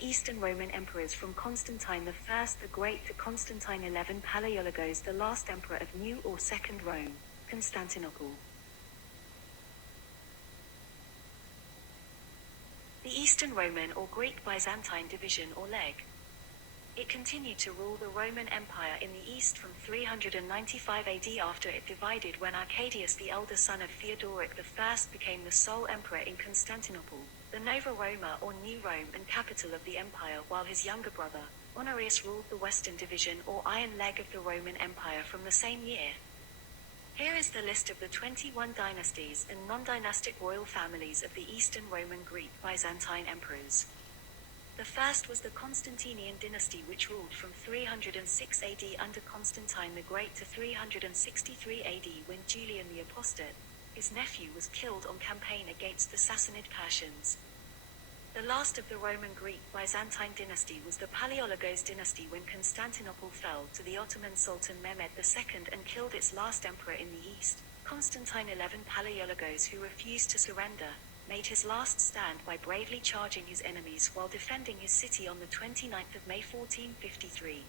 the Eastern Roman emperors from Constantine I the Great to Constantine XI Palaiologos, the last emperor of New or Second Rome, Constantinople. The Eastern Roman or Greek Byzantine division or leg. It continued to rule the Roman Empire in the east from 395 AD after it divided when Arcadius, the elder son of Theodoric I, became the sole emperor in Constantinople, the Nova Roma or New Rome and capital of the empire, while his younger brother, Honorius, ruled the western division or iron leg of the Roman Empire from the same year. Here is the list of the 21 dynasties and non-dynastic royal families of the Eastern Roman Greek Byzantine emperors. The first was the Constantinian dynasty, which ruled from 306 AD under Constantine the Great to 363 AD when Julian the Apostate, his nephew, was killed on campaign against the Sassanid Persians. The last of the Roman Greek Byzantine dynasty was the Palaiologos dynasty when Constantinople fell to the Ottoman Sultan Mehmed II and killed its last emperor in the east, Constantine XI Palaiologos, who refused to surrender, made his last stand by bravely charging his enemies while defending his city on the 29th of May 1453.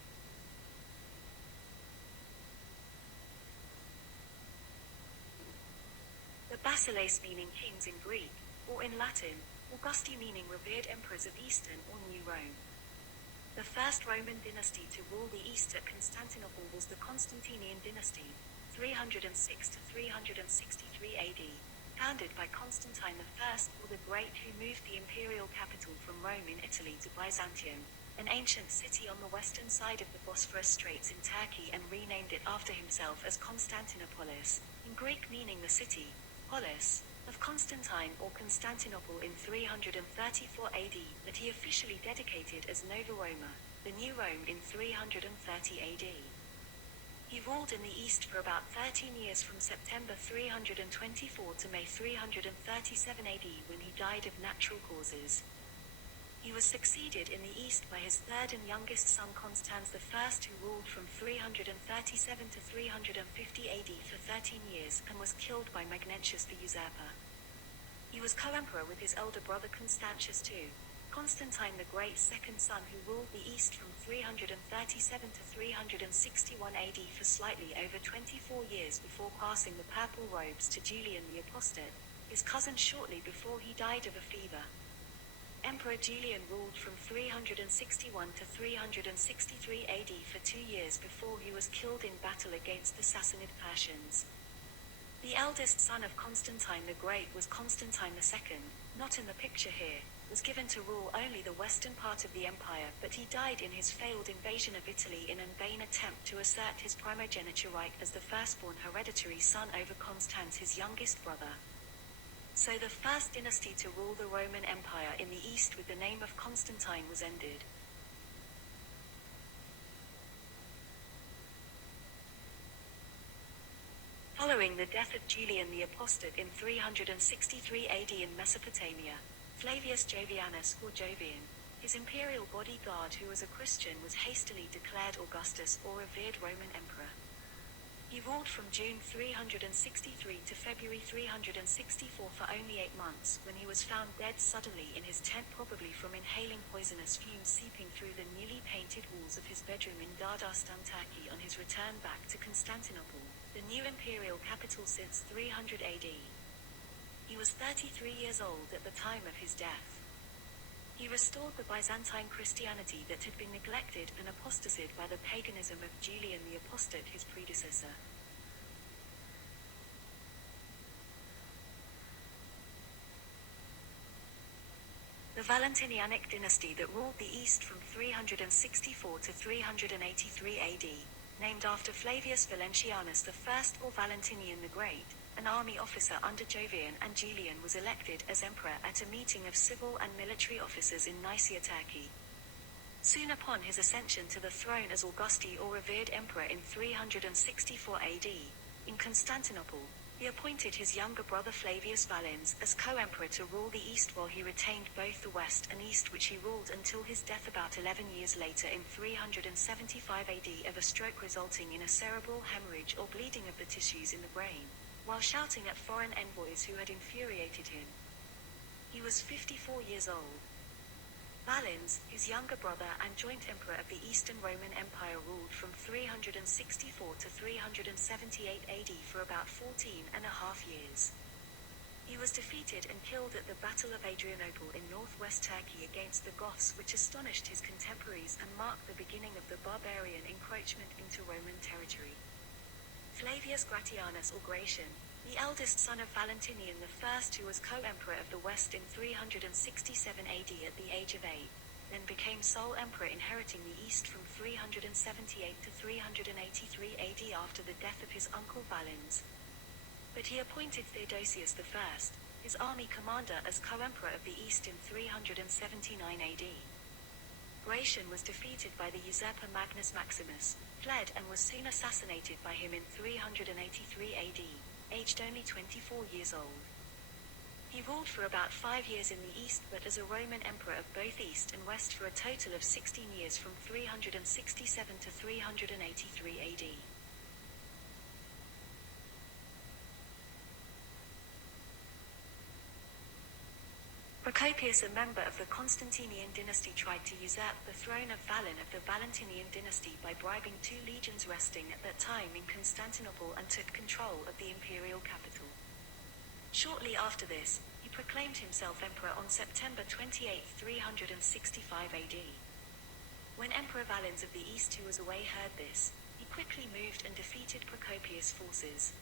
The Basileus, meaning kings in Greek, or in Latin, Augusti, meaning revered emperors of Eastern or New Rome. The first Roman dynasty to rule the east at Constantinople was the Constantinian dynasty, 306 to 363 AD. Founded by Constantine I or the Great, who moved the imperial capital from Rome in Italy to Byzantium, an ancient city on the western side of the Bosphorus Straits in Turkey, and renamed it after himself as Constantinopolis, in Greek meaning the city, polis, of Constantine or Constantinople in 334 AD, that he officially dedicated as Nova Roma, the New Rome, in 330 AD. He ruled in the east for about 13 years from September 324 to May 337 AD, when he died of natural causes. He was succeeded in the east by his third and youngest son Constans I, who ruled from 337 to 350 AD for 13 years and was killed by Magnentius the usurper. He was co-emperor with his elder brother Constantius II, Constantine the Great's second son, who ruled the east from 337 to 361 AD for slightly over 24 years before passing the purple robes to Julian the Apostate, his cousin, shortly before he died of a fever. Emperor Julian ruled from 361 to 363 AD for 2 years before he was killed in battle against the Sassanid Persians. The eldest son of Constantine the Great was Constantine II, not in the picture here, was given to rule only the western part of the empire, but he died in his failed invasion of Italy in an vain attempt to assert his primogeniture right as the firstborn hereditary son over Constans, his youngest brother. So the first dynasty to rule the Roman Empire in the east with the name of Constantine was ended. Following the death of Julian the Apostate in 363 AD in Mesopotamia, Flavius Jovianus, or Jovian, his imperial bodyguard who was a Christian, was hastily declared Augustus, or revered Roman emperor. He ruled from June 363 to February 364 for only 8 months, when he was found dead suddenly in his tent, probably from inhaling poisonous fumes seeping through the newly painted walls of his bedroom in Dardastan, Turkey, on his return back to Constantinople, the new imperial capital since 300 AD. He was 33 years old at the time of his death. He restored the Byzantine Christianity that had been neglected and apostatized by the paganism of Julian the Apostate, his predecessor. The Valentinianic dynasty that ruled the east from 364 to 383 AD, named after Flavius Valentianus I or Valentinian the Great, an army officer under Jovian and Julian, was elected as emperor at a meeting of civil and military officers in Nicaea, Turkey. Soon upon his ascension to the throne as Augusti, or revered emperor, in 364 AD, in Constantinople, he appointed his younger brother Flavius Valens as co-emperor to rule the east, while he retained both the west and east, which he ruled until his death about 11 years later in 375 AD of a stroke resulting in a cerebral hemorrhage or bleeding of the tissues in the brain, while shouting at foreign envoys who had infuriated him. He was 54 years old. Valens, his younger brother and joint emperor of the Eastern Roman Empire, ruled from 364 to 378 AD for about 14.5 years. He was defeated and killed at the Battle of Adrianople in northwest Turkey against the Goths, which astonished his contemporaries and marked the beginning of the barbarian encroachment into Roman territory. Flavius Gratianus or Grecian, the eldest son of Valentinian I, who was co-emperor of the West in 367 AD at the age of 8, then became sole emperor, inheriting the East from 378 to 383 AD after the death of his uncle Valens. But he appointed Theodosius I, his army commander, as co-emperor of the East in 379 AD. Gratian was defeated by the usurper Magnus Maximus, fled and was soon assassinated by him in 383 AD, aged only 24 years old. He ruled for about 5 years in the East, but as a Roman emperor of both East and West for a total of 16 years from 367 to 383 AD. Procopius, a member of the Constantinian dynasty, tried to usurp the throne of Valen of the Valentinian dynasty by bribing 2 legions resting at that time in Constantinople and took control of the imperial capital. Shortly after this, he proclaimed himself emperor on September 28, 365 AD. When Emperor Valens of the East, who was away, heard this, he quickly moved and defeated Procopius' forces.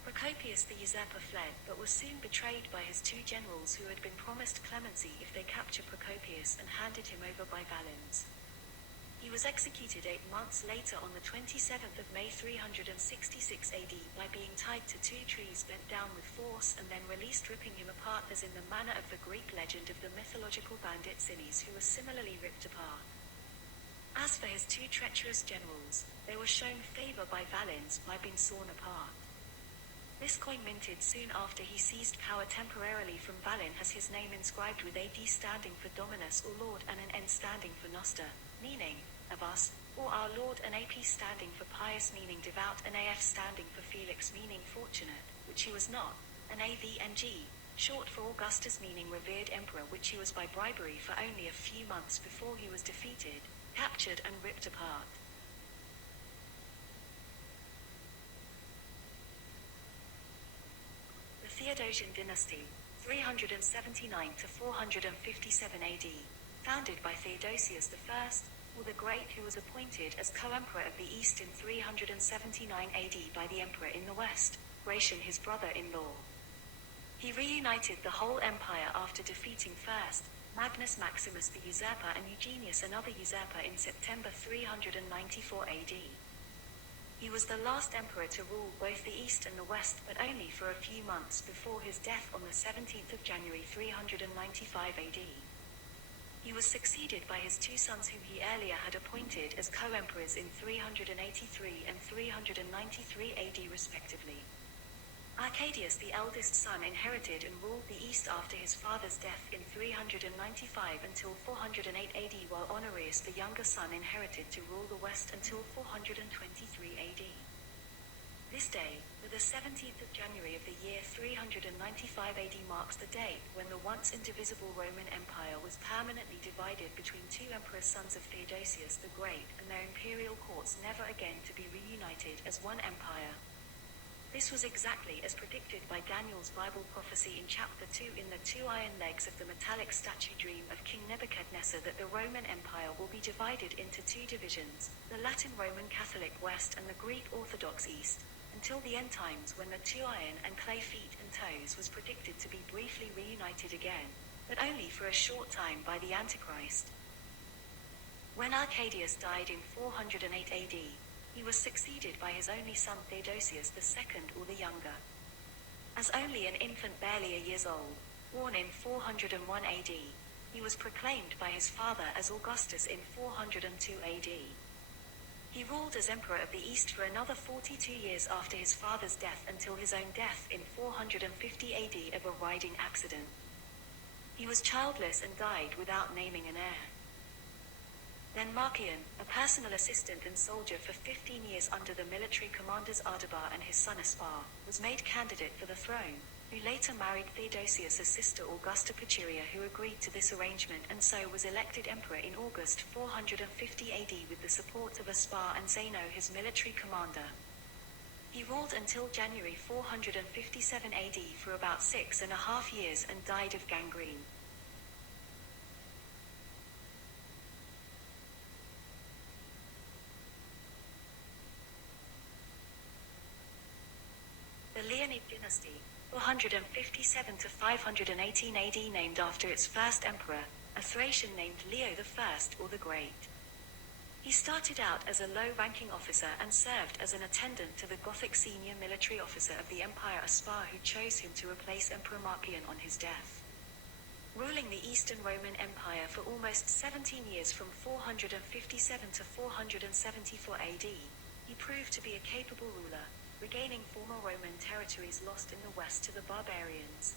Procopius the usurper fled, but was soon betrayed by his 2 generals, who had been promised clemency if they captured Procopius, and handed him over by Valens. He was executed 8 months later on the 27th of May 366 AD by being tied to 2 trees, bent down with force, and then released, ripping him apart as in the manner of the Greek legend of the mythological bandit Sinis, who was similarly ripped apart. As for his 2 treacherous generals, they were shown favor by Valens by being sawn apart. This coin, minted soon after he seized power temporarily from Valen, has his name inscribed with AD standing for Dominus or Lord and an N standing for Noster, meaning of us, or our Lord, and AP standing for pious, meaning devout, and AF standing for Felix, meaning fortunate, which he was not, and AV and G, short for Augustus, meaning revered emperor, which he was by bribery for only a few months before he was defeated, captured and ripped apart. Theodosian dynasty, 379 to 457 AD, founded by Theodosius I, or the Great, who was appointed as co-emperor of the East in 379 AD by the emperor in the West, Grecian, his brother-in-law. He reunited the whole empire after defeating first Magnus Maximus the usurper and Eugenius, another usurper, in September 394 AD. He was the last emperor to rule both the East and the West, but only for a few months before his death on the 17th of January 395 AD. He was succeeded by his 2 sons, whom he earlier had appointed as co-emperors in 383 and 393 AD respectively. Arcadius, the eldest son, inherited and ruled the East after his father's death in 395 until 408 AD, while Honorius, the younger son, inherited to rule the West until 423 AD. This day, the 17th of January of the year 395 AD, marks the date when the once indivisible Roman Empire was permanently divided between 2 emperors, sons of Theodosius the Great, and their imperial courts, never again to be reunited as one empire. This was exactly as predicted by Daniel's Bible prophecy in chapter 2, in the 2 iron legs of the metallic statue dream of King Nebuchadnezzar, that the Roman Empire will be divided into 2 divisions, the Latin Roman Catholic West and the Greek Orthodox East, until the end times, when the 2 iron and clay feet and toes was predicted to be briefly reunited again, but only for a short time, by the Antichrist. When Arcadius died in 408 AD, he was succeeded by his only son Theodosius II, or the younger. As only an infant barely a years old, born in 401 AD, he was proclaimed by his father as Augustus in 402 AD. He ruled as emperor of the East for another 42 years after his father's death, until his own death in 450 AD of a riding accident. He was childless and died without naming an heir. Then Marcian, a personal assistant and soldier for 15 years under the military commanders Artabar and his son Aspar, was made candidate for the throne, who later married Theodosius' sister Augusta Pulcheria, who agreed to this arrangement and so was elected emperor in August 450 AD with the support of Aspar and Zeno, his military commander. He ruled until January 457 AD for about 6.5 years and died of gangrene. The Leonid dynasty, 457 to 518 AD, named after its first emperor, a Thracian named Leo I or the Great. He started out as a low-ranking officer and served as an attendant to the Gothic senior military officer of the empire Aspar, who chose him to replace Emperor Marcian on his death. Ruling the Eastern Roman Empire for almost 17 years from 457 to 474 AD, he proved to be a capable ruler, regaining former Roman territories lost in the west to the barbarians.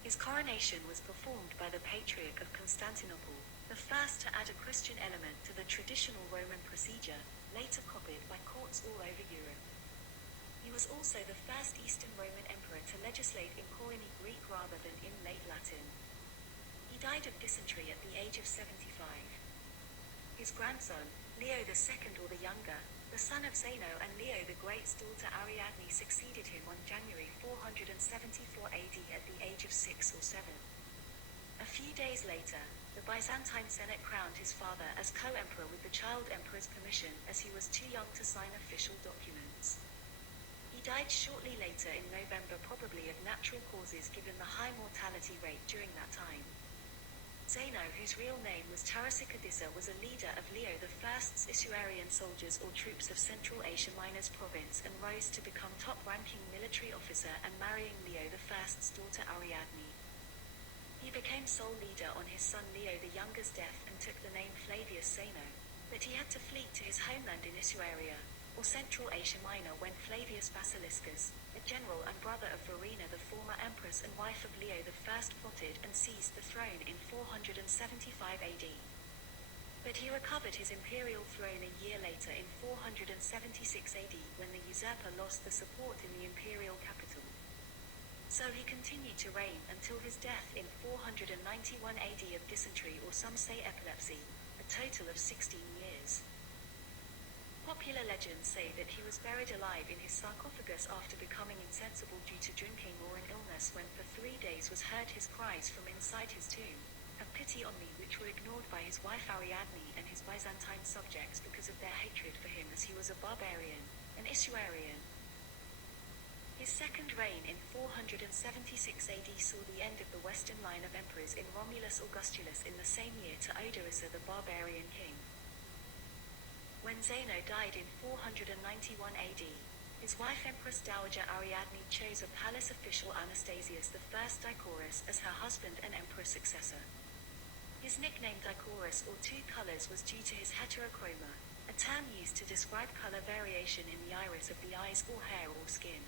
His coronation was performed by the Patriarch of Constantinople, the first to add a Christian element to the traditional Roman procedure, later copied by courts all over Europe. He was also the first Eastern Roman emperor to legislate in Koine Greek rather than in late Latin. He died of dysentery at the age of 75. His grandson, Leo II or the Younger, the son of Zeno and Leo the Great's daughter Ariadne, succeeded him on January 474 AD at the age of 6 or 7. A few days later, the Byzantine Senate crowned his father as co-emperor with the child emperor's permission, as he was too young to sign official documents. He died shortly later in November, probably of natural causes given the high mortality rate during that time. Zeno, whose real name was Tarasicadissa, was a leader of Leo I's Issuarian soldiers or troops of Central Asia Minor's province and rose to become top-ranking military officer and marrying Leo I's daughter Ariadne. He became sole leader on his son Leo the Younger's death and took the name Flavius Zeno, but he had to flee to his homeland in Issuaria, or Central Asia Minor, when Flavius Basiliscus, a general and brother of Verina, the former empress and wife of Leo I, plotted and seized the throne in 475 AD. But he recovered his imperial throne a year later in 476 AD, when the usurper lost the support in the imperial capital. So he continued to reign until his death in 491 AD of dysentery, or some say epilepsy, a total of 16 years. Popular legends say that he was buried alive in his sarcophagus after becoming insensible due to drinking or an illness, when for 3 days was heard his cries from inside his tomb, "Have pity on me," which were ignored by his wife Ariadne and his Byzantine subjects because of their hatred for him, as he was a barbarian, an Issuarian. His second reign in 476 AD saw the end of the western line of emperors in Romulus Augustulus in the same year to Odoacer the barbarian king. When Zeno died in 491 AD, his wife Empress Dowager Ariadne chose a palace official Anastasius I Dichorus as her husband and emperor successor. His nickname Dichorus, or two colors, was due to his heterochroma, a term used to describe color variation in the iris of the eyes or hair or skin.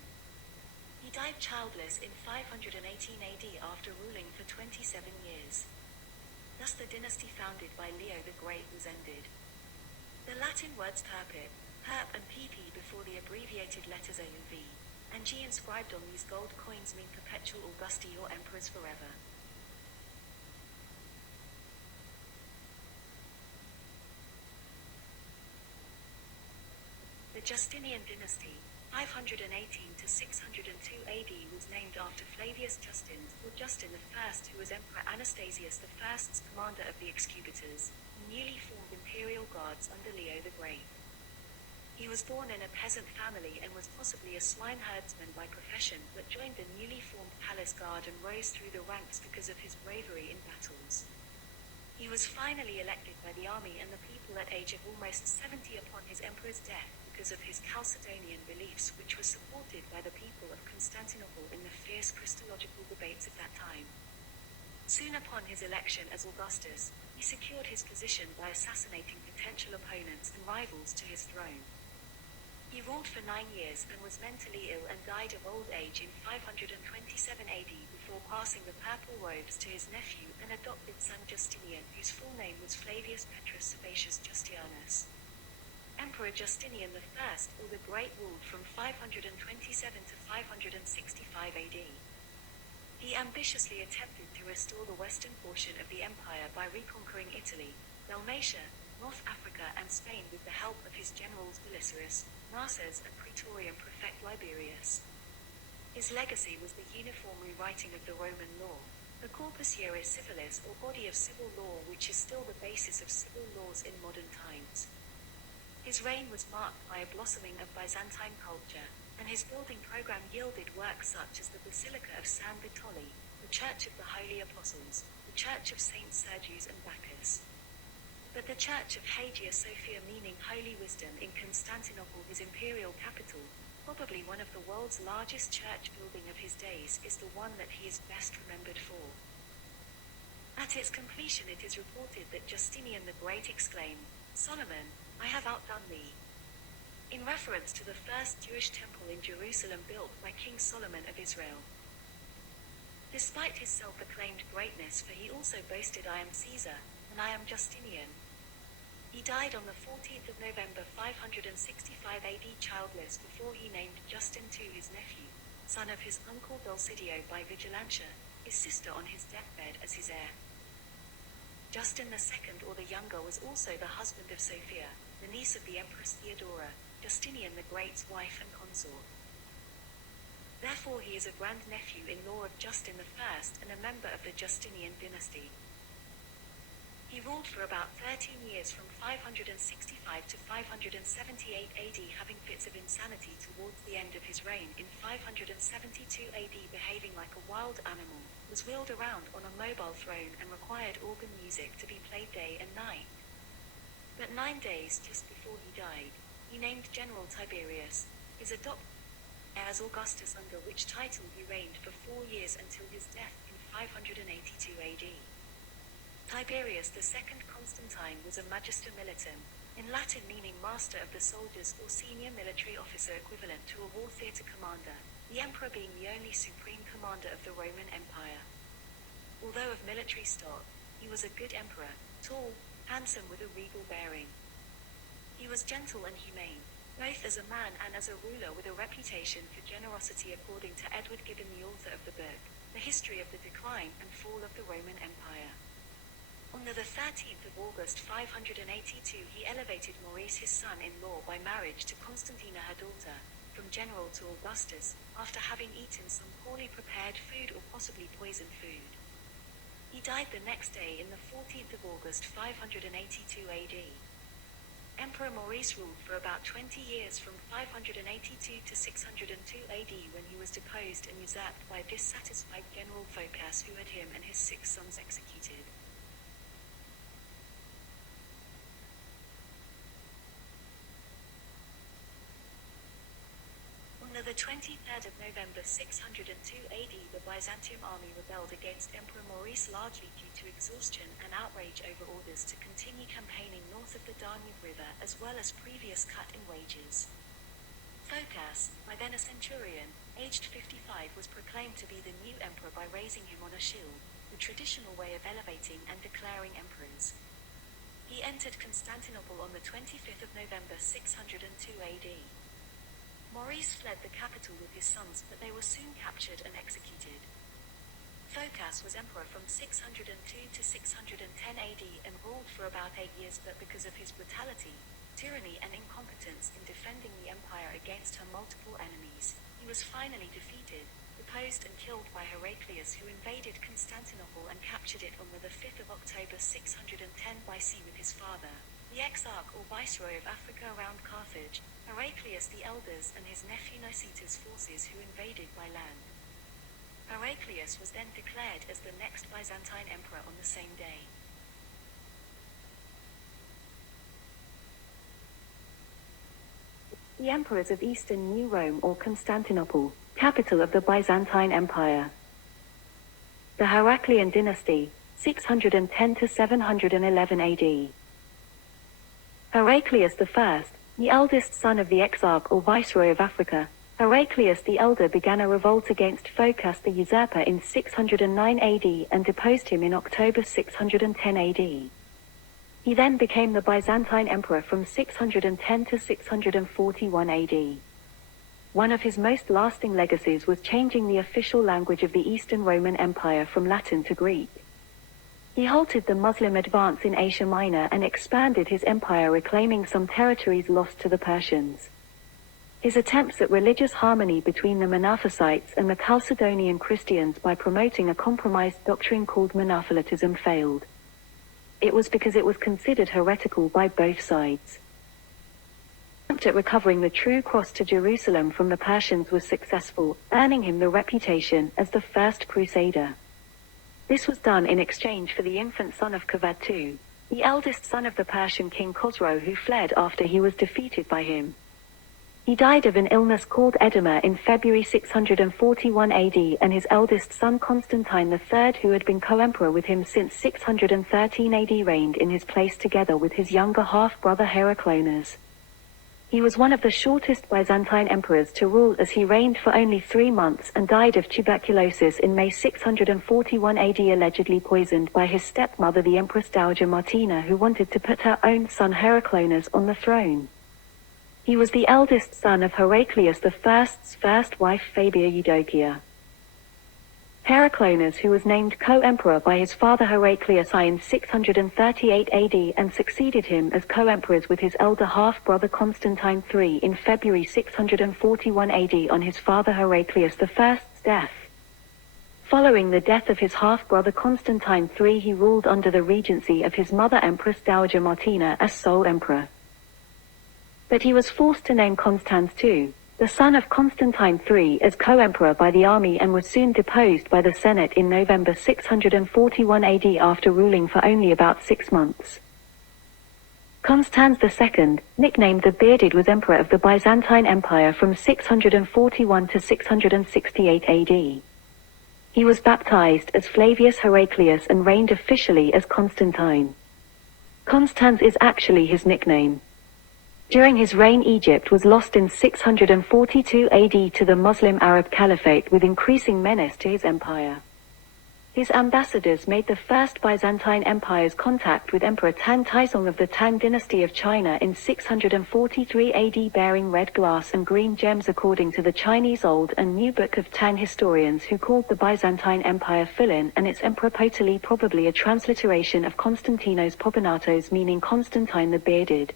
He died childless in 518 AD after ruling for 27 years. Thus the dynasty founded by Leo the Great was ended. The Latin words perpet, perp and pp before the abbreviated letters A and V, and G inscribed on these gold coins mean perpetual Augusti, or emperors forever. The Justinian dynasty, 518 to 602 AD, was named after Flavius Justin, or Justin I, who was Emperor Anastasius I's commander of the Excubitors, newly formed imperial guards under Leo the Great. He was born in a peasant family and was possibly a swine herdsman by profession, but joined the newly formed palace guard and rose through the ranks because of his bravery in battles. He was finally elected by the army and the people at age of almost 70 upon his emperor's death because of his Chalcedonian beliefs, which were supported by the people of Constantinople in the fierce Christological debates of that time. Soon upon his election as Augustus, he secured his position by assassinating potential opponents and rivals to his throne. He ruled for 9 years and was mentally ill and died of old age in 527 AD before passing the purple robes to his nephew and adopted son Justinian, whose full name was Flavius Petrus Sebaceus Justianus. Emperor Justinian I, or the Great, ruled from 527 to 565 AD. He ambitiously attempted to restore the western portion of the empire by reconquering Italy, Dalmatia, North Africa and Spain with the help of his generals Belisarius, Narses and Praetorian prefect Liberius. His legacy was the uniform rewriting of the Roman law, the Corpus Iuris Civilis or body of civil law, which is still the basis of civil laws in modern times. His reign was marked by a blossoming of Byzantine culture, and his building program yielded works such as the Basilica of San Vitoli, the Church of the Holy Apostles, the Church of Saints Sergius and Bacchus. But the Church of Hagia Sophia, meaning Holy Wisdom, in Constantinople, his imperial capital, probably one of the world's largest church building of his days, is the one that he is best remembered for. At its completion it is reported that Justinian the Great exclaimed, "Solomon, I have outdone thee," in reference to the first Jewish temple in Jerusalem built by King Solomon of Israel. Despite his self-acclaimed greatness, for he also boasted, "I am Caesar, and I am Justinian." He died on the 14th of November 565 AD childless, before he named Justin to his nephew, son of his uncle Dulcidio by Vigilantia, his sister on his deathbed, as his heir. Justin II, or the Younger, was also the husband of Sophia, the niece of the Empress Theodora, Justinian the Great's wife and consort. Therefore he is a grandnephew-in-law of Justin I and a member of the Justinian dynasty. He ruled for about 13 years, from 565 to 578 AD, having fits of insanity towards the end of his reign. In 572 AD, behaving like a wild animal, was wheeled around on a mobile throne and required organ music to be played day and night. But 9 days just before he died, he named General Tiberius, his adopted heir, as Augustus, under which title he reigned for 4 years until his death in 582 AD. Tiberius II Constantine was a Magister Militum, in Latin meaning master of the soldiers or senior military officer, equivalent to a war theatre commander, the emperor being the only supreme commander of the Roman Empire. Although of military stock, he was a good emperor, tall, handsome with a regal bearing. He was gentle and humane, both as a man and as a ruler, with a reputation for generosity, according to Edward Gibbon, the author of the book, The History of the Decline and Fall of the Roman Empire. On the 13th of August 582 he elevated Maurice, his son-in-law, by marriage to Constantina, her daughter, from general to Augustus, after having eaten some poorly prepared food or possibly poisoned food. He died the next day, in the 14th of August 582 AD. Emperor Maurice ruled for about 20 years, from 582 to 602 AD, when he was deposed and usurped by dissatisfied General Phocas, who had him and his 6 sons executed. On the 23rd of November 602 AD, the Byzantium army rebelled against Emperor Maurice, largely due to exhaustion and outrage over orders to continue campaigning north of the Danube River, as well as previous cut in wages. Phocas, by then a centurion, aged 55, was proclaimed to be the new emperor by raising him on a shield, the traditional way of elevating and declaring emperors. He entered Constantinople on the 25th of November 602 AD. Maurice fled the capital with his sons, but they were soon captured and executed. Phocas was emperor from 602 to 610 AD and ruled for about 8 years, but because of his brutality, tyranny and incompetence in defending the empire against her multiple enemies, he was finally defeated, deposed and killed by Heraclius, who invaded Constantinople and captured it on the 5th of October 610 by sea with his father, the exarch or viceroy of Africa around Carthage, Heraclius the Elders, and his nephew Nicetas' forces, who invaded by land. Heraclius was then declared as the next Byzantine emperor on the same day. The emperors of Eastern New Rome or Constantinople, capital of the Byzantine Empire. The Heraclian dynasty, 610 to 711 AD. Heraclius I, the eldest son of the exarch or viceroy of Africa, Heraclius the Elder, began a revolt against Phocas the usurper in 609 AD and deposed him in October 610 AD. He then became the Byzantine emperor from 610 to 641 AD. One of his most lasting legacies was changing the official language of the Eastern Roman Empire from Latin to Greek. He halted the Muslim advance in Asia Minor and expanded his empire, reclaiming some territories lost to the Persians. His attempts at religious harmony between the Monophysites and the Chalcedonian Christians by promoting a compromised doctrine called Monophilitism failed. It was because it was considered heretical by both sides. His attempt at recovering the true cross to Jerusalem from the Persians was successful, earning him the reputation as the first crusader. This was done in exchange for the infant son of Kavad II, the eldest son of the Persian king Khosrow, who fled after he was defeated by him. He died of an illness called edema in February 641 AD, and his eldest son Constantine III, who had been co-emperor with him since 613 AD, reigned in his place together with his younger half-brother Heracleonas. He was one of the shortest Byzantine emperors to rule, as he reigned for only 3 months and died of tuberculosis in May 641 AD, allegedly poisoned by his stepmother, the Empress Dowager Martina, who wanted to put her own son Heracleonas on the throne. He was the eldest son of Heraclius I's first wife Fabia Eudokia. Heracleonas, who was named co-emperor by his father Heraclius I in 638 AD and succeeded him as co-emperors with his elder half-brother Constantine III in February 641 AD on his father Heraclius I's death. Following the death of his half-brother Constantine III, he ruled under the regency of his mother Empress Dowager Martina as sole emperor. But he was forced to name Constans II, the son of Constantine III, as co-emperor by the army, and was soon deposed by the Senate in November 641 AD after ruling for only about 6 months. Constans II, nicknamed the Bearded, was emperor of the Byzantine Empire from 641 to 668 AD. He was baptized as Flavius Heraclius and reigned officially as Constantine. Constans is actually his nickname. During his reign, Egypt was lost in 642 AD to the Muslim Arab Caliphate, with increasing menace to his empire. His ambassadors made the First Byzantine Empire's contact with Emperor Tan Taizong of the Tang dynasty of China in 643 AD, bearing red glass and green gems, according to the Chinese Old and New Book of Tang historians, who called the Byzantine Empire Philin and its emperor Potili, probably a transliteration of Konstantinos Popinatos, meaning Constantine the Bearded.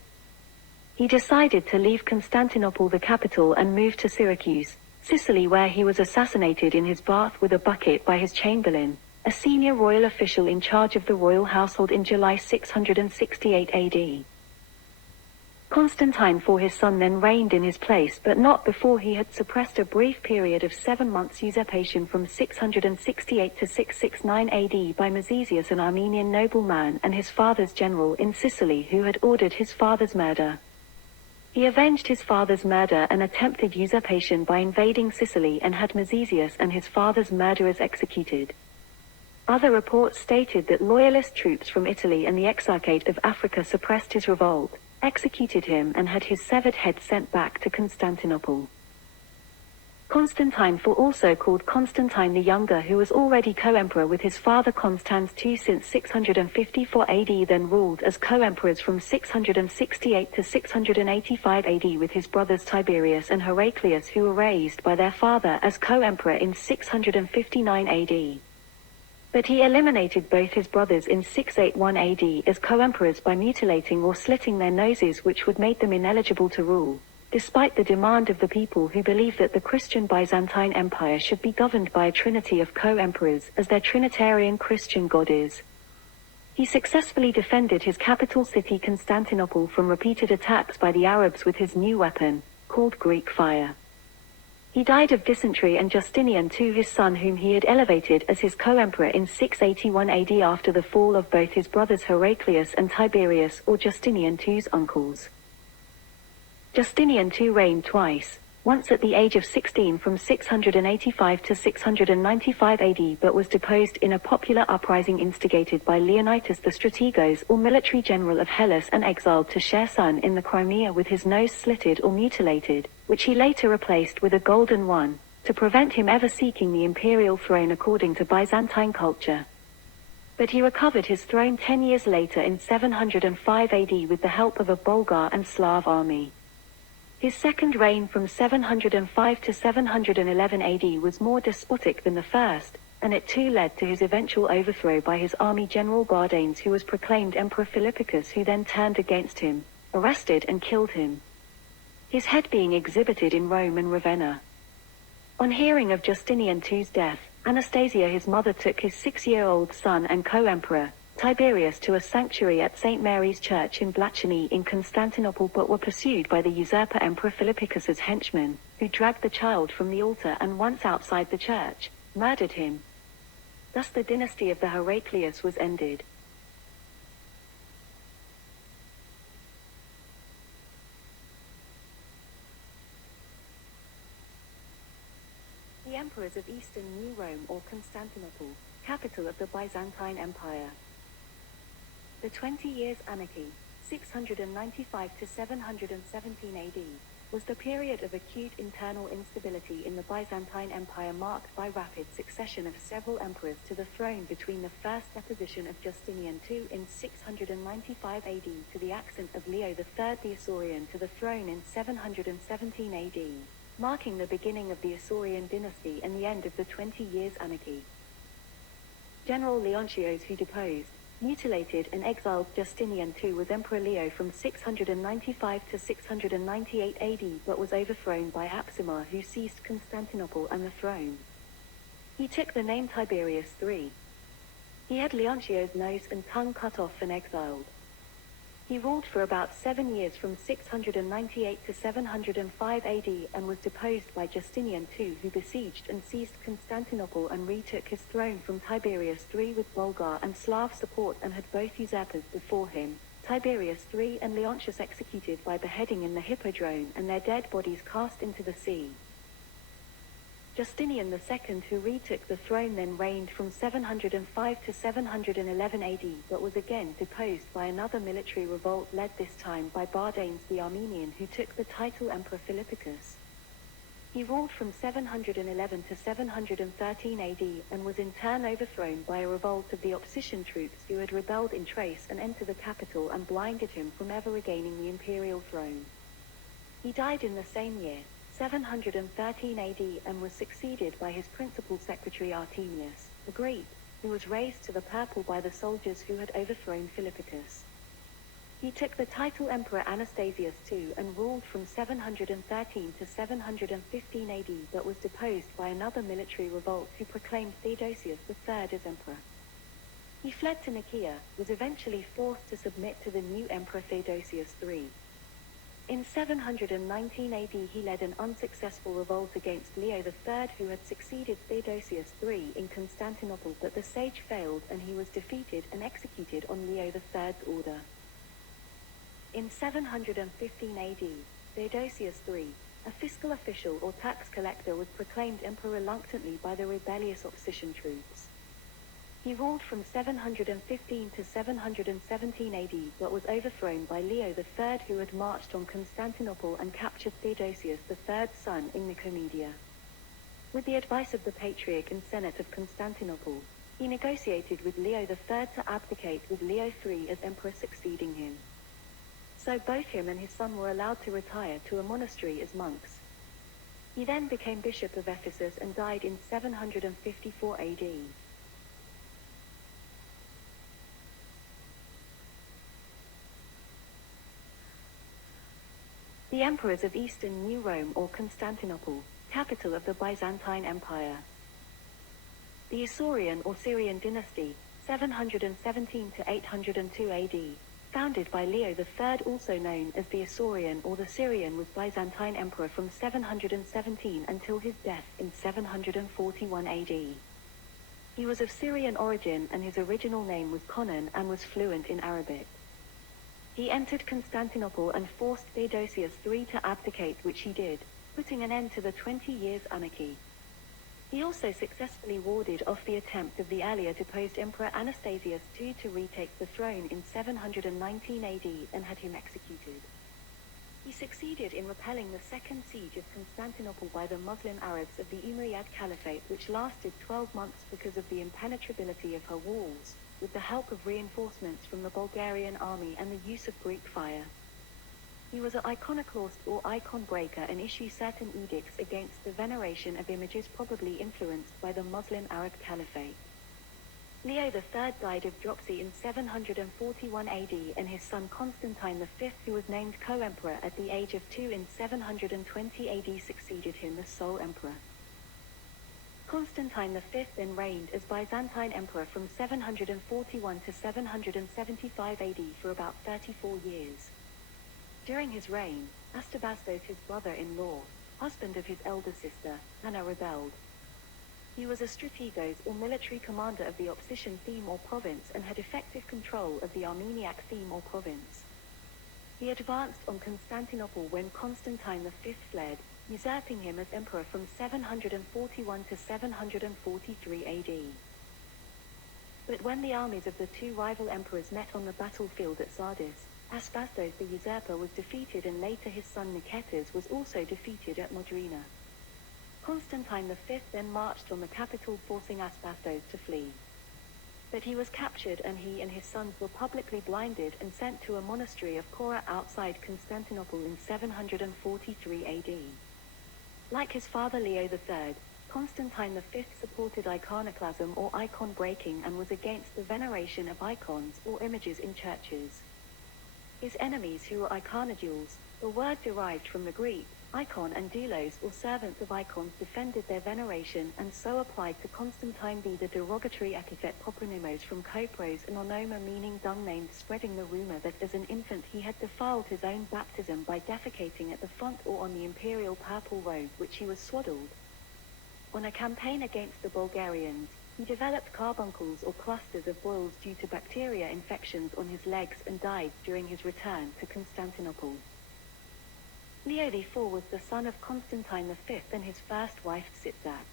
He decided to leave Constantinople, the capital, and move to Syracuse, Sicily, where he was assassinated in his bath with a bucket by his chamberlain, a senior royal official in charge of the royal household, in July 668 AD. Constantine, for his son, then reigned in his place, but not before he had suppressed a brief period of 7 months' usurpation from 668 to 669 AD by Macedonicus, an Armenian nobleman and his father's general in Sicily, who had ordered his father's murder. He avenged his father's murder and attempted usurpation by invading Sicily, and had Macedonicus and his father's murderers executed. Other reports stated that loyalist troops from Italy and the Exarchate of Africa suppressed his revolt, executed him, and had his severed head sent back to Constantinople. Constantine IV, also called Constantine the Younger, who was already co-emperor with his father Constans II since 654 AD, then ruled as co-emperors from 668 to 685 AD with his brothers Tiberius and Heraclius, who were raised by their father as co-emperor in 659 AD. But he eliminated both his brothers in 681 AD as co-emperors by mutilating or slitting their noses, which would make them ineligible to rule, despite the demand of the people, who believed that the Christian Byzantine Empire should be governed by a trinity of co-emperors, as their Trinitarian Christian God is. He successfully defended his capital city Constantinople from repeated attacks by the Arabs with his new weapon, called Greek fire. He died of dysentery, and Justinian II, his son, whom he had elevated as his co-emperor in 681 AD after the fall of both his brothers Heraclius and Tiberius, or Justinian II's uncles. Justinian II reigned twice, once at the age of 16 from 685 to 695 AD, but was deposed in a popular uprising instigated by Leonidas the Strategos, or military general of Hellas, and exiled to Cherson in the Crimea with his nose slitted or mutilated, which he later replaced with a golden one, to prevent him ever seeking the imperial throne according to Byzantine culture. But he recovered his throne 10 years later in 705 AD with the help of a Bulgar and Slav army. His second reign from 705 to 711 AD was more despotic than the first, and it too led to his eventual overthrow by his army general Bardanes, who was proclaimed Emperor Philippicus, who then turned against him, arrested and killed him. His head being exhibited in Rome and Ravenna. On hearing of Justinian II's death, Anastasia his mother took his 6-year-old son and co-emperor, Tiberius, to a sanctuary at St. Mary's Church in Blachany in Constantinople, but were pursued by the usurper Emperor Philippicus's henchmen, who dragged the child from the altar and, once outside the church, murdered him. Thus the dynasty of the Heraclius was ended. The emperors of Eastern New Rome, or Constantinople, capital of the Byzantine Empire. The 20 Years' Anarchy, 695 to 717 AD, was the period of acute internal instability in the Byzantine Empire, marked by rapid succession of several emperors to the throne between the first deposition of Justinian II in 695 AD to the accession of Leo III the Isaurian to the throne in 717 AD. Marking the beginning of the Isaurian dynasty and the end of the 20 Years' Anarchy. General Leontios, who deposed, mutilated and exiled Justinian II, was Emperor Leo from 695 to 698 AD, but was overthrown by Apsimar, who seized Constantinople and the throne. He took the name Tiberius III. He had Leontios' nose and tongue cut off and exiled. He ruled for about 7 years from 698 to 705 AD and was deposed by Justinian II, who besieged and seized Constantinople and retook his throne from Tiberius III with Bulgar and Slav support, and had both usurpers before him, Tiberius III and Leontius, executed by beheading in the Hippodrome and their dead bodies cast into the sea. Justinian II, who retook the throne, then reigned from 705 to 711 AD, but was again deposed by another military revolt led this time by Bardanes the Armenian, who took the title Emperor Philippicus. He ruled from 711 to 713 AD and was in turn overthrown by a revolt of the opposition troops who had rebelled in Thrace and entered the capital and blinded him from ever regaining the imperial throne. He died in the same year, 713 AD, and was succeeded by his principal secretary Artemius, the Greek, who was raised to the purple by the soldiers who had overthrown Philippicus. He took the title Emperor Anastasius II and ruled from 713 to 715 AD, but was deposed by another military revolt who proclaimed Theodosius III as emperor. He fled to Nicaea, was eventually forced to submit to the new Emperor Theodosius III. In 719 AD he led an unsuccessful revolt against Leo III, who had succeeded Theodosius III in Constantinople, but the siege failed and he was defeated and executed on Leo III's order. In 715 AD, Theodosius III, a fiscal official or tax collector, was proclaimed emperor reluctantly by the rebellious opposition troops. He ruled from 715 to 717 AD, but was overthrown by Leo III, who had marched on Constantinople and captured Theodosius III's son in Nicomedia. With the advice of the Patriarch and Senate of Constantinople, he negotiated with Leo III to abdicate, with Leo III as emperor succeeding him. So both him and his son were allowed to retire to a monastery as monks. He then became bishop of Ephesus and died in 754 AD. The emperors of Eastern New Rome, or Constantinople, capital of the Byzantine Empire. The Isaurian or Syrian dynasty, 717 to 802 AD, founded by Leo III, also known as the Isaurian or the Syrian, was Byzantine emperor from 717 until his death in 741 AD. He was of Syrian origin and his original name was Conon and was fluent in Arabic. He entered Constantinople and forced Theodosius III to abdicate, which he did, putting an end to the 20 Years' Anarchy. He also successfully warded off the attempt of the earlier deposed Emperor Anastasius II to retake the throne in 719 AD and had him executed. He succeeded in repelling the second siege of Constantinople by the Muslim Arabs of the Umayyad Caliphate, which lasted 12 months because of the impenetrability of her walls, with the help of reinforcements from the Bulgarian army and the use of Greek fire. He was an iconoclast or icon breaker and issued certain edicts against the veneration of images probably influenced by the Muslim Arab Caliphate. Leo III died of dropsy in 741 AD, and his son Constantine V, who was named co-emperor at the age of 2 in 720 AD, succeeded him as sole emperor. Constantine V then reigned as Byzantine emperor from 741 to 775 AD for about 34 years. During his reign, Astabastos, his brother-in-law, husband of his elder sister, Anna, rebelled. He was a strategos or military commander of the opposition theme or province and had effective control of the Armeniac theme or province. He advanced on Constantinople when Constantine V fled, usurping him as emperor from 741 to 743 AD. But when the armies of the two rival emperors met on the battlefield at Sardis, Asbastos the usurper was defeated, and later his son Nicetas was also defeated at Modrina. Constantine V then marched on the capital, forcing Asbastos to flee. But he was captured, and he and his sons were publicly blinded and sent to a monastery of Kora outside Constantinople in 743 AD. Like his father Leo III, Constantine V supported iconoclasm or icon breaking and was against the veneration of icons or images in churches. His enemies, who were iconodules, a word derived from the Greek icon, and doulos or servants of icons, defended their veneration and so applied to Constantine the derogatory epithet popronymos from kopros and onoma, meaning dung named, spreading the rumor that as an infant he had defiled his own baptism by defecating at the font or on the imperial purple robe which he was swaddled. On a campaign against the Bulgarians, he developed carbuncles or clusters of boils due to bacteria infections on his legs and died during his return to Constantinople. Leo IV was the son of Constantine V and his first wife Sitsat.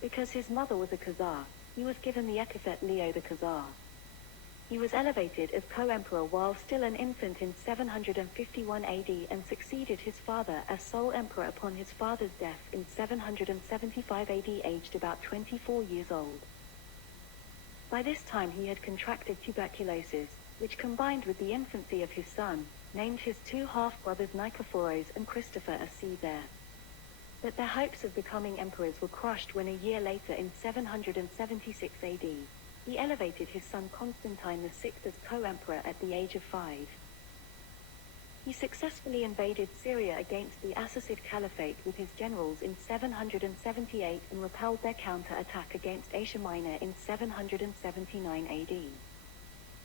Because his mother was a Khazar, he was given the epithet Leo the Khazar. He was elevated as co-emperor while still an infant in 751 AD and succeeded his father as sole emperor upon his father's death in 775 AD, aged about 24 years old. By this time he had contracted tuberculosis, which combined with the infancy of his son, named his two half-brothers Nikephoros and Christopher as Caesar. But their hopes of becoming emperors were crushed when a year later, in 776 AD, he elevated his son Constantine VI as co-emperor at the age of 5. He successfully invaded Syria against the Abbasid Caliphate with his generals in 778 and repelled their counter-attack against Asia Minor in 779 AD.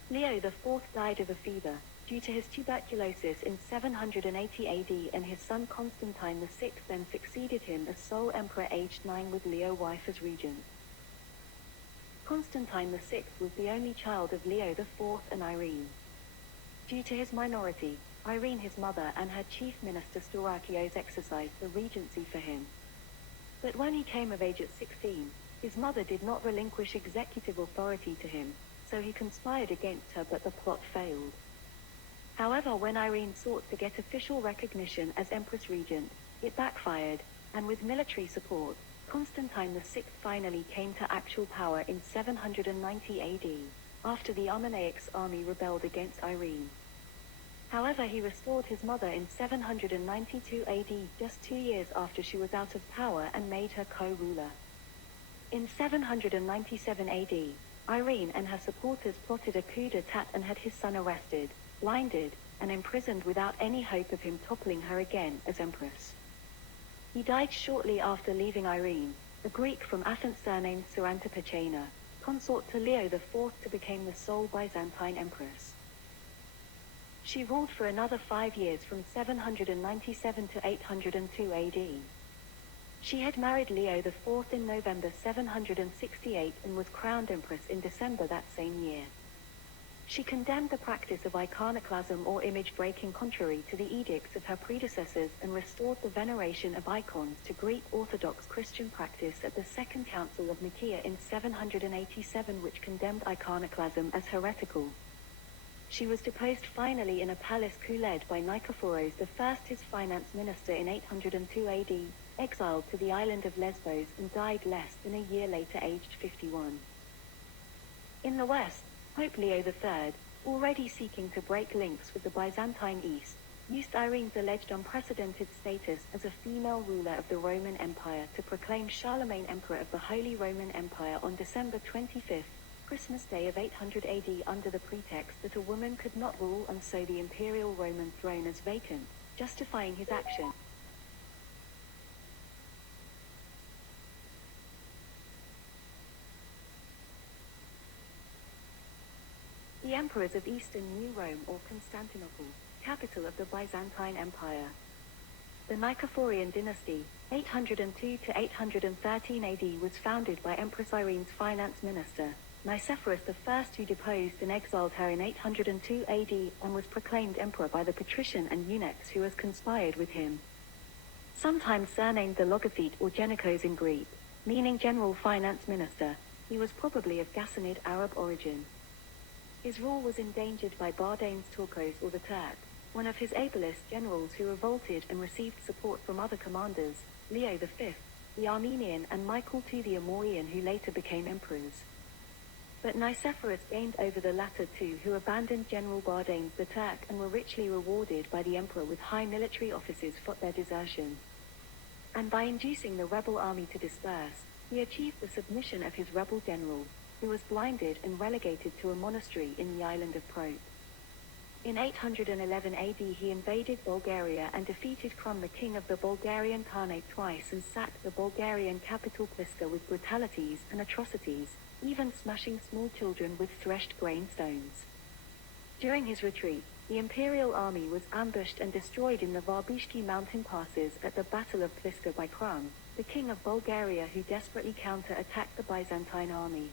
Leo IV died of a fever due to his tuberculosis in 780 AD, and his son Constantine VI then succeeded him as sole emperor aged 9 with Leo's wife as regent. Constantine VI was the only child of Leo IV and Irene. Due to his minority, Irene, his mother, and her chief minister Staurakios exercised the regency for him. But when he came of age at 16, his mother did not relinquish executive authority to him, so he conspired against her, but the plot failed. However, when Irene sought to get official recognition as Empress Regent, it backfired, and with military support, Constantine VI finally came to actual power in 790 AD, after the Armeniacs' army rebelled against Irene. However, he restored his mother in 792 AD, just 2 years after she was out of power, and made her co-ruler. In 797 AD, Irene and her supporters plotted a coup d'etat and had his son arrested, blinded, and imprisoned without any hope of him toppling her again as empress. He died shortly after leaving Irene, a Greek from Athens surnamed Sarantapachena, consort to Leo IV, to become the sole Byzantine empress. She ruled for another 5 years from 797 to 802 AD. She had married Leo IV in November 768 and was crowned empress in December that same year. She condemned the practice of iconoclasm or image breaking contrary to the edicts of her predecessors and restored the veneration of icons to Greek Orthodox Christian practice at the Second Council of Nicaea in 787, which condemned iconoclasm as heretical. She was deposed finally in a palace coup led by Nikephoros I, his finance minister, in 802 AD, exiled to the island of Lesbos, and died less than a year later aged 51. In the West, Pope Leo III, already seeking to break links with the Byzantine East, used Irene's alleged unprecedented status as a female ruler of the Roman Empire to proclaim Charlemagne Emperor of the Holy Roman Empire on December 25th, Christmas Day of 800 AD, under the pretext that a woman could not rule and so the imperial Roman throne as vacant, justifying his action. The emperors of Eastern New Rome, or Constantinople, capital of the Byzantine Empire. The Nicephorian dynasty, 802 to 813 AD, was founded by Empress Irene's finance minister, Nicephorus I, who deposed and exiled her in 802 AD and was proclaimed emperor by the patrician and eunuchs who had conspired with him. Sometimes surnamed the Logothete or Genikos in Greek, meaning general finance minister, he was probably of Ghassanid Arab origin. His rule was endangered by Bardanes Turcos, or the Turk, one of his ablest generals who revolted and received support from other commanders, Leo V, the Armenian, and Michael II the Amorian, who later became emperors. But Nicephorus gained over the latter two, who abandoned General Bardanes the Turk and were richly rewarded by the emperor with high military offices for their desertion. And by inducing the rebel army to disperse, he achieved the submission of his rebel general, who was blinded and relegated to a monastery in the island of Prote. In 811 AD he invaded Bulgaria and defeated Krum, the king of the Bulgarian Khanate, twice and sacked the Bulgarian capital Pliska with brutalities and atrocities, even smashing small children with threshed grain stones. During his retreat, the imperial army was ambushed and destroyed in the Varbishki mountain passes at the Battle of Pliska by Krum, the king of Bulgaria, who desperately counter-attacked the Byzantine army.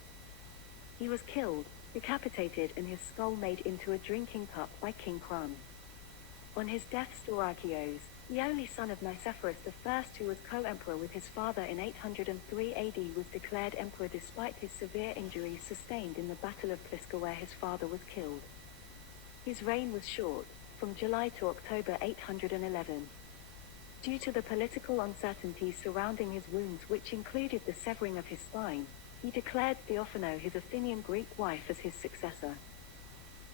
He was killed, decapitated, and his skull made into a drinking cup by King Krum. On his death, Staurakios, the only son of Nicephorus I, who was co-emperor with his father in 803 AD, was declared emperor despite his severe injuries sustained in the Battle of Pliska, where his father was killed. His reign was short, from July to October 811. Due to the political uncertainties surrounding his wounds, which included the severing of his spine, he declared Theophano, his Athenian Greek wife, as his successor.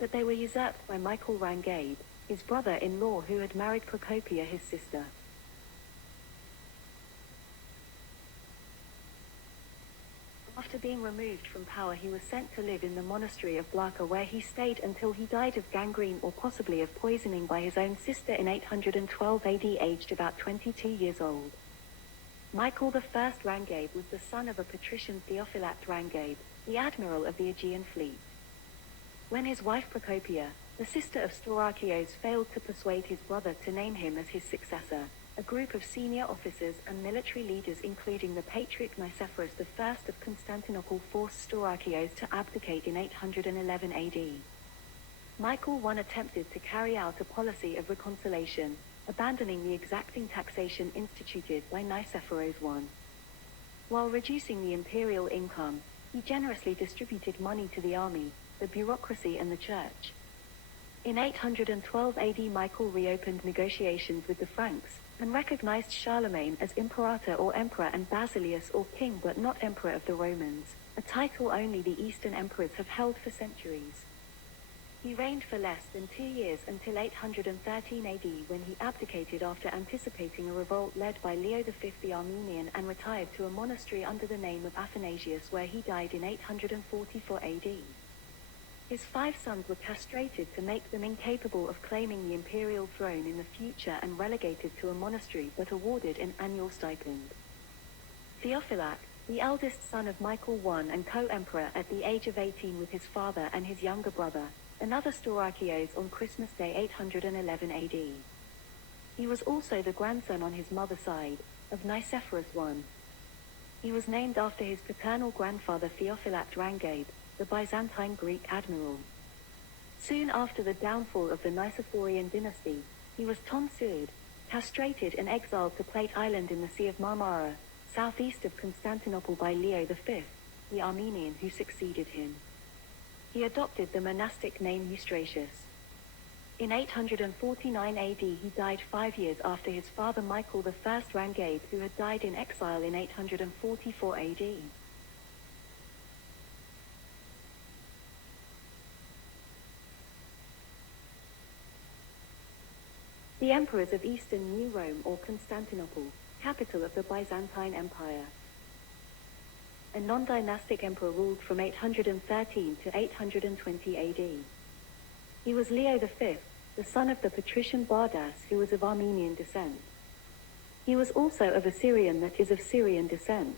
But they were usurped by Michael Rangabe, his brother-in-law, who had married Procopia, his sister. After being removed from power, he was sent to live in the monastery of Blaka, where he stayed until he died of gangrene or possibly of poisoning by his own sister in 812 AD, aged about 22 years old. Michael I Rangabe was the son of a patrician, Theophylact Rangabe, the admiral of the Aegean fleet. When his wife Procopia, the sister of Staurakios, failed to persuade his brother to name him as his successor, a group of senior officers and military leaders, including the Patriarch Nicephorus I of Constantinople, forced Staurakios to abdicate in 811 AD. Michael I attempted to carry out a policy of reconciliation, abandoning the exacting taxation instituted by Nicephorus I. While reducing the imperial income, he generously distributed money to the army, the bureaucracy, and the church. In 812 AD, Michael reopened negotiations with the Franks, and recognized Charlemagne as imperator or emperor and Basileus or king, but not emperor of the Romans, a title only the Eastern emperors have held for centuries. He reigned for less than 2 years, until 813 AD, when he abdicated after anticipating a revolt led by Leo V the Armenian, and retired to a monastery under the name of Athanasius, where he died in 844 AD. His 5 sons were castrated to make them incapable of claiming the imperial throne in the future and relegated to a monastery, but awarded an annual stipend. Theophylact, the eldest son of Michael I and co-emperor at the age of 18 with his father and his younger brother, another Staurakios, on Christmas Day 811 AD. He was also the grandson on his mother's side of Nicephorus I. He was named after his paternal grandfather Theophylact Rangabe, the Byzantine Greek admiral. Soon after the downfall of the Nicephorian dynasty, he was tonsured, castrated, and exiled to Plate Island in the Sea of Marmara, southeast of Constantinople, by Leo V, the Armenian, who succeeded him. He adopted the monastic name Eustratius. In 849 AD he died 5 years after his father Michael I Rangabe, who had died in exile in 844 AD. The emperors of Eastern New Rome or Constantinople, capital of the Byzantine Empire. A non-dynastic emperor ruled from 813 to 820 AD. He was Leo V, the son of the patrician Bardas, who was of Armenian descent. He was also of Assyrian, that is, of Syrian descent.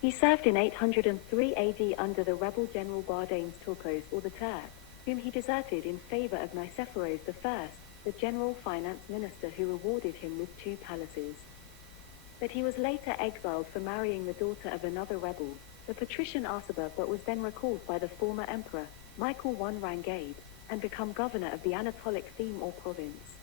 He served in 803 AD under the rebel general Bardanes Turcos, or the Turk, whom he deserted in favor of Nicephoros I, the general finance minister, who rewarded him with 2 palaces. But he was later exiled for marrying the daughter of another rebel, the patrician Arsaber, but was then recalled by the former emperor, Michael I Rangabe, and become governor of the Anatolic theme or province.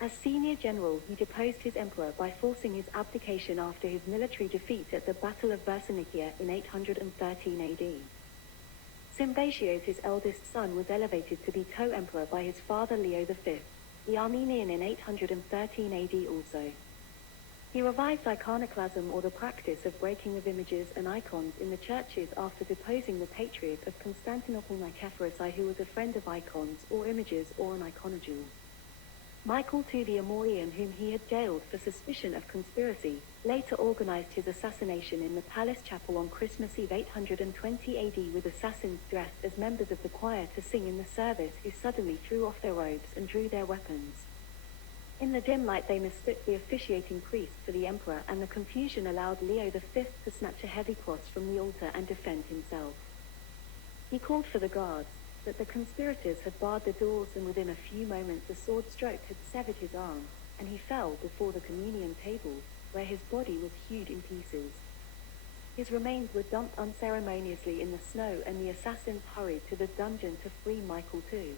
As senior general, he deposed his emperor by forcing his abdication after his military defeat at the Battle of Versinikia in 813 AD. Symbatios, his eldest son, was elevated to be co-emperor by his father Leo V, the Armenian, in 813 AD also. He revived iconoclasm, or the practice of breaking of images and icons in the churches, after deposing the Patriarch of Constantinople Nicephorus I, who was a friend of icons or images or an iconojule. Michael II the Amorian, whom he had jailed for suspicion of conspiracy, later organized his assassination in the palace chapel on Christmas Eve 820 AD with assassins dressed as members of the choir to sing in the service, who suddenly threw off their robes and drew their weapons. In the dim light they mistook the officiating priest for the emperor, and the confusion allowed Leo V to snatch a heavy cross from the altar and defend himself. He called for the guards, but the conspirators had barred the doors, and within a few moments a sword stroke had severed his arm, and he fell before the communion table, where his body was hewed in pieces. His remains were dumped unceremoniously in the snow, and the assassins hurried to the dungeon to free Michael II.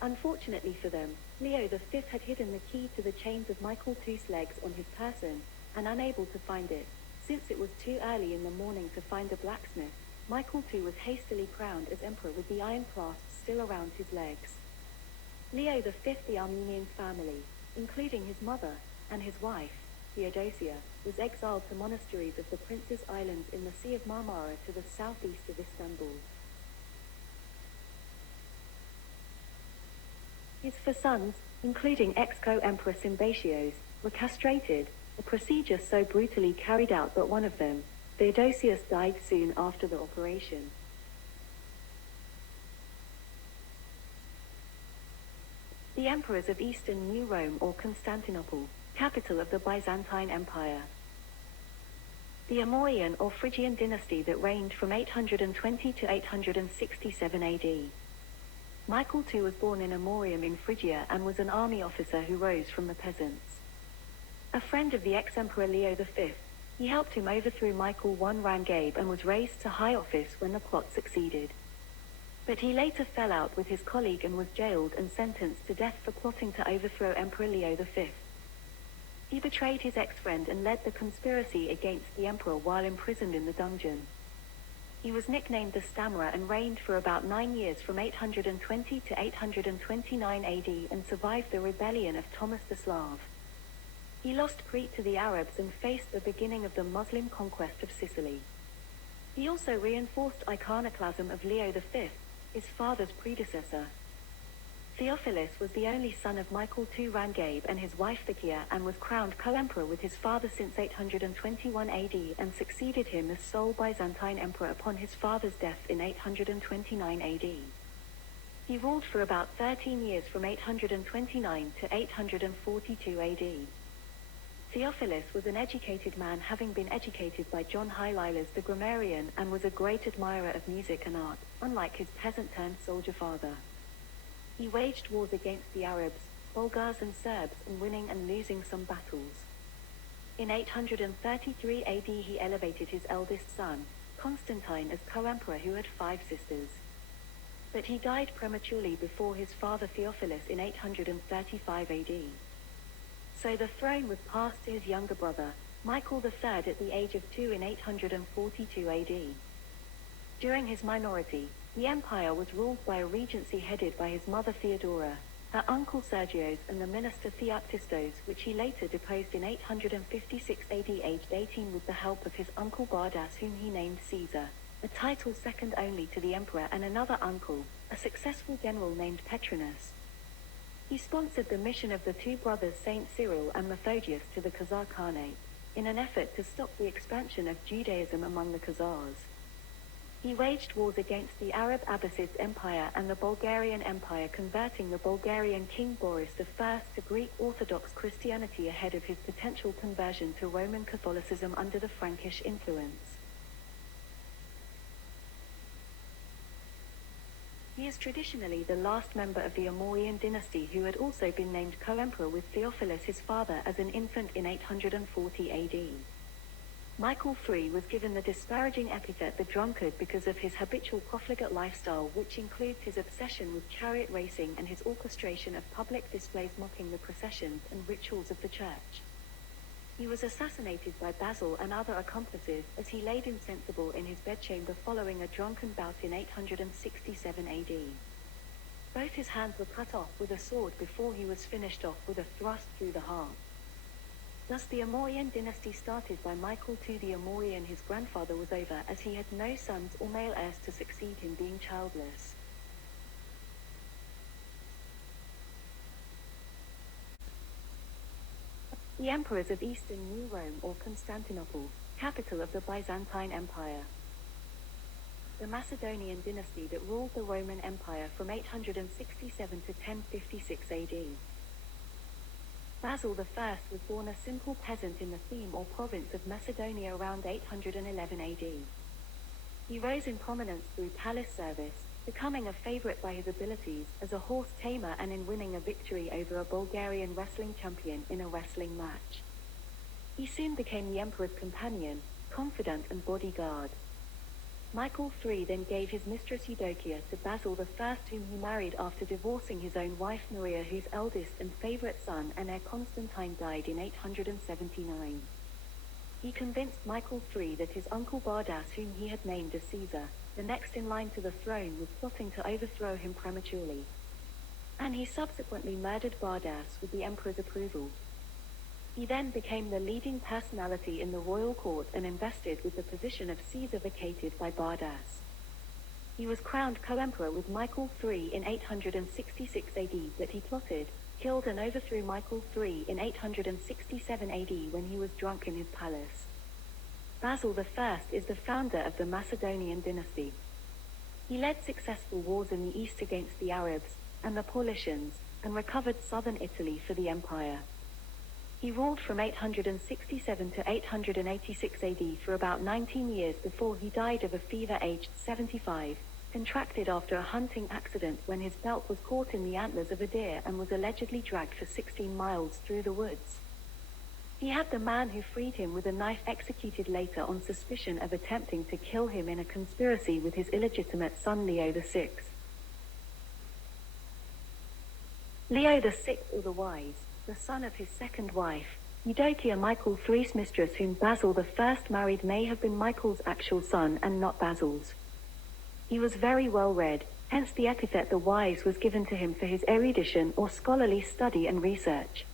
Unfortunately for them, Leo V had hidden the key to the chains of Michael II's legs on his person, and unable to find it, since it was too early in the morning to find a blacksmith, Michael II was hastily crowned as emperor with the iron clasp still around his legs. Leo V, the Armenian family, including his mother and his wife, Theodosia, was exiled to monasteries of the Prince's Islands in the Sea of Marmara to the southeast of Istanbul. His 4 sons, including ex-co-emperor Symbatios, were castrated, a procedure so brutally carried out that one of them, Theodosius, died soon after the operation. The emperors of Eastern New Rome or Constantinople, capital of the Byzantine Empire. The Amorian or Phrygian dynasty that reigned from 820 to 867 AD. Michael II was born in Amorium in Phrygia and was an army officer who rose from the peasants. A friend of the ex-emperor Leo V, he helped him overthrow Michael I Rangabe and was raised to high office when the plot succeeded. But he later fell out with his colleague and was jailed and sentenced to death for plotting to overthrow Emperor Leo V. He betrayed his ex-friend and led the conspiracy against the emperor while imprisoned in the dungeon. He was nicknamed the Stammerer and reigned for about 9 years from 820 to 829 AD and survived the rebellion of Thomas the Slav. He lost Crete to the Arabs and faced the beginning of the Muslim conquest of Sicily. He also reinforced iconoclasm of Leo V, his father's predecessor. Theophilus was the only son of Michael II Rangabe and his wife Phakia, and was crowned co-emperor with his father since 821 AD and succeeded him as sole Byzantine emperor upon his father's death in 829 AD. He ruled for about 13 years from 829 to 842 AD. Theophilus was an educated man, having been educated by John Hylilas the grammarian, and was a great admirer of music and art, unlike his peasant-turned-soldier father. He waged wars against the Arabs, Bulgars and Serbs, and winning and losing some battles. In 833 AD he elevated his eldest son, Constantine, as co-emperor, who had 5 sisters. But he died prematurely before his father Theophilus in 835 AD. So the throne was passed to his younger brother, Michael III, at the age of 2 in 842 AD. During his minority, the empire was ruled by a regency headed by his mother Theodora, her uncle Sergios, and the minister Theoptistos, which he later deposed in 856 AD, aged 18, with the help of his uncle Bardas, whom he named Caesar, a title second only to the emperor, and another uncle, a successful general named Petronus. He sponsored the mission of the two brothers Saint Cyril and Methodius to the Khazar Khanate, in an effort to stop the expansion of Judaism among the Khazars. He waged wars against the Arab Abbasid Empire and the Bulgarian Empire, converting the Bulgarian king Boris I to Greek Orthodox Christianity ahead of his potential conversion to Roman Catholicism under the Frankish influence. He is traditionally the last member of the Amorian dynasty who had also been named co-emperor with Theophilus his father as an infant in 840 AD. Michael III was given the disparaging epithet the drunkard because of his habitual profligate lifestyle, which includes his obsession with chariot racing and his orchestration of public displays mocking the processions and rituals of the church. He was assassinated by Basil and other accomplices as he laid insensible in his bedchamber following a drunken bout in 867 AD. Both his hands were cut off with a sword before he was finished off with a thrust through the heart. Thus the Amorian dynasty started by Michael II the Amorian, his grandfather, was over, as he had no sons or male heirs to succeed him, being childless. The emperors of Eastern New Rome, or Constantinople, capital of the Byzantine Empire. The Macedonian dynasty that ruled the Roman Empire from 867 to 1056 AD. Basil I was born a simple peasant in the Theme or province of Macedonia around 811 AD. He rose in prominence through palace service, becoming a favorite by his abilities as a horse tamer and in winning a victory over a Bulgarian wrestling champion in a wrestling match. He soon became the emperor's companion, confidant and bodyguard. Michael III then gave his mistress Eudokia to Basil I, whom he married after divorcing his own wife Maria, whose eldest and favorite son and heir Constantine died in 879. He convinced Michael III that his uncle Bardas, whom he had named as Caesar, the next in line to the throne, was plotting to overthrow him prematurely. And he subsequently murdered Bardas with the emperor's approval. He then became the leading personality in the royal court and invested with the position of Caesar vacated by Bardas. He was crowned co-emperor with Michael III in 866 AD, but he plotted, killed and overthrew Michael III in 867 AD when he was drunk in his palace. Basil I is the founder of the Macedonian dynasty. He led successful wars in the east against the Arabs and the Paulicians, and recovered southern Italy for the empire. He ruled from 867 to 886 AD for about 19 years before he died of a fever aged 75, contracted after a hunting accident when his belt was caught in the antlers of a deer and was allegedly dragged for 16 miles through the woods. He had the man who freed him with a knife executed later on suspicion of attempting to kill him in a conspiracy with his illegitimate son Leo VI. Leo VI, or the Wise, the son of his second wife, Eudokia, Michael III's mistress, whom Basil I married, may have been Michael's actual son and not Basil's. He was very well read, hence the epithet the Wise was given to him for his erudition or scholarly study and research.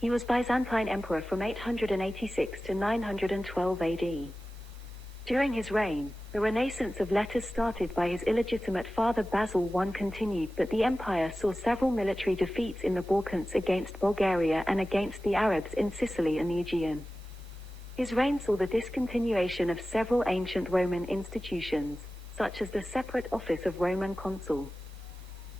He was Byzantine emperor from 886 to 912 AD. During his reign, the renaissance of letters started by his illegitimate father Basil I continued, but the empire saw several military defeats in the Balkans against Bulgaria and against the Arabs in Sicily and the Aegean. His reign saw the discontinuation of several ancient Roman institutions, such as the separate office of Roman consul.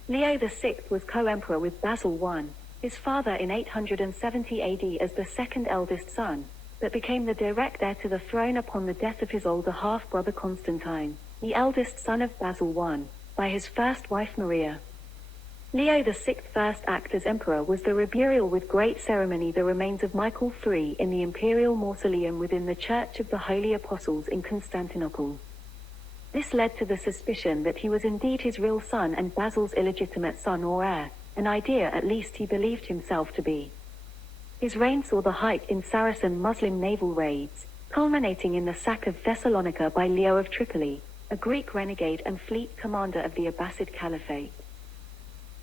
Leo VI was co-emperor with Basil I, his father, in 870 AD as the second eldest son, but became the direct heir to the throne upon the death of his older half-brother Constantine, the eldest son of Basil I, by his first wife Maria. Leo VI's first act as emperor was the reburial with great ceremony the remains of Michael III in the imperial mausoleum within the Church of the Holy Apostles in Constantinople. This led to the suspicion that he was indeed his real son and Basil's illegitimate son or heir, an idea at least he believed himself to be. His reign saw the height in Saracen Muslim naval raids, culminating in the sack of Thessalonica by Leo of Tripoli, a Greek renegade and fleet commander of the Abbasid Caliphate.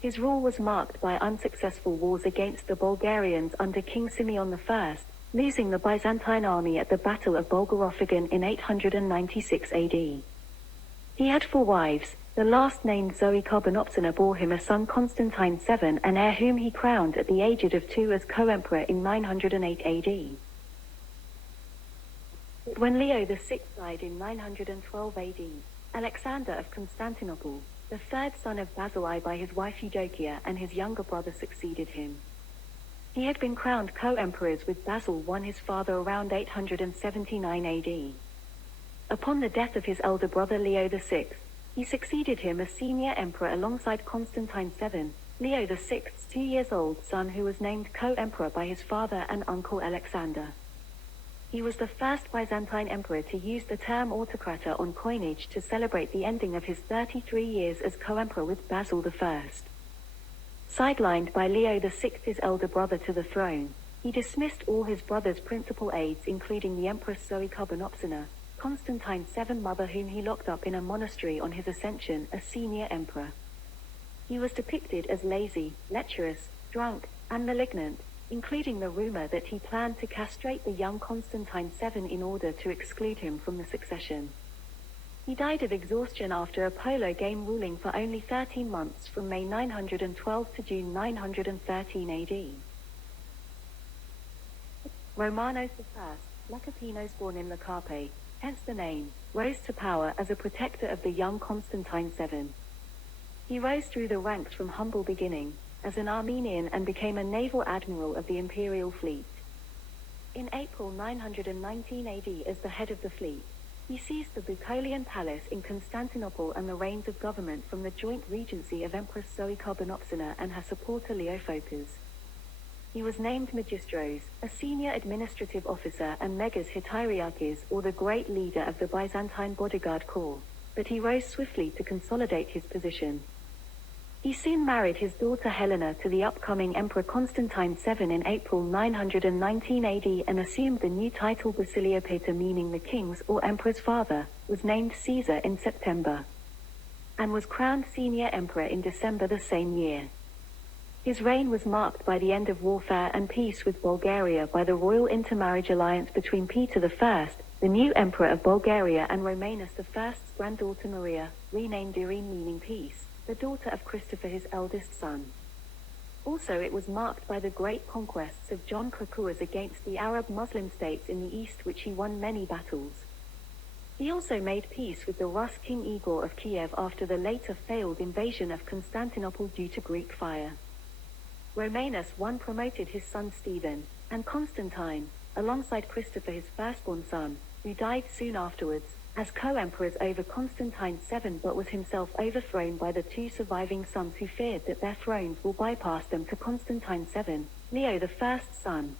His rule was marked by unsuccessful wars against the Bulgarians under King Simeon I, losing the Byzantine army at the Battle of Bulgarophagon in 896 AD. He had 4 wives, The last named Zoe Carbonopsina bore him a son Constantine VII, an heir whom he crowned at the age of 2 as co-emperor in 908 AD. When Leo VI died in 912 AD, Alexander of Constantinople, the third son of Basil I by his wife Eudokia, and his younger brother succeeded him. He had been crowned co-emperors with Basil I his father around 879 AD. Upon the death of his elder brother Leo VI, he succeeded him as senior emperor alongside Constantine VII, Leo VI's 2 years old son, who was named co-emperor by his father and uncle Alexander. He was the first Byzantine emperor to use the term autocrator on coinage to celebrate the ending of his 33 years as co-emperor with Basil I. Sidelined by Leo VI's elder brother to the throne, he dismissed all his brother's principal aides, including the Empress Zoe Carbonopsina, Constantine's seventh mother, whom he locked up in a monastery on his ascension as senior emperor. He was depicted as lazy, lecherous, drunk, and malignant, including the rumor that he planned to castrate the young Constantine VII in order to exclude him from the succession. He died of exhaustion after a polo game, ruling for only 13 months from May 912 to June 913 AD. Romanos I, Lecapenus born in Lecape, hence the name, rose to power as a protector of the young Constantine VII. He rose through the ranks from humble beginning, as an Armenian, and became a naval admiral of the imperial fleet. In April 919 AD, as the head of the fleet, he seized the Bucolian palace in Constantinople and the reins of government from the joint regency of Empress Zoe Carbonopsina and her supporter Leophocas. He was named Magistros, a senior administrative officer, and Megas Hitiriakis, or the great leader of the Byzantine bodyguard corps, but he rose swiftly to consolidate his position. He soon married his daughter Helena to the upcoming Emperor Constantine VII in April 919 AD and assumed the new title Basileus, meaning the king's or emperor's father, was named Caesar in September, and was crowned senior emperor in December the same year. His reign was marked by the end of warfare and peace with Bulgaria by the royal intermarriage alliance between Peter I, the new emperor of Bulgaria, and Romanus I's granddaughter Maria, renamed Irene meaning peace, the daughter of Christopher, his eldest son. Also, it was marked by the great conquests of John Cracouas against the Arab Muslim states in the east, which he won many battles. He also made peace with the Rus king Igor of Kiev after the later failed invasion of Constantinople due to Greek fire. Romanus I promoted his son Stephen, and Constantine, alongside Christopher, his firstborn son, who died soon afterwards, as co-emperors over Constantine VII, but was himself overthrown by the two surviving sons who feared that their thrones will bypass them to Constantine VII, Leo I's son.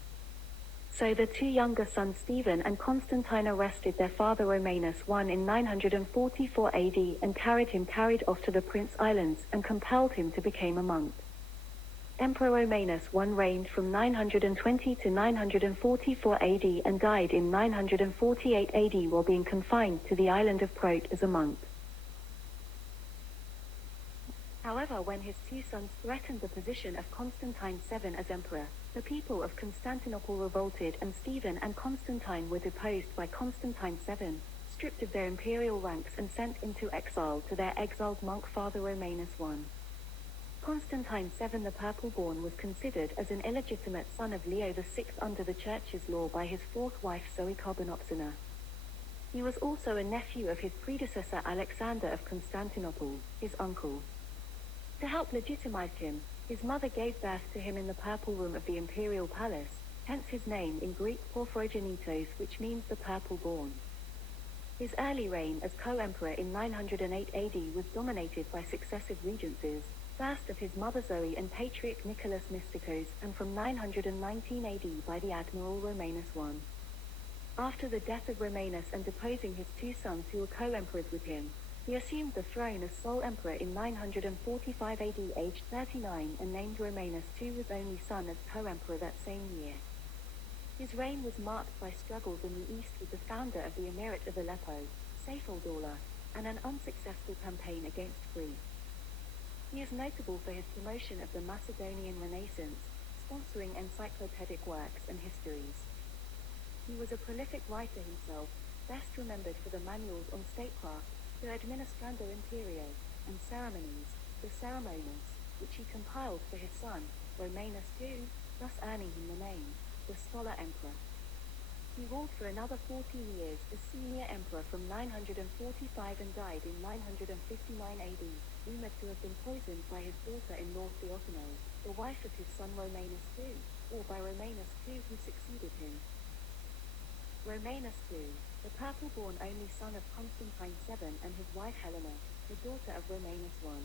So the two younger sons Stephen and Constantine arrested their father Romanus I in 944 AD and carried off to the Prince Islands and compelled him to become a monk. Emperor Romanus I reigned from 920 to 944 AD and died in 948 AD while being confined to the island of Prote as a monk. However, when his two sons threatened the position of Constantine VII as emperor, the people of Constantinople revolted, and Stephen and Constantine were deposed by Constantine VII, stripped of their imperial ranks and sent into exile to their exiled monk father Romanus I. Constantine VII the Purple-born was considered as an illegitimate son of Leo VI under the Church's law by his fourth wife Zoe Carbonopsina. He was also a nephew of his predecessor Alexander of Constantinople, his uncle. To help legitimize him, his mother gave birth to him in the Purple Room of the imperial palace, hence his name in Greek Porphyrogenitos, which means the Purple-born. His early reign as co-emperor in 908 AD was dominated by successive regencies, first of his mother Zoe and Patriarch Nicholas Mystikos, and from 919 AD by the Admiral Romanus I. After the death of Romanus and deposing his two sons who were co-emperors with him, he assumed the throne as sole emperor in 945 AD, aged 39, and named Romanus II, his only son, as co-emperor that same year. His reign was marked by struggles in the east with the founder of the Emirate of Aleppo, Saif-ul-Dawla, and an unsuccessful campaign against Greece. He is notable for his promotion of the Macedonian Renaissance, sponsoring encyclopedic works and histories. He was a prolific writer himself, best remembered for the manuals on statecraft, De Administrando Imperio, and ceremonies, the Ceremonies, which he compiled for his son, Romanus II, thus earning him the name, the Scholar Emperor. He ruled for another 14 years as senior emperor from 945 and died in 959 AD, rumored to have been poisoned by his daughter-in-law Theophano, the wife of his son Romanus II, or by Romanus II who succeeded him. Romanus II, the purple-born only son of Constantine VII and his wife Helena, the daughter of Romanus I.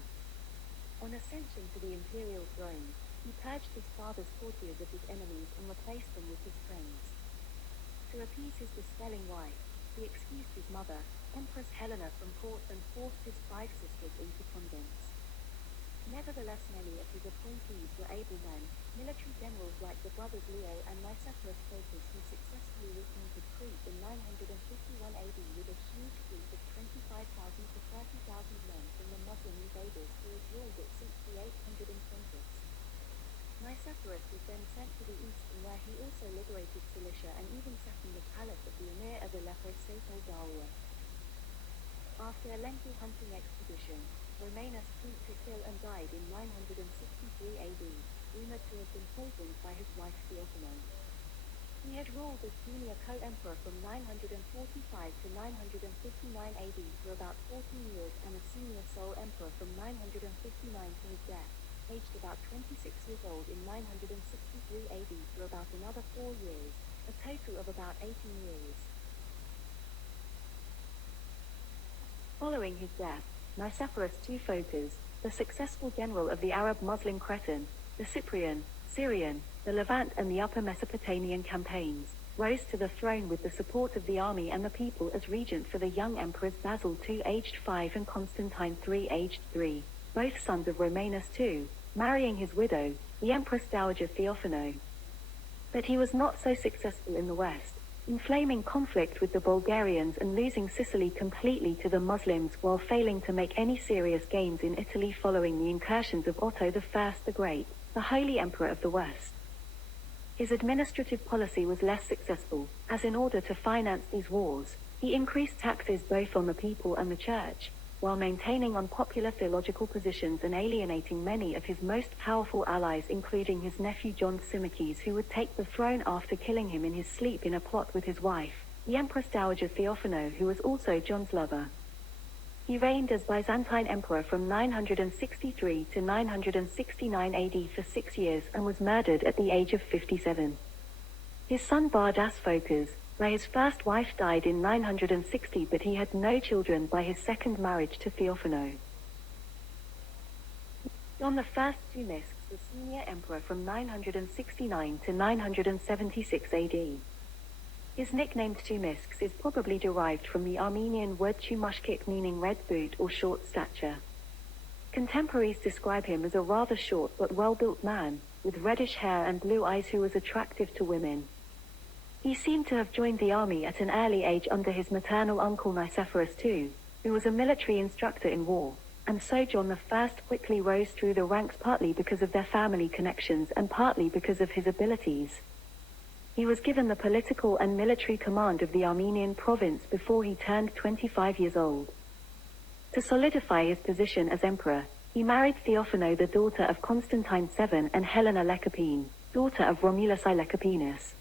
On ascension to the imperial throne, he purged his father's courtiers of his enemies and replaced them with his friends. To appease his dispelling wife, he excused his mother, Empress Helena, from court and forced his 5 sisters into convents. Nevertheless, many of his appointees were able men, military generals like the brothers Leo and Nicephorus Phocas, who successfully reconquered Crete in 951 AD with a huge fleet of 25,000 to 30,000 men from the Muslim invaders who had ruled it since the 820s. Nicephorus was then sent to the east, and where he also liberated Cilicia and even sat in the palace of the emir of Aleppo, Saif-al-Dawla. After a lengthy hunting expedition, Romanus flew to kill and died in 963 AD, rumored to have been poisoned by his wife Theophano. He had ruled as junior co-emperor from 945 to 959 AD for about 14 years and as senior sole emperor from 959 to his death, aged about 26 years old in 963 AD for about another 4 years, a total of about 18 years. Following his death, Nicephorus II Phocas, the successful general of the Arab Muslim Cretan, the Cyprian, Syrian, the Levant and the Upper Mesopotamian campaigns, rose to the throne with the support of the army and the people as regent for the young emperors Basil II aged 5 and Constantine III aged 3, both sons of Romanus II, marrying his widow, the Empress Dowager Theophano. But he was not so successful in the west, inflaming conflict with the Bulgarians and losing Sicily completely to the Muslims while failing to make any serious gains in Italy following the incursions of Otto I the Great, the Holy Emperor of the West. His administrative policy was less successful, as in order to finance these wars, he increased taxes both on the people and the church, while maintaining unpopular theological positions and alienating many of his most powerful allies, including his nephew John Symmachus, who would take the throne after killing him in his sleep in a plot with his wife, the Empress Dowager Theophano, who was also John's lover. He reigned as Byzantine emperor from 963 to 969 AD for 6 years and was murdered at the age of 57. His son Bardas Phocas, by his first wife, died in 960, but he had no children by his second marriage to Theophano. John I Tumisks was senior emperor from 969 to 976 AD. His nickname Tumisks is probably derived from the Armenian word Tumashkik, meaning red boot or short stature. Contemporaries describe him as a rather short but well-built man, with reddish hair and blue eyes, who was attractive to women. He seemed to have joined the army at an early age under his maternal uncle Nicephorus II, who was a military instructor in war, and so John I quickly rose through the ranks, partly because of their family connections and partly because of his abilities. He was given the political and military command of the Armenian province before he turned 25 years old. To solidify his position as emperor, he married Theophano, the daughter of Constantine VII, and Helena Lecapene, daughter of Romulus I Lecapinus.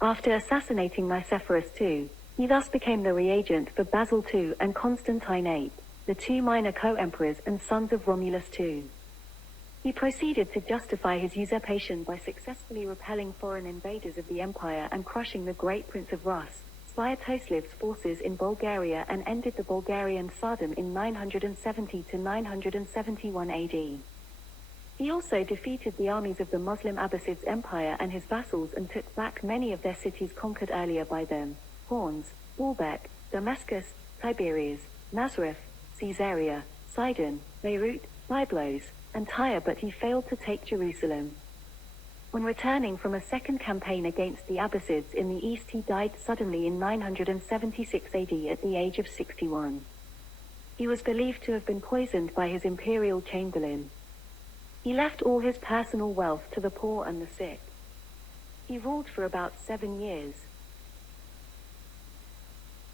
After assassinating Nicephorus II, he thus became the reagent for Basil II and Constantine VIII, the 2 minor co-emperors and sons of Romulus II. He proceeded to justify his usurpation by successfully repelling foreign invaders of the empire and crushing the great Prince of Rus, Sviatosliv's forces in Bulgaria, and ended the Bulgarian Tsardom in 970 to 971 AD. He also defeated the armies of the Muslim Abbasids Empire and his vassals and took back many of their cities conquered earlier by them: Horns, Baalbek, Damascus, Tiberias, Nazareth, Caesarea, Sidon, Beirut, Byblos, and Tyre, but he failed to take Jerusalem. When returning from a second campaign against the Abbasids in the east, he died suddenly in 976 AD at the age of 61. He was believed to have been poisoned by his imperial chamberlain. He left all his personal wealth to the poor and the sick. He ruled for about 7 years.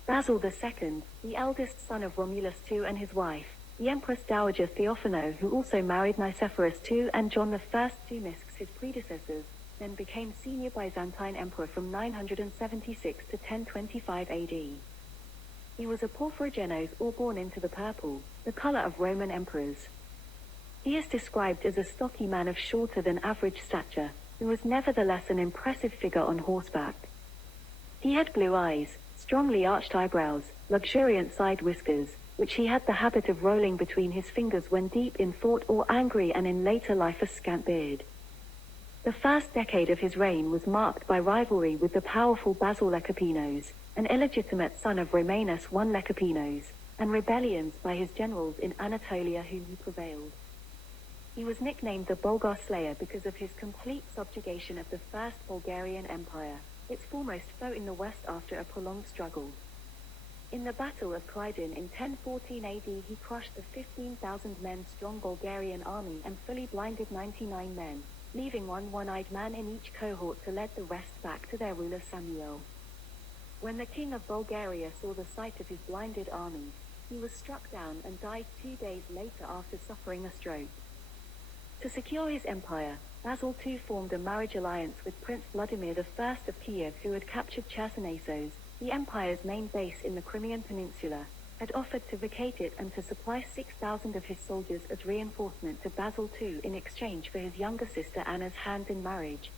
Basil II, the eldest son of Romulus II and his wife, The Empress Dowager Theophano, who also married Nicephorus II and John I Sumisks, his predecessors, then became senior Byzantine emperor from 976 to 1025 AD. He was a Porphyrogenos, or born into the purple, the color of Roman emperors. He is described as a stocky man of shorter than average stature, who was nevertheless an impressive figure on horseback. He had blue eyes, strongly arched eyebrows, luxuriant side whiskers, which he had the habit of rolling between his fingers when deep in thought or angry, and in later life a scant beard. The first decade of his reign was marked by rivalry with the powerful Basil Lecapenus, an illegitimate son of Romanus I Lecapenus, and rebellions by his generals in Anatolia whom he prevailed. He was nicknamed the Bulgar Slayer because of his complete subjugation of the First Bulgarian Empire, its foremost foe in the west after a prolonged struggle. In the Battle of Klyden in 1014 AD he crushed the 15,000-men-strong Bulgarian army and fully blinded 99 men, leaving one one-eyed man in each cohort to lead the rest back to their ruler Samuel. When the king of Bulgaria saw the sight of his blinded army, he was struck down and died 2 days later after suffering a stroke. To secure his empire, Basil II formed a marriage alliance with Prince Vladimir I of Kiev, who had captured Chersonesos, the empire's main base in the Crimean Peninsula, had offered to vacate it and to supply 6,000 of his soldiers as reinforcement to Basil II in exchange for his younger sister Anna's hand in marriage.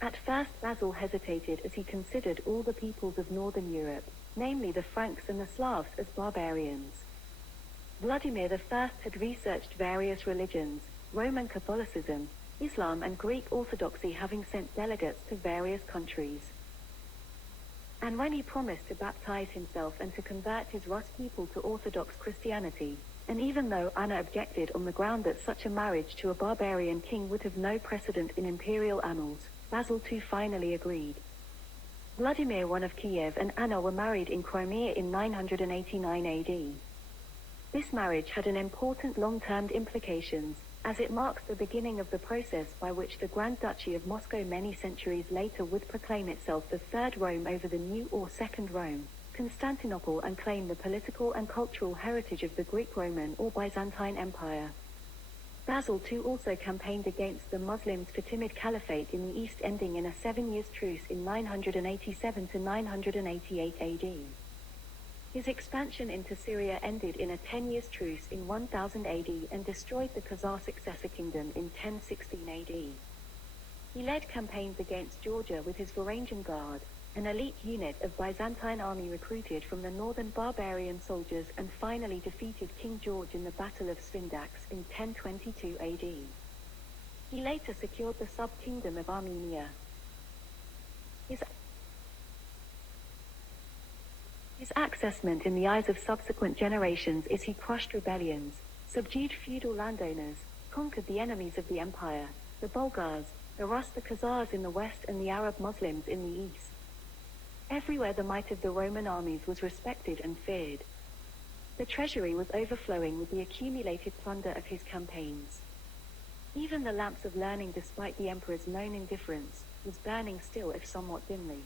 At first Basil hesitated, as he considered all the peoples of northern Europe, namely the Franks and the Slavs, as barbarians. Vladimir I had researched various religions, Roman Catholicism, Islam and Greek Orthodoxy, having sent delegates to various countries. And when he promised to baptize himself and to convert his Rus people to Orthodox Christianity, and even though Anna objected on the ground that such a marriage to a barbarian king would have no precedent in imperial annals, Basil II finally agreed. Vladimir I of Kiev and Anna were married in Crimea in 989 AD. This marriage had an important long-term implications, as it marks the beginning of the process by which the Grand Duchy of Moscow many centuries later would proclaim itself the Third Rome over the New or Second Rome, Constantinople, and claim the political and cultural heritage of the Greek-Roman or Byzantine Empire. Basil II also campaigned against the Muslims' Fatimid Caliphate in the east, ending in a 7-year truce in 987 to 988 AD. His expansion into Syria ended in a 10-year truce in 1000 AD and destroyed the Khazar successor kingdom in 1016 AD. He led campaigns against Georgia with his Varangian Guard, an elite unit of Byzantine army recruited from the northern barbarian soldiers, and finally defeated King George in the Battle of Sfindax in 1022 AD. He later secured the sub-kingdom of Armenia. His accessment in the eyes of subsequent generations is he crushed rebellions, subdued feudal landowners, conquered the enemies of the empire, the Bulgars, the Rus, the Khazars in the west, and the Arab Muslims in the east. Everywhere the might of the Roman armies was respected and feared. The treasury was overflowing with the accumulated plunder of his campaigns. Even the lamps of learning, despite the emperor's known indifference, was burning still, if somewhat dimly.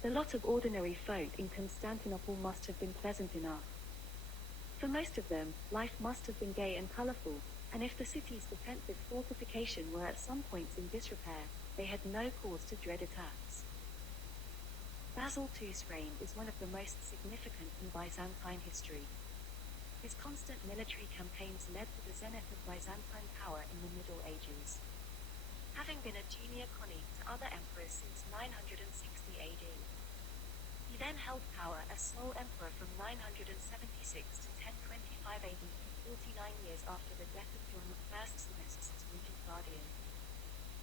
The lot of ordinary folk in Constantinople must have been pleasant enough. For most of them, life must have been gay and colourful, and if the city's defensive fortification were at some points in disrepair, they had no cause to dread attacks. Basil II's reign is one of the most significant in Byzantine history. His constant military campaigns led to the zenith of Byzantine power in the Middle Ages. Having been a junior colleague to other emperors since 960 AD, he then held power as sole emperor from 976 to 1025 AD, 49 years after the death of John I Sumisks as regent guardian.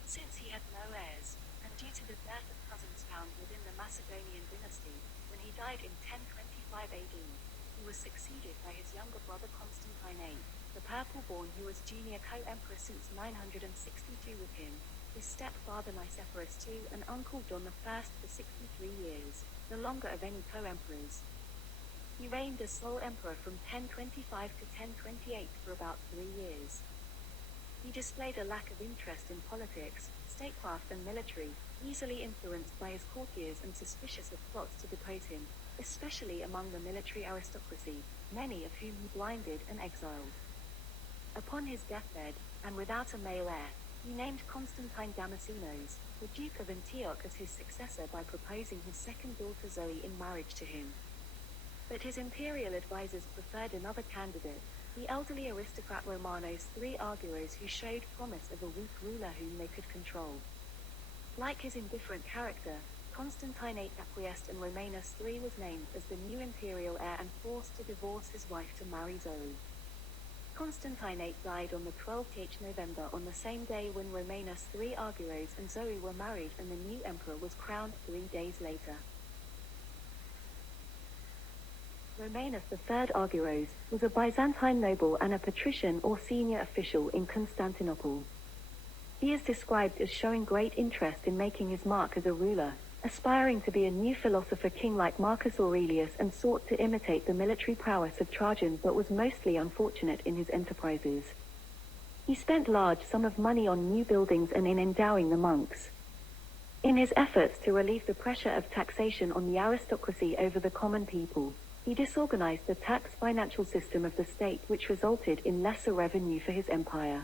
Since he had no heirs, and due to the death of cousins found within the Macedonian dynasty, when he died in 1025 AD, he was succeeded by his younger brother Constantine VIII, the purple-born, who was junior co-emperor since 962 with him, his stepfather Nicephorus II, and uncle John I for 63 years, the longer of any co-emperors. He reigned as sole emperor from 1025 to 1028 for about 3 years. He displayed a lack of interest in politics, statecraft and military, easily influenced by his courtiers and suspicious of plots to depose him, especially among the military aristocracy, many of whom he blinded and exiled. Upon his deathbed, and without a male heir, he named Constantine Damascenos, the Duke of Antioch, as his successor by proposing his second daughter Zoe in marriage to him. But his imperial advisors preferred another candidate, the elderly aristocrat Romanos III Argyros, who showed promise of a weak ruler whom they could control. Like his indifferent character, Constantine VIII acquiesced, and Romanus III was named as the new imperial heir and forced to divorce his wife to marry Zoe. Constantine VIII died on the 12th November, on the same day when Romanus III Argyros and Zoe were married, and the new emperor was crowned 3 days later. Romanus III Argyros was a Byzantine noble and a patrician or senior official in Constantinople. He is described as showing great interest in making his mark as a ruler, aspiring to be a new philosopher king like Marcus Aurelius, and sought to imitate the military prowess of Trajan, but was mostly unfortunate in his enterprises. He spent large sums of money on new buildings and in endowing the monks. In his efforts to relieve the pressure of taxation on the aristocracy over the common people, he disorganized the tax financial system of the state, which resulted in lesser revenue for his empire.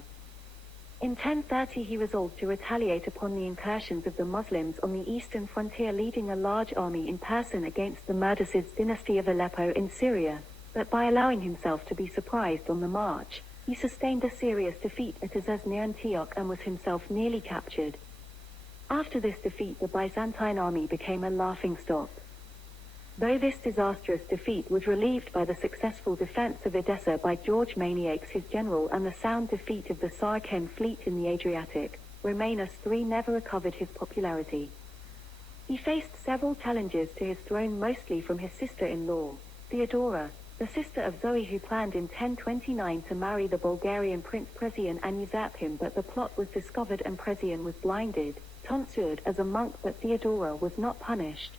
In 1030 he resolved to retaliate upon the incursions of the Muslims on the eastern frontier, leading a large army in person against the Murdershids dynasty of Aleppo in Syria, but by allowing himself to be surprised on the march, he sustained a serious defeat at Azaz near Antioch and was himself nearly captured. After this defeat, the Byzantine army became a laughingstock. Though this disastrous defeat was relieved by the successful defense of Edessa by George Maniax, his general, and the sound defeat of the Saracen fleet in the Adriatic, Romanus III never recovered his popularity. He faced several challenges to his throne, mostly from his sister-in-law, Theodora, the sister of Zoe, who planned in 1029 to marry the Bulgarian prince Presian and usurp him, but the plot was discovered and Presian was blinded, tonsured as a monk, but Theodora was not punished.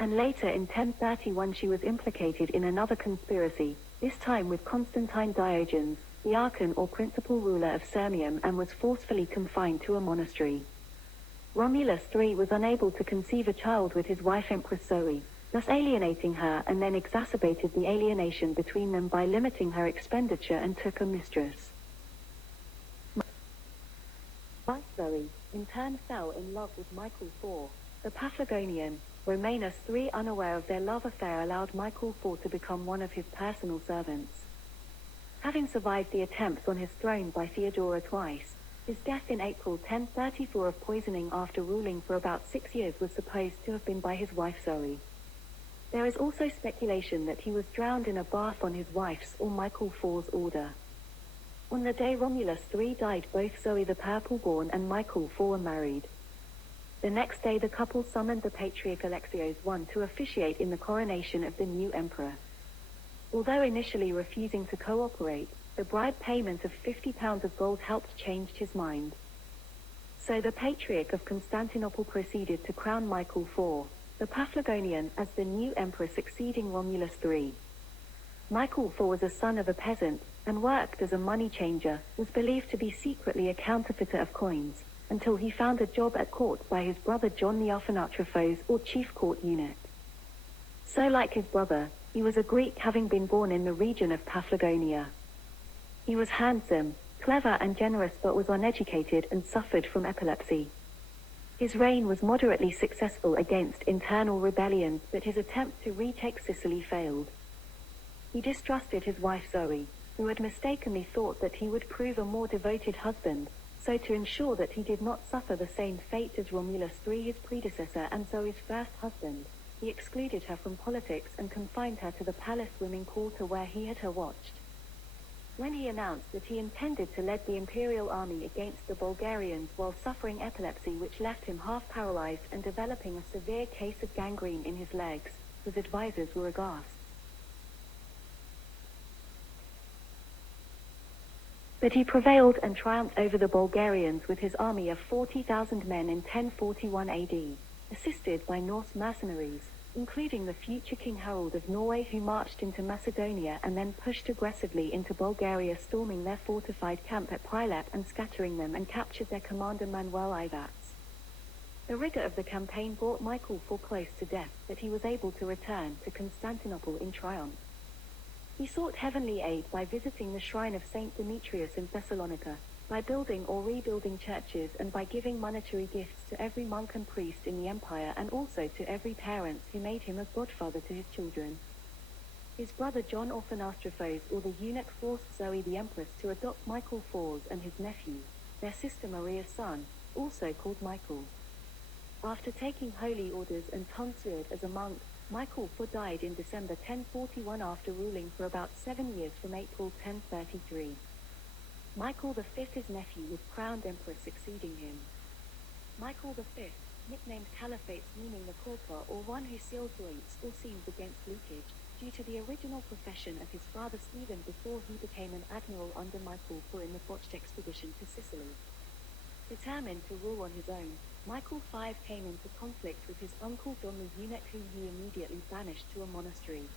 And later in 1031 she was implicated in another conspiracy, this time with Constantine Diogenes, the archon or principal ruler of Sirmium, and was forcefully confined to a monastery. Romulus III was unable to conceive a child with his wife Empress Zoe, thus alienating her, and then exacerbated the alienation between them by limiting her expenditure and took a mistress. Wife Zoe, in turn, fell in love with Michael IV, the Paphlagonian. Romanus III, unaware of their love affair, allowed Michael IV to become one of his personal servants. Having survived the attempts on his throne by Theodora twice, his death in April 1034 of poisoning after ruling for about 6 years was supposed to have been by his wife Zoe. There is also speculation that he was drowned in a bath on his wife's or Michael IV's order. On the day Romulus III died, both Zoe the Purple-born and Michael IV were married. The next day the couple summoned the Patriarch Alexios I to officiate in the coronation of the new emperor. Although initially refusing to cooperate, the bribe payment of 50 pounds of gold helped change his mind. So the Patriarch of Constantinople proceeded to crown Michael IV, the Paphlagonian, as the new emperor, succeeding Romulus III. Michael IV was a son of a peasant, and worked as a money changer, was believed to be secretly a counterfeiter of coins, until he found a job at court by his brother John the Orphanatrophos, or chief court eunuch. So like his brother, he was a Greek, having been born in the region of Paphlagonia. He was handsome, clever and generous, but was uneducated and suffered from epilepsy. His reign was moderately successful against internal rebellions, but his attempt to retake Sicily failed. He distrusted his wife Zoe, who had mistakenly thought that he would prove a more devoted husband, so to ensure that he did not suffer the same fate as Romulus III, his predecessor and Zoe's first husband, he excluded her from politics and confined her to the palace swimming quarter, where he had her watched. When he announced that he intended to lead the imperial army against the Bulgarians while suffering epilepsy, which left him half paralyzed and developing a severe case of gangrene in his legs, his advisors were aghast. But he prevailed and triumphed over the Bulgarians with his army of 40,000 men in 1041 AD, assisted by Norse mercenaries, including the future King Harold of Norway, who marched into Macedonia and then pushed aggressively into Bulgaria, storming their fortified camp at Prilep and scattering them, and captured their commander Manuel Ivats. The rigor of the campaign brought Michael IV close to death, but he was able to return to Constantinople in triumph. He sought heavenly aid by visiting the shrine of Saint Demetrius in Thessalonica, by building or rebuilding churches, and by giving monetary gifts to every monk and priest in the empire, and also to every parent who made him a godfather to his children. His brother John Orphanastraphos, or the eunuch, forced Zoe the empress to adopt Michael IV and his nephew, their sister Maria's son, also called Michael. After taking holy orders and tonsured as a monk, Michael IV died in December 1041 after ruling for about 7 years from April 1033. Michael V, his nephew, was crowned emperor, succeeding him. Michael V, nicknamed Caliphates, meaning the corker or one who seals joints or seams against leakage, due to the original profession of his father Stephen before he became an admiral under Michael IV in the botched expedition to Sicily. Determined to rule on his own, Michael V came into conflict with his uncle John the eunuch, whom he immediately banished to a monastery.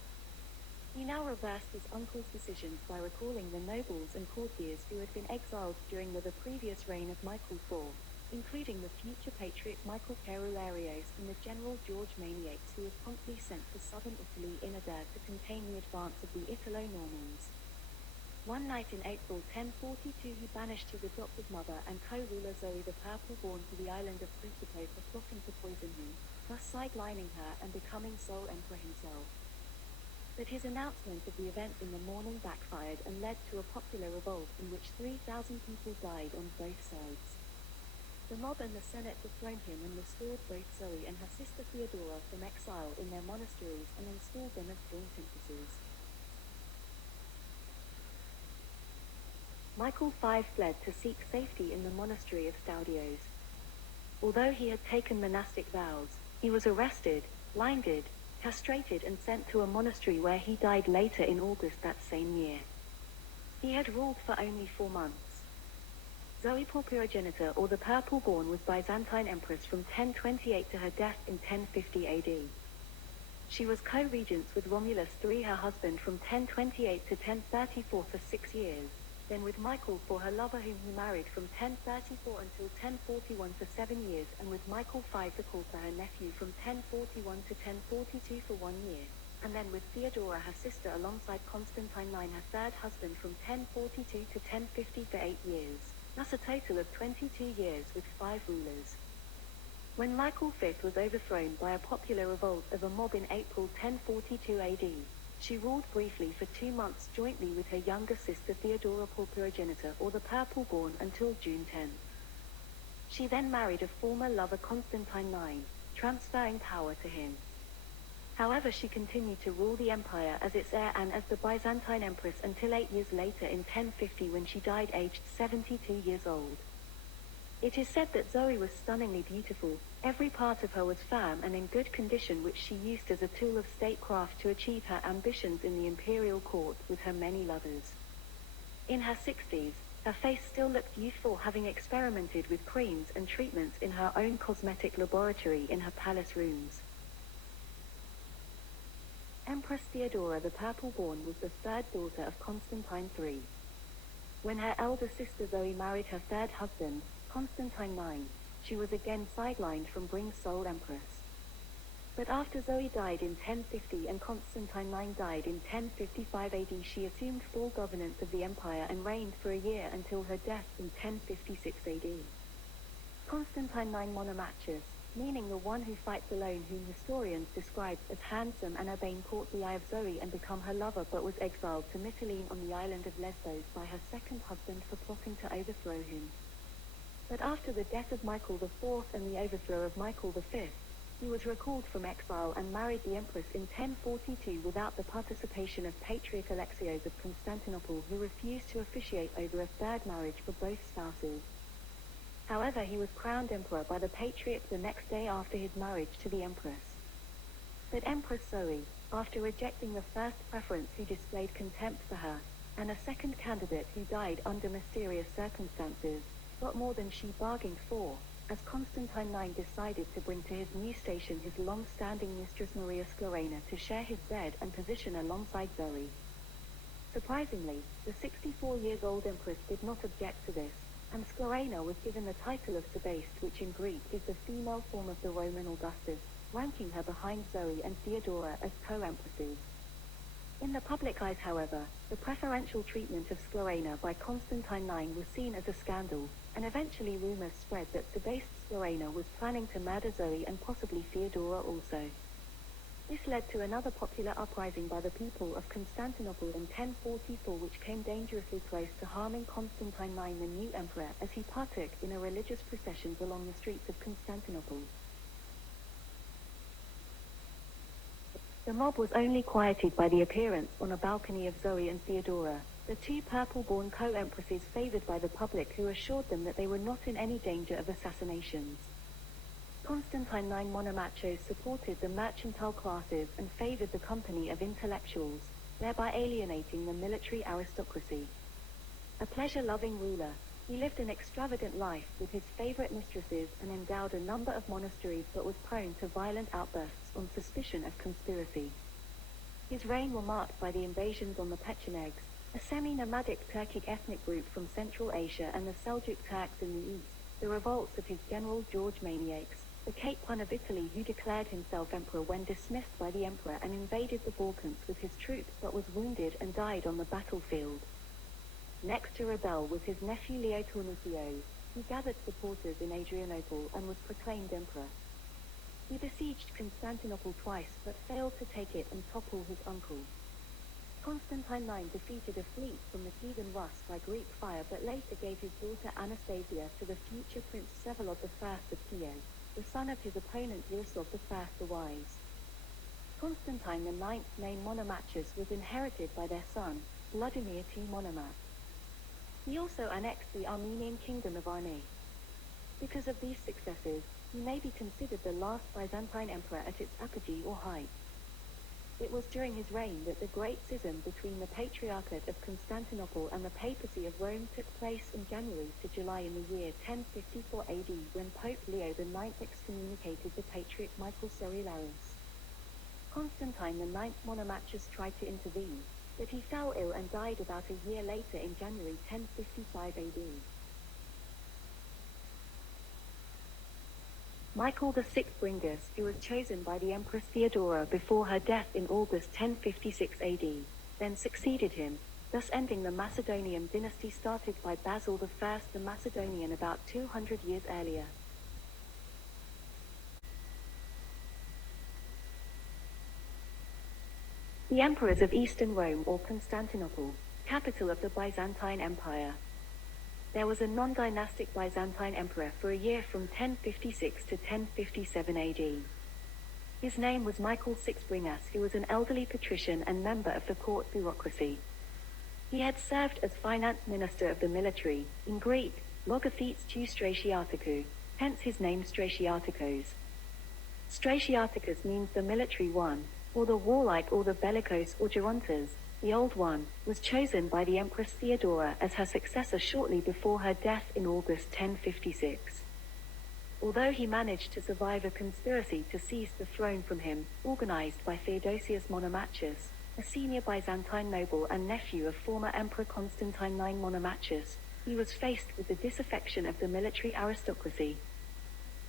He now reversed his uncle's decisions by recalling the nobles and courtiers who had been exiled during the previous reign of Michael IV, including the future patriarch Michael Perularios and the general George Maniax, who was promptly sent to southern Italy in order to contain the advance of the Italo-Normans. One night in April 1042 he banished his adopted mother and co-ruler Zoe the Purple-born to the island of Principe for plotting to poison him, thus sidelining her and becoming sole emperor himself. But his announcement of the event in the morning backfired and led to a popular revolt in which 3,000 people died on both sides. The mob and the Senate dethroned him and restored both Zoe and her sister Theodora from exile in their monasteries and installed them as joint empresses. Michael V fled to seek safety in the monastery of Staudios. Although he had taken monastic vows, he was arrested, blinded, castrated and sent to a monastery where he died later in August that same year. He had ruled for only 4 months. Zoe Purpurogenita, or the Purple-born, was Byzantine empress from 1028 to her death in 1050 AD. She was co-regent with Romulus III, her husband, from 1028 to 1034 for 6 years, then with Michael IV, her lover, whom he married from 1034 until 1041 for 7 years, and with Michael V the Corker, her nephew, from 1041 to 1042 for 1 year, and then with Theodora, her sister, alongside Constantine IX, her third husband, from 1042 to 1050 for 8 years, thus a total of 22 years with 5 rulers. When Michael V was overthrown by a popular revolt of a mob in April 1042 AD, she ruled briefly for 2 months jointly with her younger sister Theodora Purpurogenita, or the Purple-born, until June 10. She then married a former lover, Constantine IX, transferring power to him. However, she continued to rule the empire as its heir and as the Byzantine empress until 8 years later in 1050, when she died aged 72 years old. It is said that Zoe was stunningly beautiful. Every part of her was firm and in good condition, which she used as a tool of statecraft to achieve her ambitions in the imperial court with her many lovers. In her 60s, her face still looked youthful, having experimented with creams and treatments in her own cosmetic laboratory in her palace rooms. Empress Theodora the Purple-born was the third daughter of Constantine III. When her elder sister Zoe married her third husband, Constantine IX, she was again sidelined from being sole empress. But after Zoe died in 1050 and Constantine IX died in 1055 AD, she assumed full governance of the empire and reigned for a year until her death in 1056 AD. Constantine IX Monomachus, meaning the one who fights alone, whom historians describe as handsome and urbane, caught the eye of Zoe and became her lover, but was exiled to Mytilene on the island of Lesbos by her second husband for plotting to overthrow him. But after the death of Michael IV and the overthrow of Michael V, he was recalled from exile and married the empress in 1042 without the participation of Patriarch Alexios of Constantinople, who refused to officiate over a third marriage for both spouses. However, he was crowned emperor by the Patriarch the next day after his marriage to the empress. But Empress Zoe, after rejecting the first preference who displayed contempt for her, and a second candidate who died under mysterious circumstances, got more than she bargained for, as Constantine IX decided to bring to his new station his long-standing mistress Maria Sclerena to share his bed and position alongside Zoe. Surprisingly, the 64-year-old empress did not object to this, and Sclerena was given the title of Sebaste, which in Greek is the female form of the Roman Augustus, ranking her behind Zoe and Theodora as co-empresses. In the public eyes, however, the preferential treatment of Sclerena by Constantine IX was seen as a scandal, and eventually rumors spread that Sebaste Sclerena was planning to murder Zoe and possibly Theodora also. This led to another popular uprising by the people of Constantinople in 1044, which came dangerously close to harming Constantine IX, the new emperor, as he partook in a religious processions along the streets of Constantinople. The mob was only quieted by the appearance on a balcony of Zoe and Theodora, the two purple-born co-empresses favored by the public, who assured them that they were not in any danger of assassinations. Constantine IX monomachos supported the mercantile classes and favored the company of intellectuals, thereby alienating the military aristocracy. A pleasure-loving ruler, he lived an extravagant life with his favorite mistresses and endowed a number of monasteries, but was prone to violent outbursts on suspicion of conspiracy. His reign was marked by the invasions on the Pechenegs, a semi-nomadic Turkic ethnic group from Central Asia, and the Seljuk Turks in the east, the revolts of his general George Maniacs, the Cape Hun of Italy, who declared himself emperor when dismissed by the emperor and invaded the Balkans with his troops, but was wounded and died on the battlefield. Next to rebel was his nephew Leo Tornicios, who gathered supporters in Adrianople and was proclaimed emperor. He besieged Constantinople twice but failed to take it and topple his uncle. Constantine IX defeated a fleet from the heathen Rus by Greek fire, but later gave his daughter Anastasia to the future Prince Vsevolod I of Kiev, the son of his opponent Yaroslav I the Wise. Constantine IX's name Monomachus was inherited by their son, Vladimir T. Monomach. He also annexed the Armenian kingdom of Arne. Because of these successes, he may be considered the last Byzantine emperor at its apogee or height. It was during his reign that the great schism between the Patriarchate of Constantinople and the Papacy of Rome took place in January to July in the year 1054 AD, when Pope Leo IX excommunicated the Patriarch Michael Cerularis. Constantine IX Monomachus tried to intervene, but he fell ill and died about a year later in January 1055 AD. Michael VI Bringas, who was chosen by the Empress Theodora before her death in August 1056 AD, then succeeded him, thus ending the Macedonian dynasty started by Basil I the Macedonian about 200 years earlier. The Emperors of Eastern Rome, or Constantinople, capital of the Byzantine Empire. There was a non-dynastic Byzantine emperor for a year from 1056 to 1057 AD. His name was Michael VI Bringas, who was an elderly patrician and member of the court bureaucracy. He had served as finance minister of the military, in Greek, Logothetes tou Stratiaticou, hence his name Stratiaticos. Stratiaticus means the military one, or the warlike, or the bellicose, or Gerontas. The Old One, was chosen by the Empress Theodora as her successor shortly before her death in August 1056. Although he managed to survive a conspiracy to seize the throne from him, organized by Theodosius Monomachus, a senior Byzantine noble and nephew of former Emperor Constantine IX Monomachus, he was faced with the disaffection of the military aristocracy.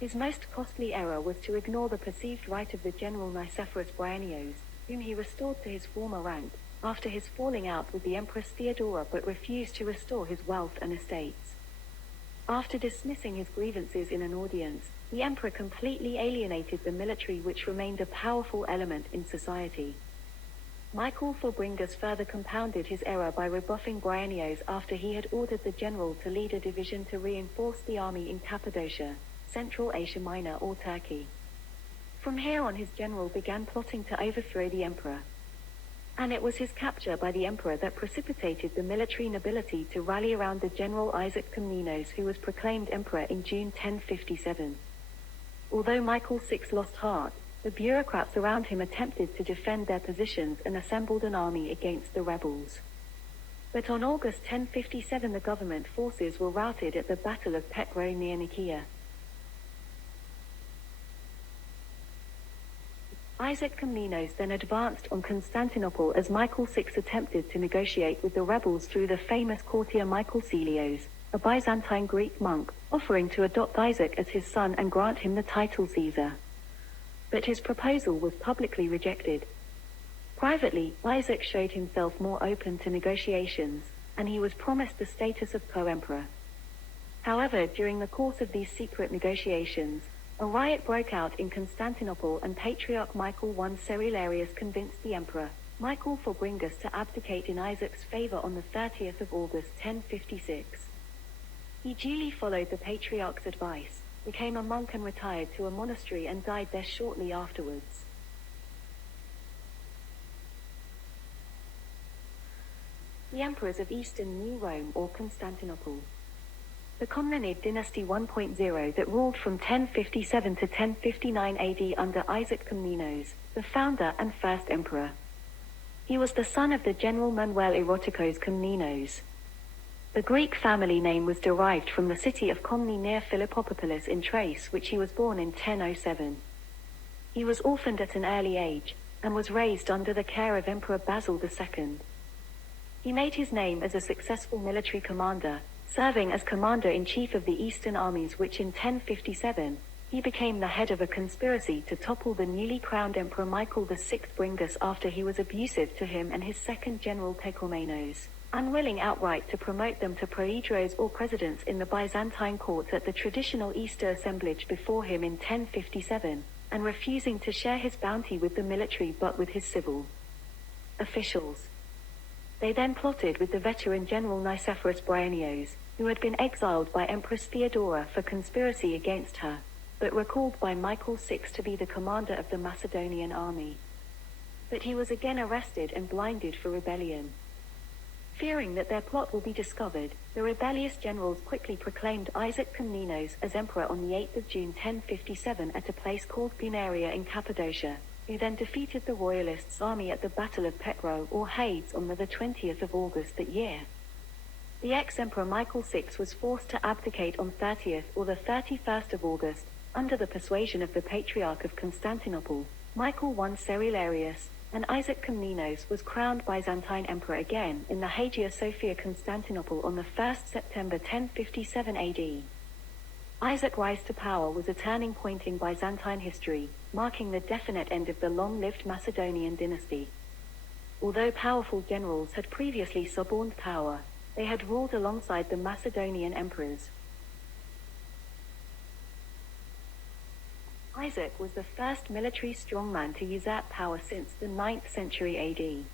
His most costly error was to ignore the perceived right of the general Nicephorus Bryennios, whom he restored to his former rank, after his falling out with the Empress Theodora, but refused to restore his wealth and estates. After dismissing his grievances in an audience, the emperor completely alienated the military, which remained a powerful element in society. Michael IV Bringas further compounded his error by rebuffing Bryennios after he had ordered the general to lead a division to reinforce the army in Cappadocia, Central Asia Minor or Turkey. From here on, his general began plotting to overthrow the emperor. And it was his capture by the emperor that precipitated the military nobility to rally around the general Isaac Komnenos, who was proclaimed emperor in June 1057. Although Michael VI lost heart, the bureaucrats around him attempted to defend their positions and assembled an army against the rebels. But on August 1057 the government forces were routed at the Battle of Petro near Nicaea. Isaac Komnenos then advanced on Constantinople as Michael VI attempted to negotiate with the rebels through the famous courtier Michael Celios, a Byzantine Greek monk, offering to adopt Isaac as his son and grant him the title Caesar. But his proposal was publicly rejected. Privately, Isaac showed himself more open to negotiations, and he was promised the status of co-emperor. However, during the course of these secret negotiations, a riot broke out in Constantinople and Patriarch Michael I Cerularius convinced the emperor, Michael Forbringus, to abdicate in Isaac's favor on the 30th of August 1056. He duly followed the Patriarch's advice, became a monk and retired to a monastery and died there shortly afterwards. The Emperors of Eastern New Rome or Constantinople. The Comnenid Dynasty 1.0 that ruled from 1057 to 1059 AD under Isaac Komnenos, the founder and first emperor. He was the son of the general Manuel Erotikos Komnenos. The Greek family name was derived from the city of Komne near Philippopolis in Thrace, which he was born in 1007. He was orphaned at an early age, and was raised under the care of Emperor Basil II. He made his name as a successful military commander, serving as commander-in-chief of the Eastern armies, which in 1057, he became the head of a conspiracy to topple the newly crowned Emperor Michael VI Bringus after he was abusive to him and his second general Tekomenos, unwilling outright to promote them to praedros or presidents in the Byzantine court at the traditional Easter assemblage before him in 1057, and refusing to share his bounty with the military but with his civil officials. They then plotted with the veteran general Nicephorus Bryennios, who had been exiled by Empress Theodora for conspiracy against her, but recalled by Michael VI to be the commander of the Macedonian army. But he was again arrested and blinded for rebellion. Fearing that their plot will be discovered, the rebellious generals quickly proclaimed Isaac Komnenos as emperor on the 8th of June 1057 at a place called Gunaria in Cappadocia, who then defeated the royalists' army at the Battle of Petro or Hades on the 20th of August that year. The ex-emperor Michael VI was forced to abdicate on 30th or the 31st of August, under the persuasion of the Patriarch of Constantinople, Michael I Cerularius, and Isaac Komnenos was crowned Byzantine emperor again in the Hagia Sophia Constantinople on the 1st September 1057 AD. Isaac's rise to power was a turning point in Byzantine history, marking the definite end of the long-lived Macedonian dynasty. Although powerful generals had previously suborned power, they had ruled alongside the Macedonian emperors. Isaac was the first military strongman to usurp power since the 9th century AD.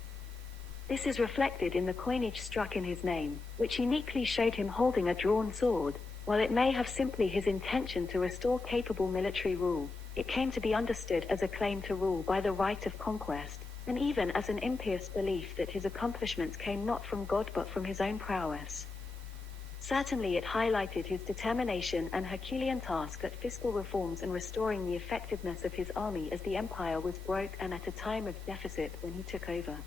This is reflected in the coinage struck in his name, which uniquely showed him holding a drawn sword. While it may have simply his intention to restore capable military rule, it came to be understood as a claim to rule by the right of conquest, and even as an impious belief that his accomplishments came not from God but from his own prowess. Certainly it highlighted his determination and Herculean task at fiscal reforms and restoring the effectiveness of his army as the empire was broke and at a time of deficit when he took over.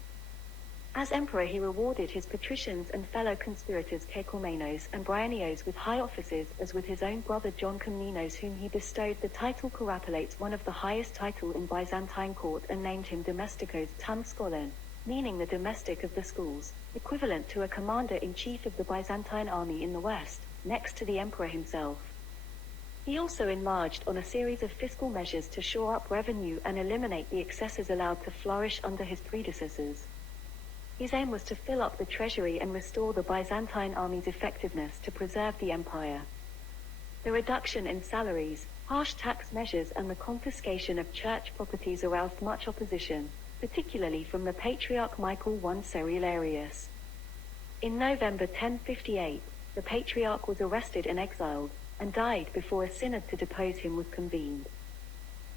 As emperor he rewarded his patricians and fellow conspirators Keikomenos and Bryennios with high offices, as with his own brother John Komnenos, whom he bestowed the title Korapilates, one of the highest title in Byzantine court, and named him Domestikos Tum Skolon, meaning the domestic of the schools, equivalent to a commander-in-chief of the Byzantine army in the west, next to the emperor himself. He also enlarged on a series of fiscal measures to shore up revenue and eliminate the excesses allowed to flourish under his predecessors. His aim was to fill up the treasury and restore the Byzantine army's effectiveness to preserve the empire. The reduction in salaries, harsh tax measures and the confiscation of church properties aroused much opposition, particularly from the Patriarch Michael I Cerularius. In November 1058, the Patriarch was arrested and exiled, and died before a synod to depose him was convened.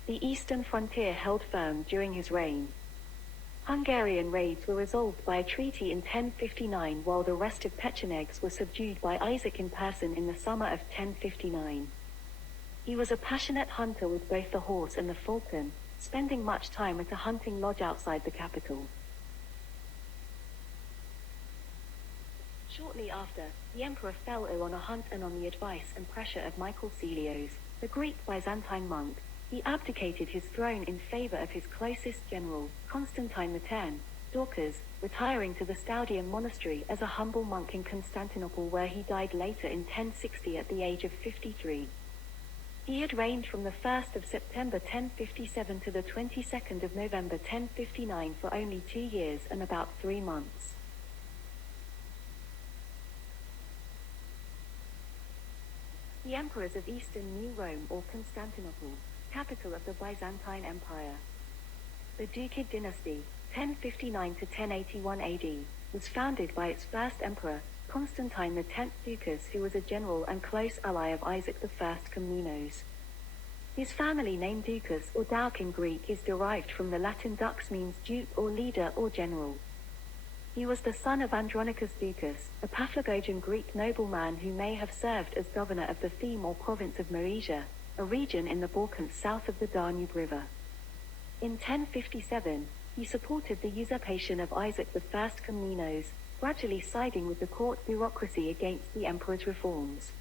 The eastern frontier held firm during his reign. Hungarian raids were resolved by a treaty in 1059, while the rest of Pechenegs were subdued by Isaac in person in the summer of 1059. He was a passionate hunter with both the horse and the falcon, spending much time at a hunting lodge outside the capital. Shortly after, the emperor fell ill on a hunt, and on the advice and pressure of Michael Celios, the Greek Byzantine monk, he abdicated his throne in favor of his closest general, Constantine X, Dorcas, retiring to the Staudian monastery as a humble monk in Constantinople, where he died later in 1060 at the age of 53. He had reigned from the 1st of September 1057 to the 22nd of November 1059 for only 2 years and about 3 months. The emperors of Eastern New Rome or Constantinople, capital of the Byzantine Empire. The Ducid dynasty, 1059 to 1081 AD, was founded by its first emperor, Constantine X Ducas, who was a general and close ally of Isaac I Komnenos. His family name Ducas or Dauk in Greek is derived from the Latin dux, means duke or leader or general. He was the son of Andronicus Ducas, a Paphlagogian Greek nobleman who may have served as governor of the Theme or province of Moesia, a region in the Balkans south of the Danube River. In 1057, he supported the usurpation of Isaac I Komnenos, gradually siding with the court bureaucracy against the emperor's reforms.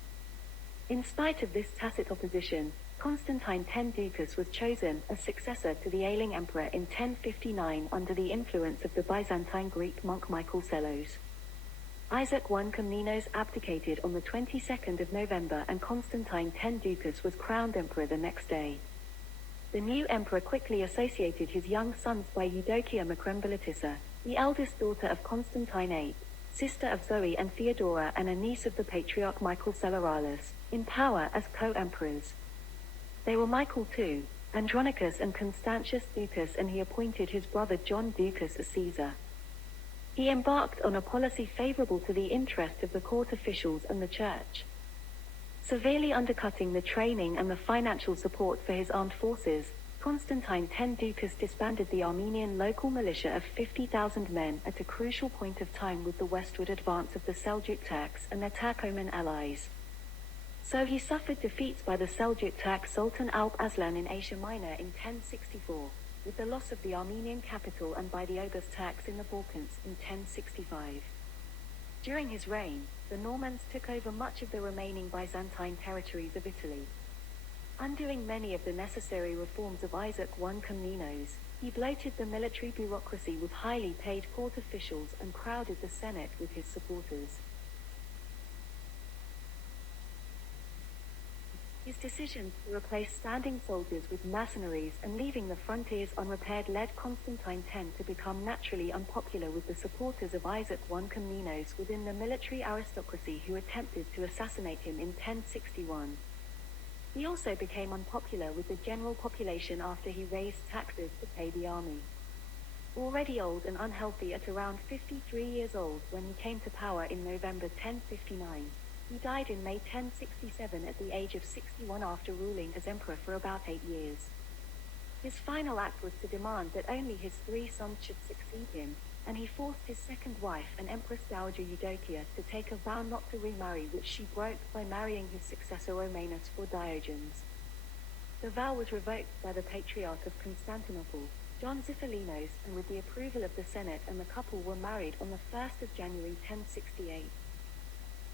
In spite of this tacit opposition, Constantine X Ducas was chosen as successor to the ailing emperor in 1059 under the influence of the Byzantine Greek monk Michael Psellos. Isaac I Komnenos abdicated on the 22nd of November and Constantine X Ducas was crowned emperor the next day. The new emperor quickly associated his young sons by Eudokia Macrembolitissa, the eldest daughter of Constantine VIII, sister of Zoe and Theodora and a niece of the patriarch Michael Celeralus, in power as co-emperors. They were Michael II, Andronicus and Constantius Ducas, and he appointed his brother John Ducas as Caesar. He embarked on a policy favorable to the interest of the court officials and the church. Severely undercutting the training and the financial support for his armed forces, Constantine X Ducas disbanded the Armenian local militia of 50,000 men at a crucial point of time with the westward advance of the Seljuk Turks and their Turkoman allies. So he suffered defeats by the Seljuk Turk Sultan Alp Arslan in Asia Minor in 1064, with the loss of the Armenian capital, and by the Oghuz Turks in the Balkans in 1065. During his reign, the Normans took over much of the remaining Byzantine territories of Italy. Undoing many of the necessary reforms of Isaac I Komnenos, he bloated the military bureaucracy with highly paid court officials and crowded the Senate with his supporters. His decision to replace standing soldiers with mercenaries and leaving the frontiers unrepaired led Constantine X to become naturally unpopular with the supporters of Isaac I Komnenos within the military aristocracy who attempted to assassinate him in 1061. He also became unpopular with the general population after he raised taxes to pay the army. Already old and unhealthy at around 53 years old when he came to power in November 1059, he died in May 1067 at the age of 61 after ruling as emperor for about 8 years. His final act was to demand that only his 3 sons should succeed him, and he forced his second wife, an Empress Dowager Eudokia, to take a vow not to remarry, which she broke by marrying his successor Romanus for Diogenes. The vow was revoked by the Patriarch of Constantinople, John Xiphilinos, and with the approval of the Senate, and the couple were married on the 1st of January 1068.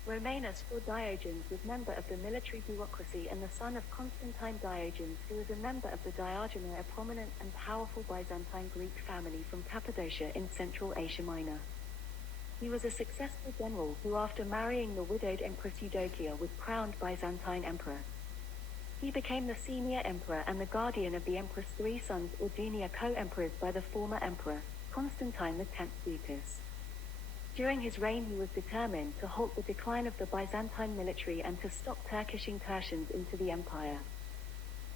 Romanus for Diogenes was member of the military bureaucracy and the son of Constantine Diogenes, who was a member of the Diogenes, a prominent and powerful Byzantine Greek family from Cappadocia in Central Asia Minor. He was a successful general who, after marrying the widowed Empress Eudokia, was crowned Byzantine emperor. He became the senior emperor and the guardian of the empress' 3 sons, or junior co-emperors, by the former emperor, Constantine X Ducas. During his reign he was determined to halt the decline of the Byzantine military and to stop Turkish incursions into the empire.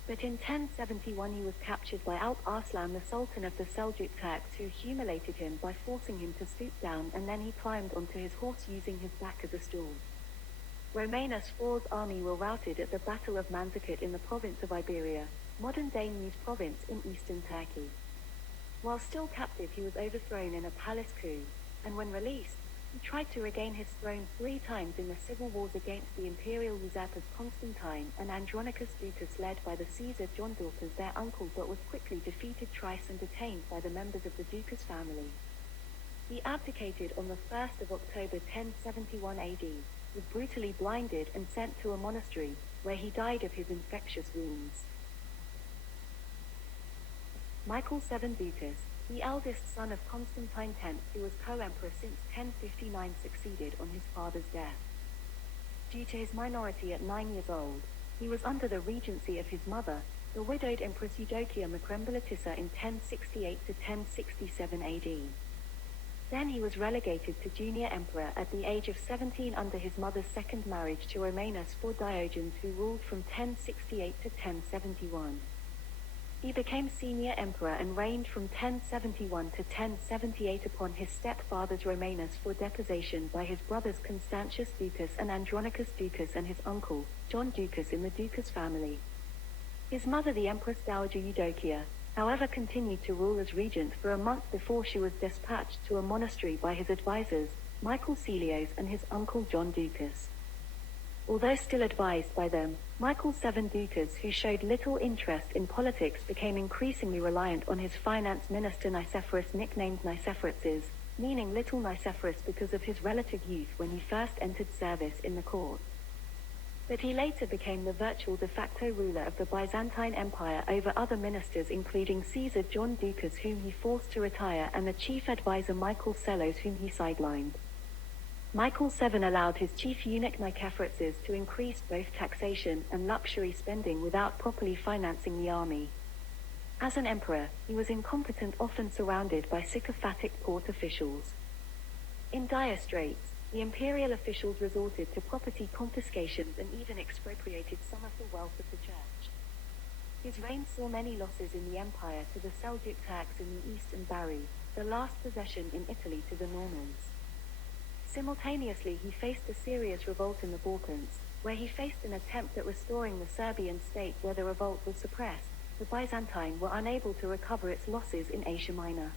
But in 1071 he was captured by Alp Arslan, the Sultan of the Seljuk Turks, who humiliated him by forcing him to stoop down, and then he climbed onto his horse using his back as a stool. Romanus IV's army were routed at the Battle of Manzikert in the province of Iberia, modern-day Mus province in eastern Turkey. While still captive he was overthrown in a palace coup, and when released, he tried to regain his throne 3 times in the civil wars against the imperial usurpers Constantine and Andronicus Ducas, led by the Caesar John Ducas, their uncle, but was quickly defeated twice and detained by the members of the Ducas family. He abdicated on the 1st of October 1071 AD, was brutally blinded and sent to a monastery, where he died of his infectious wounds. Michael VII Ducas, the eldest son of Constantine X, who was co-emperor since 1059, succeeded on his father's death. Due to his minority at 9 years old, He was under the regency of his mother, the widowed Empress Eudokia Macrembolitissa in 1068 to 1067 AD. Then he was relegated to junior emperor at the age of 17 under his mother's second marriage to Romanus IV Diogenes, who ruled from 1068 to 1071. He became senior emperor and reigned from 1071 to 1078 upon his stepfather's Romanus IV deposition by his brothers Constantius Ducas and Andronicus Ducas and his uncle, John Ducas in the Ducas family. His mother, the Empress Dowager Eudokia, however, continued to rule as regent for a month before she was dispatched to a monastery by his advisors, Michael Celios and his uncle John Ducas. Although still advised by them, Michael VII Ducas, who showed little interest in politics, became increasingly reliant on his finance minister Nicephorus, nicknamed Nicephorus, meaning Little Nicephorus because of his relative youth when he first entered service in the court. But he later became the virtual de facto ruler of the Byzantine Empire over other ministers, including Caesar John Ducas, whom he forced to retire, and the chief advisor Michael Psellos, whom he sidelined. Michael VII allowed his chief eunuch Nicephorus to increase both taxation and luxury spending without properly financing the army. As an emperor, he was incompetent, often surrounded by sycophantic court officials. In dire straits, the imperial officials resorted to property confiscations and even expropriated some of the wealth of the church. His reign saw many losses in the empire to the Seljuk Turks in the east and Bari, the last possession in Italy, to the Normans. Simultaneously, he faced a serious revolt in the Balkans, where he faced an attempt at restoring the Serbian state. Where the revolt was suppressed, the Byzantine were unable to recover its losses in Asia Minor.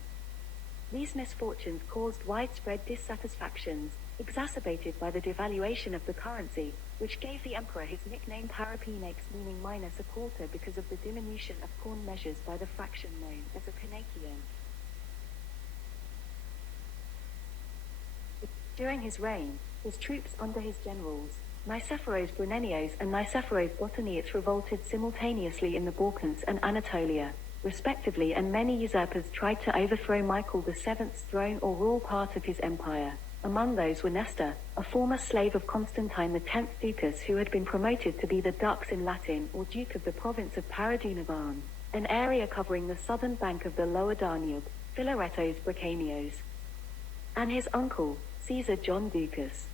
These misfortunes caused widespread dissatisfactions, exacerbated by the devaluation of the currency, which gave the emperor his nickname Parapenex, meaning minus a quarter, because of the diminution of corn measures by the fraction known as a panakion. During his reign, his troops under his generals, Nicephoros Brunenios and Nicephoros Botaniates, revolted simultaneously in the Balkans and Anatolia, respectively, and many usurpers tried to overthrow Michael VII's throne or rule part of his empire. Among those were Nestor, a former slave of Constantine X Ducas, who had been promoted to be the Dux in Latin, or Duke of the province of Paradunavan, an area covering the southern bank of the lower Danube, Philaretos Brachanios, and his uncle, Caesar John Ducas.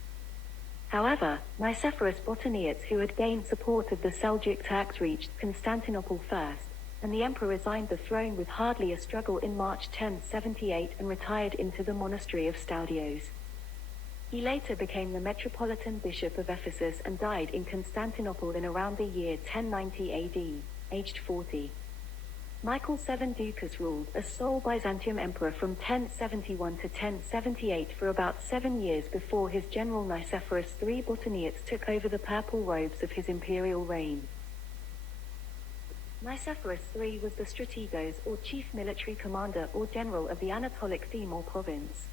However, Nicephorus Botaniates, who had gained support of the Seljuk Turks, reached Constantinople first, and the emperor resigned the throne with hardly a struggle in March 1078 and retired into the monastery of Staudios. He later became the Metropolitan Bishop of Ephesus and died in Constantinople in around the year 1090 AD, aged 40. Michael VII Ducas ruled as sole Byzantium emperor from 1071 to 1078 for about 7 years before his general Nicephorus III Botaniates took over the purple robes of his imperial reign. Nicephorus III was the strategos, or chief military commander or general of the Anatolic theme or province.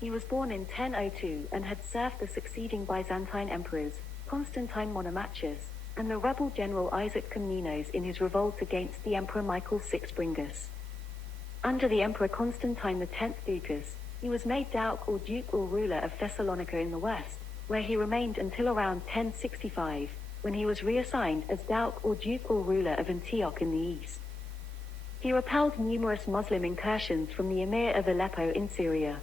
He was born in 1002 and had served the succeeding Byzantine emperors, Constantine Monomachus, and the rebel general Isaac Komnenos in his revolt against the Emperor Michael VI Bringus. Under the Emperor Constantine X Ducas, he was made Duke or ruler of Thessalonica in the west, where he remained until around 1065, when he was reassigned as Duke or ruler of Antioch in the east. He repelled numerous Muslim incursions from the Emir of Aleppo in Syria.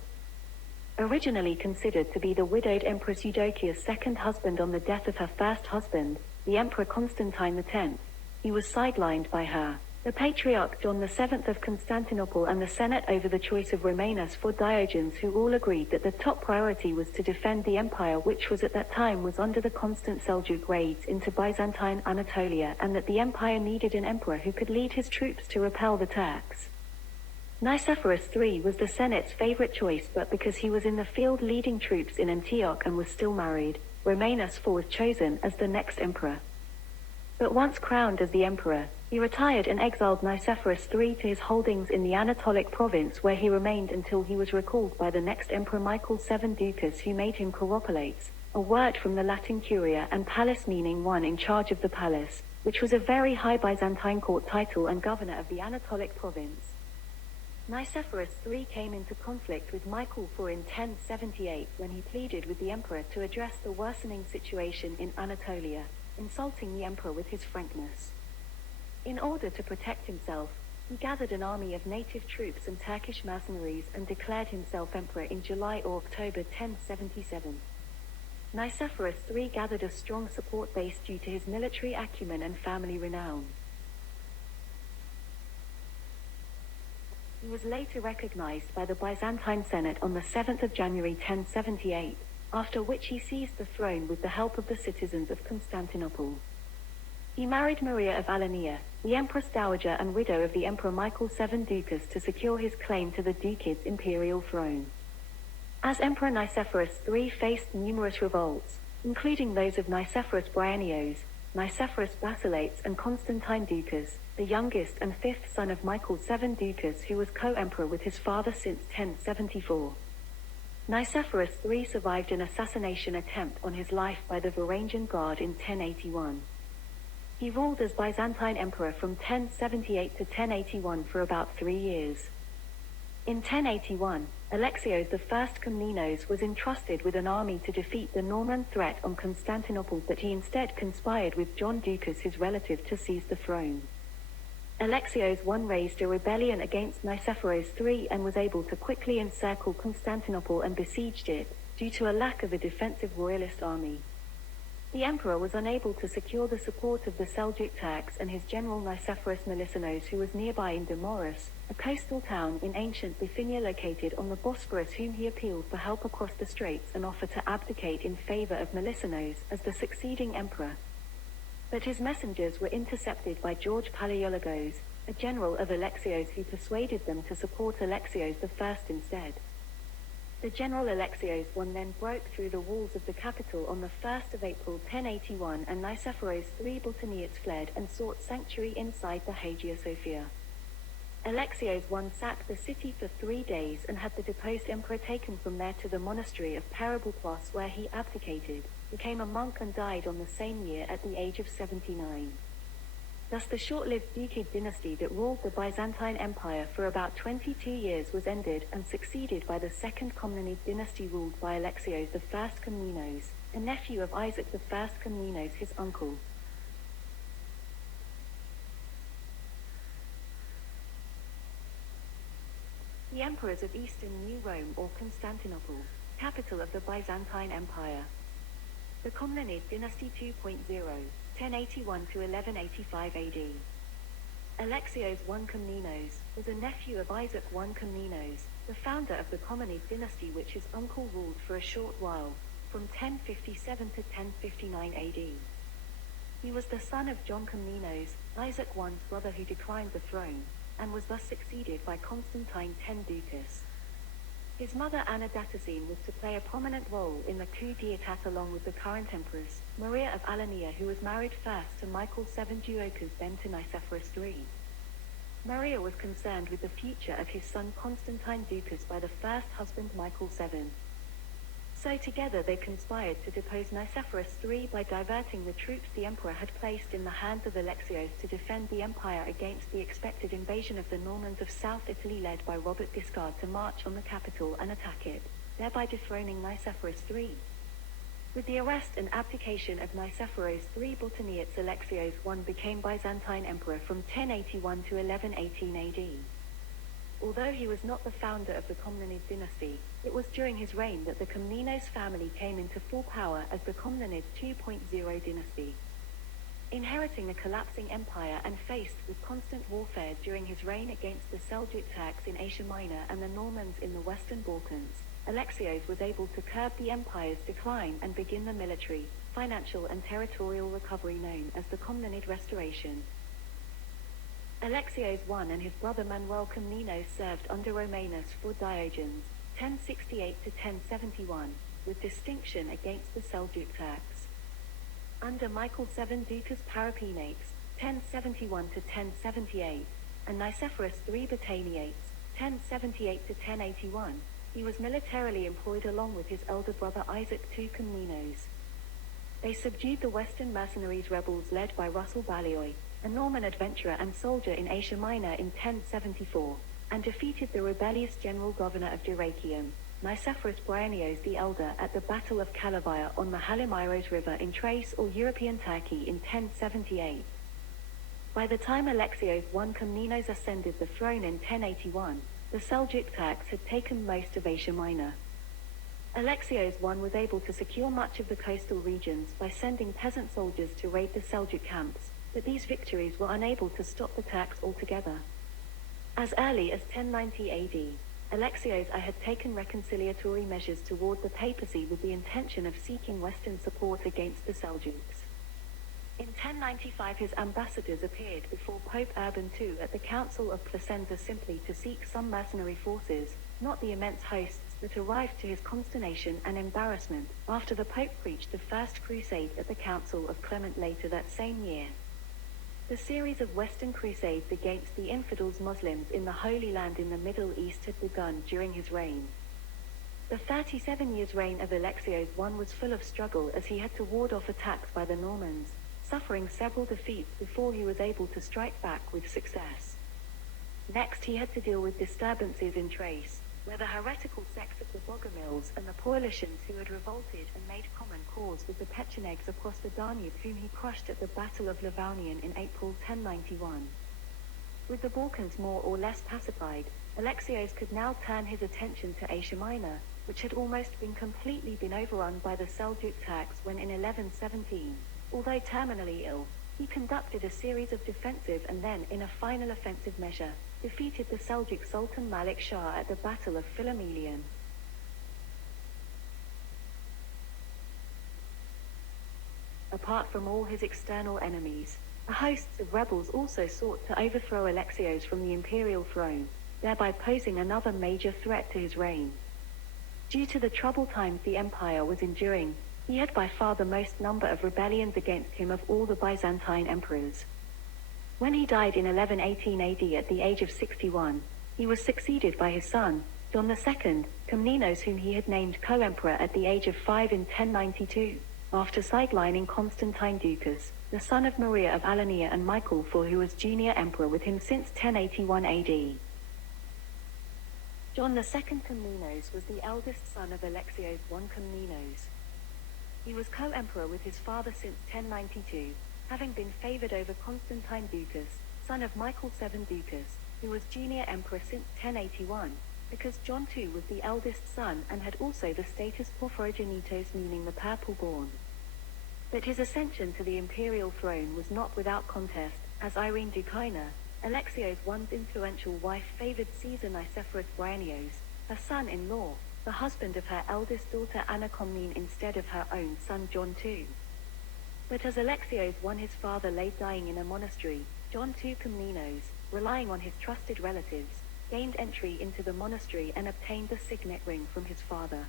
Originally considered to be the widowed Empress Eudokia's second husband on the death of her first husband, the Emperor Constantine X, he was sidelined by her, the Patriarch John VII of Constantinople, and the Senate over the choice of Romanus IV Diogenes, who all agreed that the top priority was to defend the empire, which was at that time was under the constant Seljuk raids into Byzantine Anatolia, and that the empire needed an emperor who could lead his troops to repel the Turks. Nicephorus III was the Senate's favorite choice, but because he was in the field leading troops in Antioch and was still married, Romanus IV was chosen as the next emperor. But once crowned as the emperor, he retired and exiled Nicephorus III to his holdings in the Anatolic province, where he remained until he was recalled by the next emperor Michael VII Ducas, who made him Chiropolates, a word from the Latin curia, and palace, meaning one in charge of the palace, which was a very high Byzantine court title, and governor of the Anatolic province. Nicephorus III came into conflict with Michael IV in 1078 when he pleaded with the emperor to address the worsening situation in Anatolia. insulting the emperor with his frankness. In order to protect himself, he gathered an army of native troops and Turkish mercenaries and declared himself emperor in July or October 1077. Nicephorus III gathered a strong support base due to his military acumen and family renown. He was later recognized by the Byzantine Senate on the 7th of January 1078, after which he seized the throne with the help of the citizens of Constantinople. He married Maria of Alania, the Empress Dowager and widow of the Emperor Michael VII Ducas, to secure his claim to the Ducad's imperial throne. As Emperor Nicephorus III faced numerous revolts, including those of Nicephorus Bryennios, Nicephorus Basileus and Constantine Ducas, the youngest and fifth son of Michael VII Ducas, who was co-emperor with his father since 1074. Nicephorus III survived an assassination attempt on his life by the Varangian Guard in 1081. He ruled as Byzantine emperor from 1078 to 1081 for about 3 years. In 1081, Alexios I Komnenos was entrusted with an army to defeat the Norman threat on Constantinople, but he instead conspired with John Ducas, his relative, to seize the throne. Alexios I raised a rebellion against Nicephorus III and was able to quickly encircle Constantinople and besieged it, due to a lack of a defensive royalist army. The emperor was unable to secure the support of the Seljuk Turks and his general Nicephorus Melissenos, who was nearby in Demoris, a coastal town in ancient Bithynia located on the Bosphorus, whom he appealed for help across the straits and offered to abdicate in favor of Melissenos as the succeeding emperor. But his messengers were intercepted by George Palaiologos, a general of Alexios, who persuaded them to support Alexios I instead. The general Alexios I then broke through the walls of the capital on the 1st of April 1081, and Nicephorus III Botaniates fled and sought sanctuary inside the Hagia Sophia. Alexios I sacked the city for 3 days and had the deposed emperor taken from there to the monastery of Periboplos, where he abdicated, became a monk and died on the same year at the age of 79. Thus the short-lived Ducad dynasty that ruled the Byzantine Empire for about 22 years was ended and succeeded by the Second Komnenid dynasty ruled by Alexios I Komnenos, a nephew of Isaac I Komnenos, his uncle. The emperors of Eastern New Rome or Constantinople, capital of the Byzantine Empire. The Komnenid dynasty 2.0, 1081 to 1185 AD. Alexios I Komnenos was a nephew of Isaac I Komnenos, the founder of the Komnenid dynasty, which his uncle ruled for a short while, from 1057 to 1059 AD. He was the son of John Komnenos, Isaac I's brother, who declined the throne, and was thus succeeded by Constantine X Ducas. His mother Anna Datasine was to play a prominent role in the coup d'état along with the current empress, Maria of Alania, who was married first to Michael VII Ducas, then to Nicephorus III. Maria was concerned with the future of his son Constantine Ducas by the first husband Michael VII. So together they conspired to depose Nicephorus III by diverting the troops the emperor had placed in the hands of Alexios to defend the empire against the expected invasion of the Normans of South Italy led by Robert Guiscard, to march on the capital and attack it, thereby dethroning Nicephorus III. With the arrest and abdication of Nicephorus III Botaniates, Alexios I became Byzantine emperor from 1081 to 1118 AD. Although he was not the founder of the Komnenid dynasty, it was during his reign that the Komnenos family came into full power as the Komnenid 2.0 dynasty. Inheriting a collapsing empire and faced with constant warfare during his reign against the Seljuk Turks in Asia Minor and the Normans in the Western Balkans, Alexios was able to curb the empire's decline and begin the military, financial and territorial recovery known as the Komnenid Restoration. Alexios I and his brother Manuel Komnenos served under Romanus for Diogenes, 1068 to 1071, with distinction against the Seljuk Turks. Under Michael VII Ducas Parapenates, 1071 to 1078, and Nicephorus III Botaniates, 1078 to 1081, he was militarily employed along with his elder brother Isaac II Komnenos. They subdued the Western mercenaries rebels led by Russell Balliol, a Norman adventurer and soldier in Asia Minor in 1074, and defeated the rebellious general governor of Dyrrhachium, Nicephorus Bryennios the Elder at the Battle of Calavia on the Halimiros River in Thrace or European Turkey in 1078. By the time Alexios I Komnenos ascended the throne in 1081, the Seljuk Turks had taken most of Asia Minor. Alexios I was able to secure much of the coastal regions by sending peasant soldiers to raid the Seljuk camps, but these victories were unable to stop the Turks altogether. As early as 1090 AD, Alexios I had taken reconciliatory measures toward the papacy with the intention of seeking Western support against the Seljuks. In 1095 his ambassadors appeared before Pope Urban II at the Council of Placenza simply to seek some mercenary forces, not the immense hosts that arrived to his consternation and embarrassment after the Pope preached the First Crusade at the Council of Clement later that same year. The series of Western Crusades against the infidels Muslims in the Holy Land in the Middle East had begun during his reign. The 37 years' reign of Alexios I was full of struggle as he had to ward off attacks by the Normans, suffering several defeats before he was able to strike back with success. Next he had to deal with disturbances in Thrace, where the heretical sects of the Bogomils and the Paulicians who had revolted and made common cause with the Pechenegs across the Danube whom he crushed at the Battle of Livounion in April 1091. With the Balkans more or less pacified, Alexios could now turn his attention to Asia Minor, which had almost been overrun by the Seljuk Turks when in 1117, although terminally ill, he conducted a series of defensive and then, in a final offensive measure, defeated the Seljuk Sultan Malik Shah at the Battle of Philomelion. Apart from all his external enemies, the hosts of rebels also sought to overthrow Alexios from the imperial throne, thereby posing another major threat to his reign. Due to the troubled times the empire was enduring, he had by far the most number of rebellions against him of all the Byzantine emperors. When he died in 1118 AD at the age of 61, he was succeeded by his son, John II, Komnenos, whom he had named co-emperor at the age of 5 in 1092, after sidelining Constantine Ducas, the son of Maria of Alania and Michael IV, who was junior emperor with him since 1081 AD. John II Komnenos was the eldest son of Alexios I Komnenos. He was co-emperor with his father since 1092, having been favored over Constantine Ducas, son of Michael VII Ducas, who was junior emperor since 1081, because John II was the eldest son and had also the status Porphyrogenitos, meaning the purple-born. But his ascension to the imperial throne was not without contest, as Irene Dukaina, Alexios I's influential wife, favored Caesar Nicephorus Bryennios, her son-in-law, the husband of her eldest daughter Anna Komnene, instead of her own son John II. But as Alexios I his father lay dying in a monastery, John II Komnenos, relying on his trusted relatives, gained entry into the monastery and obtained the signet ring from his father.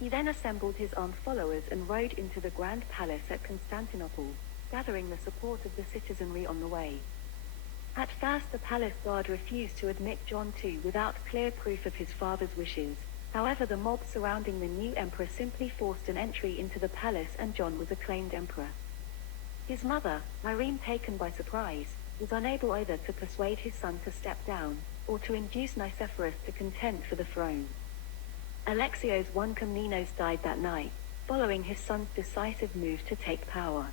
He then assembled his armed followers and rode into the Grand Palace at Constantinople, gathering the support of the citizenry on the way. At first the palace guard refused to admit John II without clear proof of his father's wishes. However, the mob surrounding the new emperor simply forced an entry into the palace and John was acclaimed emperor. His mother, Irene, taken by surprise, was unable either to persuade his son to step down, or to induce Nicephorus to contend for the throne. Alexios I Komnenos died that night, following his son's decisive move to take power.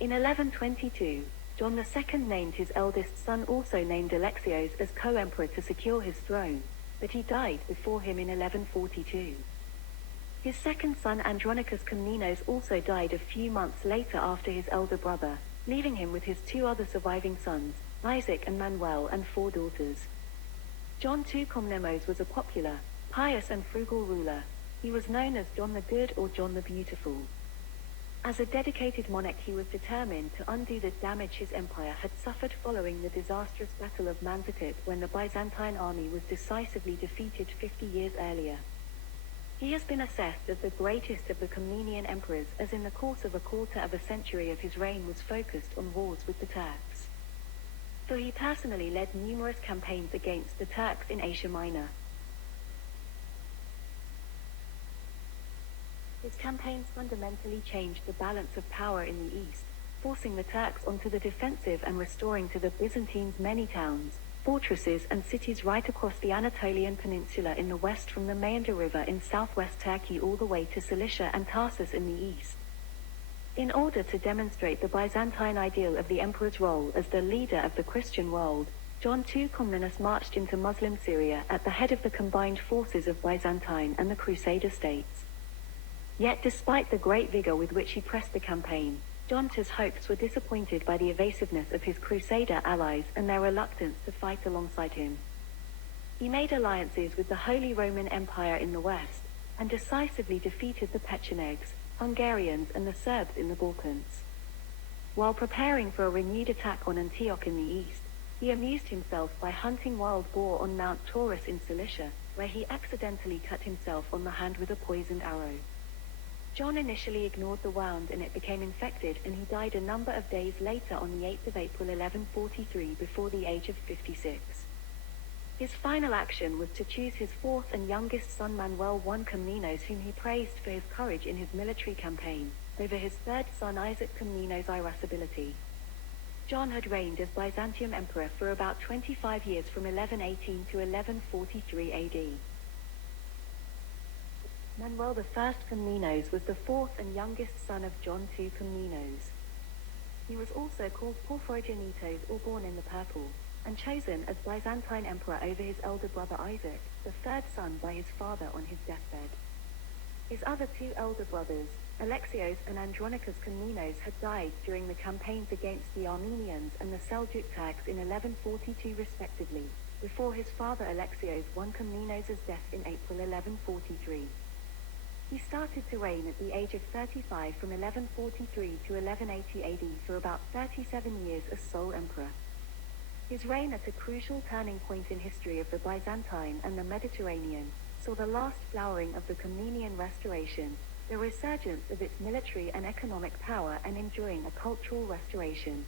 In 1122, John II named his eldest son, also named Alexios, as co-emperor to secure his throne, but he died before him in 1142. His second son Andronicus Komnenos also died a few months later after his elder brother, leaving him with his two other surviving sons, Isaac and Manuel, and 4 daughters. John II Komnenos was a popular, pious and frugal ruler. He was known as John the Good or John the Beautiful. As a dedicated monarch, he was determined to undo the damage his empire had suffered following the disastrous Battle of Manzikert, when the Byzantine army was decisively defeated 50 years earlier. He has been assessed as the greatest of the Komnenian emperors, as in the course of a quarter of a century of his reign was focused on wars with the Turks. For he personally led numerous campaigns against the Turks in Asia Minor. His campaigns fundamentally changed the balance of power in the east, forcing the Turks onto the defensive and restoring to the Byzantines many towns, fortresses and cities right across the Anatolian Peninsula in the west from the Meander River in southwest Turkey all the way to Cilicia and Tarsus in the east. In order to demonstrate the Byzantine ideal of the emperor's role as the leader of the Christian world, John II Comnenus marched into Muslim Syria at the head of the combined forces of Byzantine and the Crusader states. Yet despite the great vigor with which he pressed the campaign, John II's hopes were disappointed by the evasiveness of his Crusader allies and their reluctance to fight alongside him. He made alliances with the Holy Roman Empire in the west, and decisively defeated the Pechenegs, Hungarians and the Serbs in the Balkans. While preparing for a renewed attack on Antioch in the east, he amused himself by hunting wild boar on Mount Taurus in Cilicia, where he accidentally cut himself on the hand with a poisoned arrow. John initially ignored the wound and it became infected, and he died a number of days later on the 8th of April 1143 before the age of 56. His final action was to choose his fourth and youngest son Manuel I Comnenos, whom he praised for his courage in his military campaign, over his third son Isaac Comnenos' irascibility. John had reigned as Byzantium emperor for about 25 years from 1118 to 1143 AD. Manuel I Comnenos was the fourth and youngest son of John II Comnenos. He was also called Porphyrogenitos, or born in the purple, and chosen as Byzantine emperor over his elder brother Isaac, the third son by his father on his deathbed. His other two elder brothers, Alexios and Andronicus Komnenos, had died during the campaigns against the Armenians and the Seljuk Turks in 1142 respectively, before his father Alexios won Komnenos' death in April 1143. He started to reign at the age of 35 from 1143 to 1180 AD for about 37 years as sole emperor. His reign at a crucial turning point in history of the Byzantine and the Mediterranean saw the last flowering of the Komnenian restoration, the resurgence of its military and economic power, and enjoying a cultural restoration.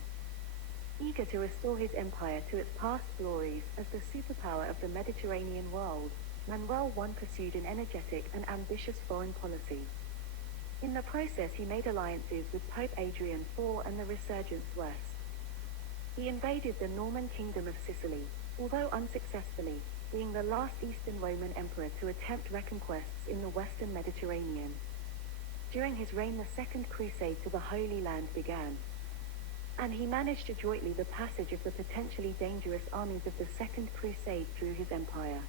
Eager to restore his empire to its past glories as the superpower of the Mediterranean world, Manuel I pursued an energetic and ambitious foreign policy. In the process he made alliances with Pope Adrian IV and the Resurgence West. He invaded the Norman kingdom of Sicily, although unsuccessfully, being the last Eastern Roman emperor to attempt reconquests in the Western Mediterranean. During his reign the Second Crusade to the Holy Land began, and he managed adroitly the passage of the potentially dangerous armies of the Second Crusade through his empire.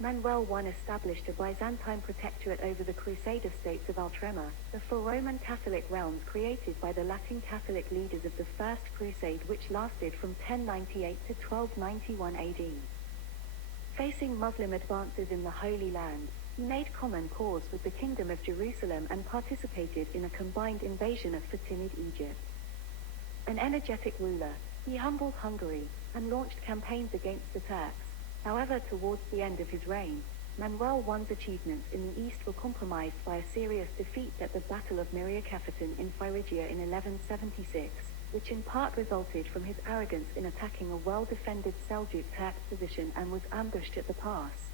Manuel I established a Byzantine protectorate over the Crusader states of Outremer, the four Roman Catholic realms created by the Latin Catholic leaders of the First Crusade, which lasted from 1098 to 1291 AD. Facing Muslim advances in the Holy Land, he made common cause with the Kingdom of Jerusalem and participated in a combined invasion of Fatimid Egypt. An energetic ruler, he humbled Hungary and launched campaigns against the Turks. However, towards the end of his reign, Manuel I's achievements in the east were compromised by a serious defeat at the Battle of Myriokephaton in Phrygia in 1176, which in part resulted from his arrogance in attacking a well-defended Seljuk Turk position and was ambushed at the pass.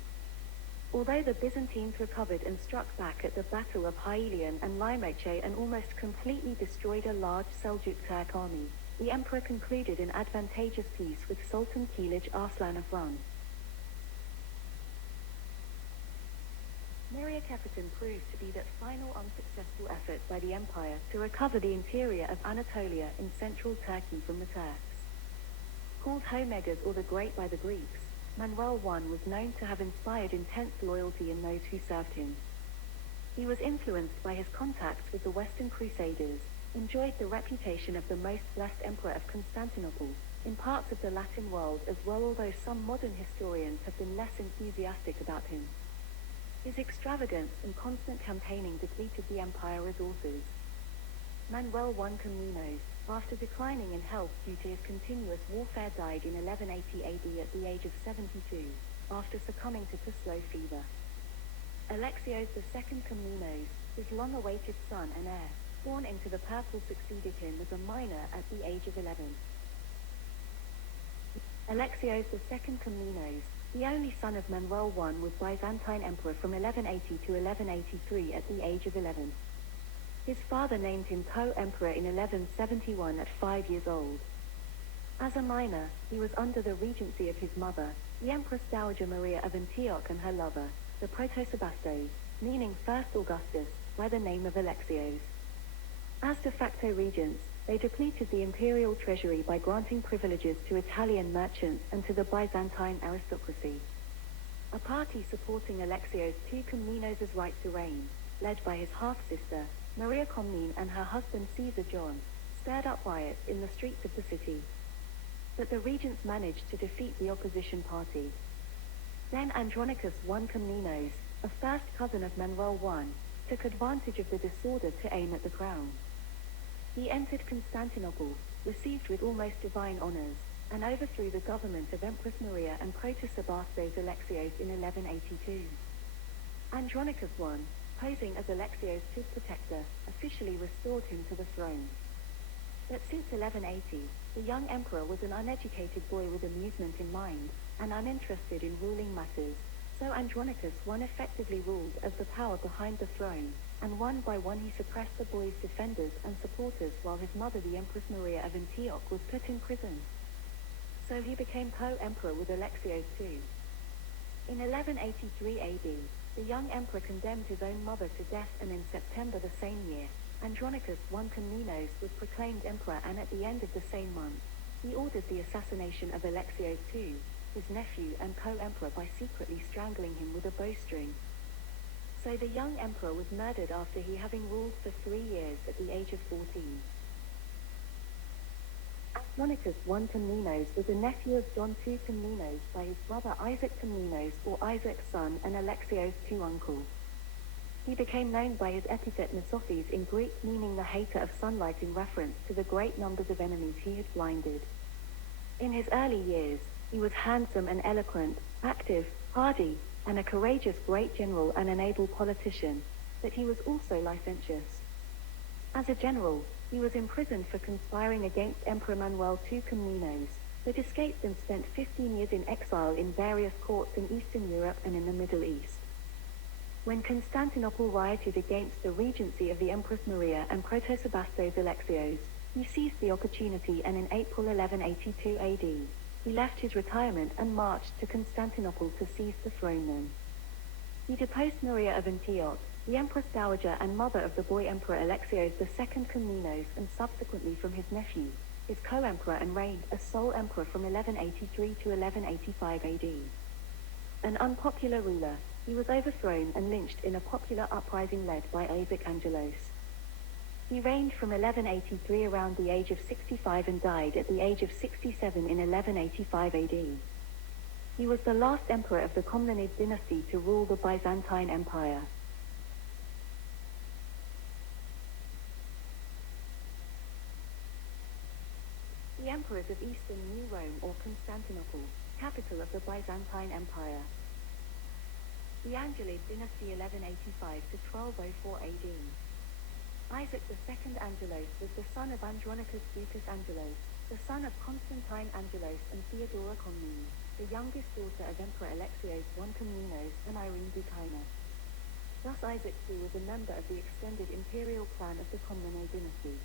Although the Byzantines recovered and struck back at the Battle of Hyelion and Lymeche and almost completely destroyed a large Seljuk Turk army, the emperor concluded an advantageous peace with Sultan Kilij Arslan of Run. Myriokephaton proved to be that final unsuccessful effort by the empire to recover the interior of Anatolia in central Turkey from the Turks. Called Homegas, or the Great by the Greeks, Manuel I was known to have inspired intense loyalty in those who served him. He was influenced by his contacts with the Western Crusaders, enjoyed the reputation of the most blessed emperor of Constantinople in parts of the Latin world as well, although some modern historians have been less enthusiastic about him. His extravagance and constant campaigning depleted the empire resources. Manuel I Comnenos, after declining in health due to his continuous warfare, died in 1180 AD at the age of 72, after succumbing to Pustulo fever. Alexios II Comnenos, his long-awaited son and heir, born into the purple, succeeded him as a minor at the age of 11. Alexios II Comnenos, the only son of Manuel I, was Byzantine emperor from 1180 to 1183 at the age of 11. His father named him co-emperor in 1171 at 5 years old. As a minor, he was under the regency of his mother, the Empress Dowager Maria of Antioch, and her lover, the Protosebastos, meaning First Augustus, by the name of Alexios. As de facto regents, they depleted the imperial treasury by granting privileges to Italian merchants and to the Byzantine aristocracy. A party supporting Alexios II Komnenos' right to reign, led by his half-sister, Maria Komnene, and her husband Caesar John, stirred up riots in the streets of the city. But the regents managed to defeat the opposition party. Then Andronicus I Komnenos, a first cousin of Manuel I, took advantage of the disorder to aim at the crown. He entered Constantinople, received with almost divine honors, and overthrew the government of Empress Maria and Protosebastos Alexios in 1182. Andronicus I, posing as Alexios II's protector, officially restored him to the throne. But since 1180, the young emperor was an uneducated boy with amusement in mind, and uninterested in ruling matters, so Andronicus I effectively ruled as the power behind the throne, and one by one he suppressed the boy's defenders and supporters while his mother, the Empress Maria of Antioch, was put in prison. So he became co-emperor with Alexios II. In 1183 AD, the young emperor condemned his own mother to death, and in September the same year, Andronicus I Komnenos was proclaimed emperor, and at the end of the same month, he ordered the assassination of Alexios II, his nephew and co-emperor, by secretly strangling him with a bowstring. So the young emperor was murdered after he having ruled for 3 years at the age of 14. Andronicus I Komnenos was a nephew of John II Komnenos by his brother Isaac Komnenos, or Isaac's son, and Alexios II uncle. He became known by his epithet Mesophes in Greek, meaning the hater of sunlight, in reference to the great numbers of enemies he had blinded. In his early years, he was handsome and eloquent, active, hardy, and a courageous great general and an able politician, but he was also licentious. As a general, he was imprisoned for conspiring against Emperor Manuel II Komnenos, but escaped and spent 15 years in exile in various courts in Eastern Europe and in the Middle East. When Constantinople rioted against the regency of the Empress Maria and Protosebastos Alexios, he seized the opportunity, and in April 1182 AD, he left his retirement and marched to Constantinople to seize the throne then. He deposed Maria of Antioch, the Empress Dowager and mother of the boy Emperor Alexios II Komnenos, and subsequently from his nephew, his co-emperor, and reigned as sole emperor from 1183 to 1185 AD. An unpopular ruler, he was overthrown and lynched in a popular uprising led by Isaac Angelos. He reigned from 1183 around the age of 65 and died at the age of 67 in 1185 AD. He was the last emperor of the Komnenid dynasty to rule the Byzantine Empire. The emperors of Eastern New Rome, or Constantinople, capital of the Byzantine Empire. The Angelid dynasty 1185 to 1204 AD. Isaac II Angelos was the son of Andronicus Ducas Angelos, the son of Constantine Angelos and Theodora Komnene, the youngest daughter of Emperor Alexios I Komnenos and Irene Ducaina. Thus Isaac II was a member of the extended imperial clan of the Komnene dynasty.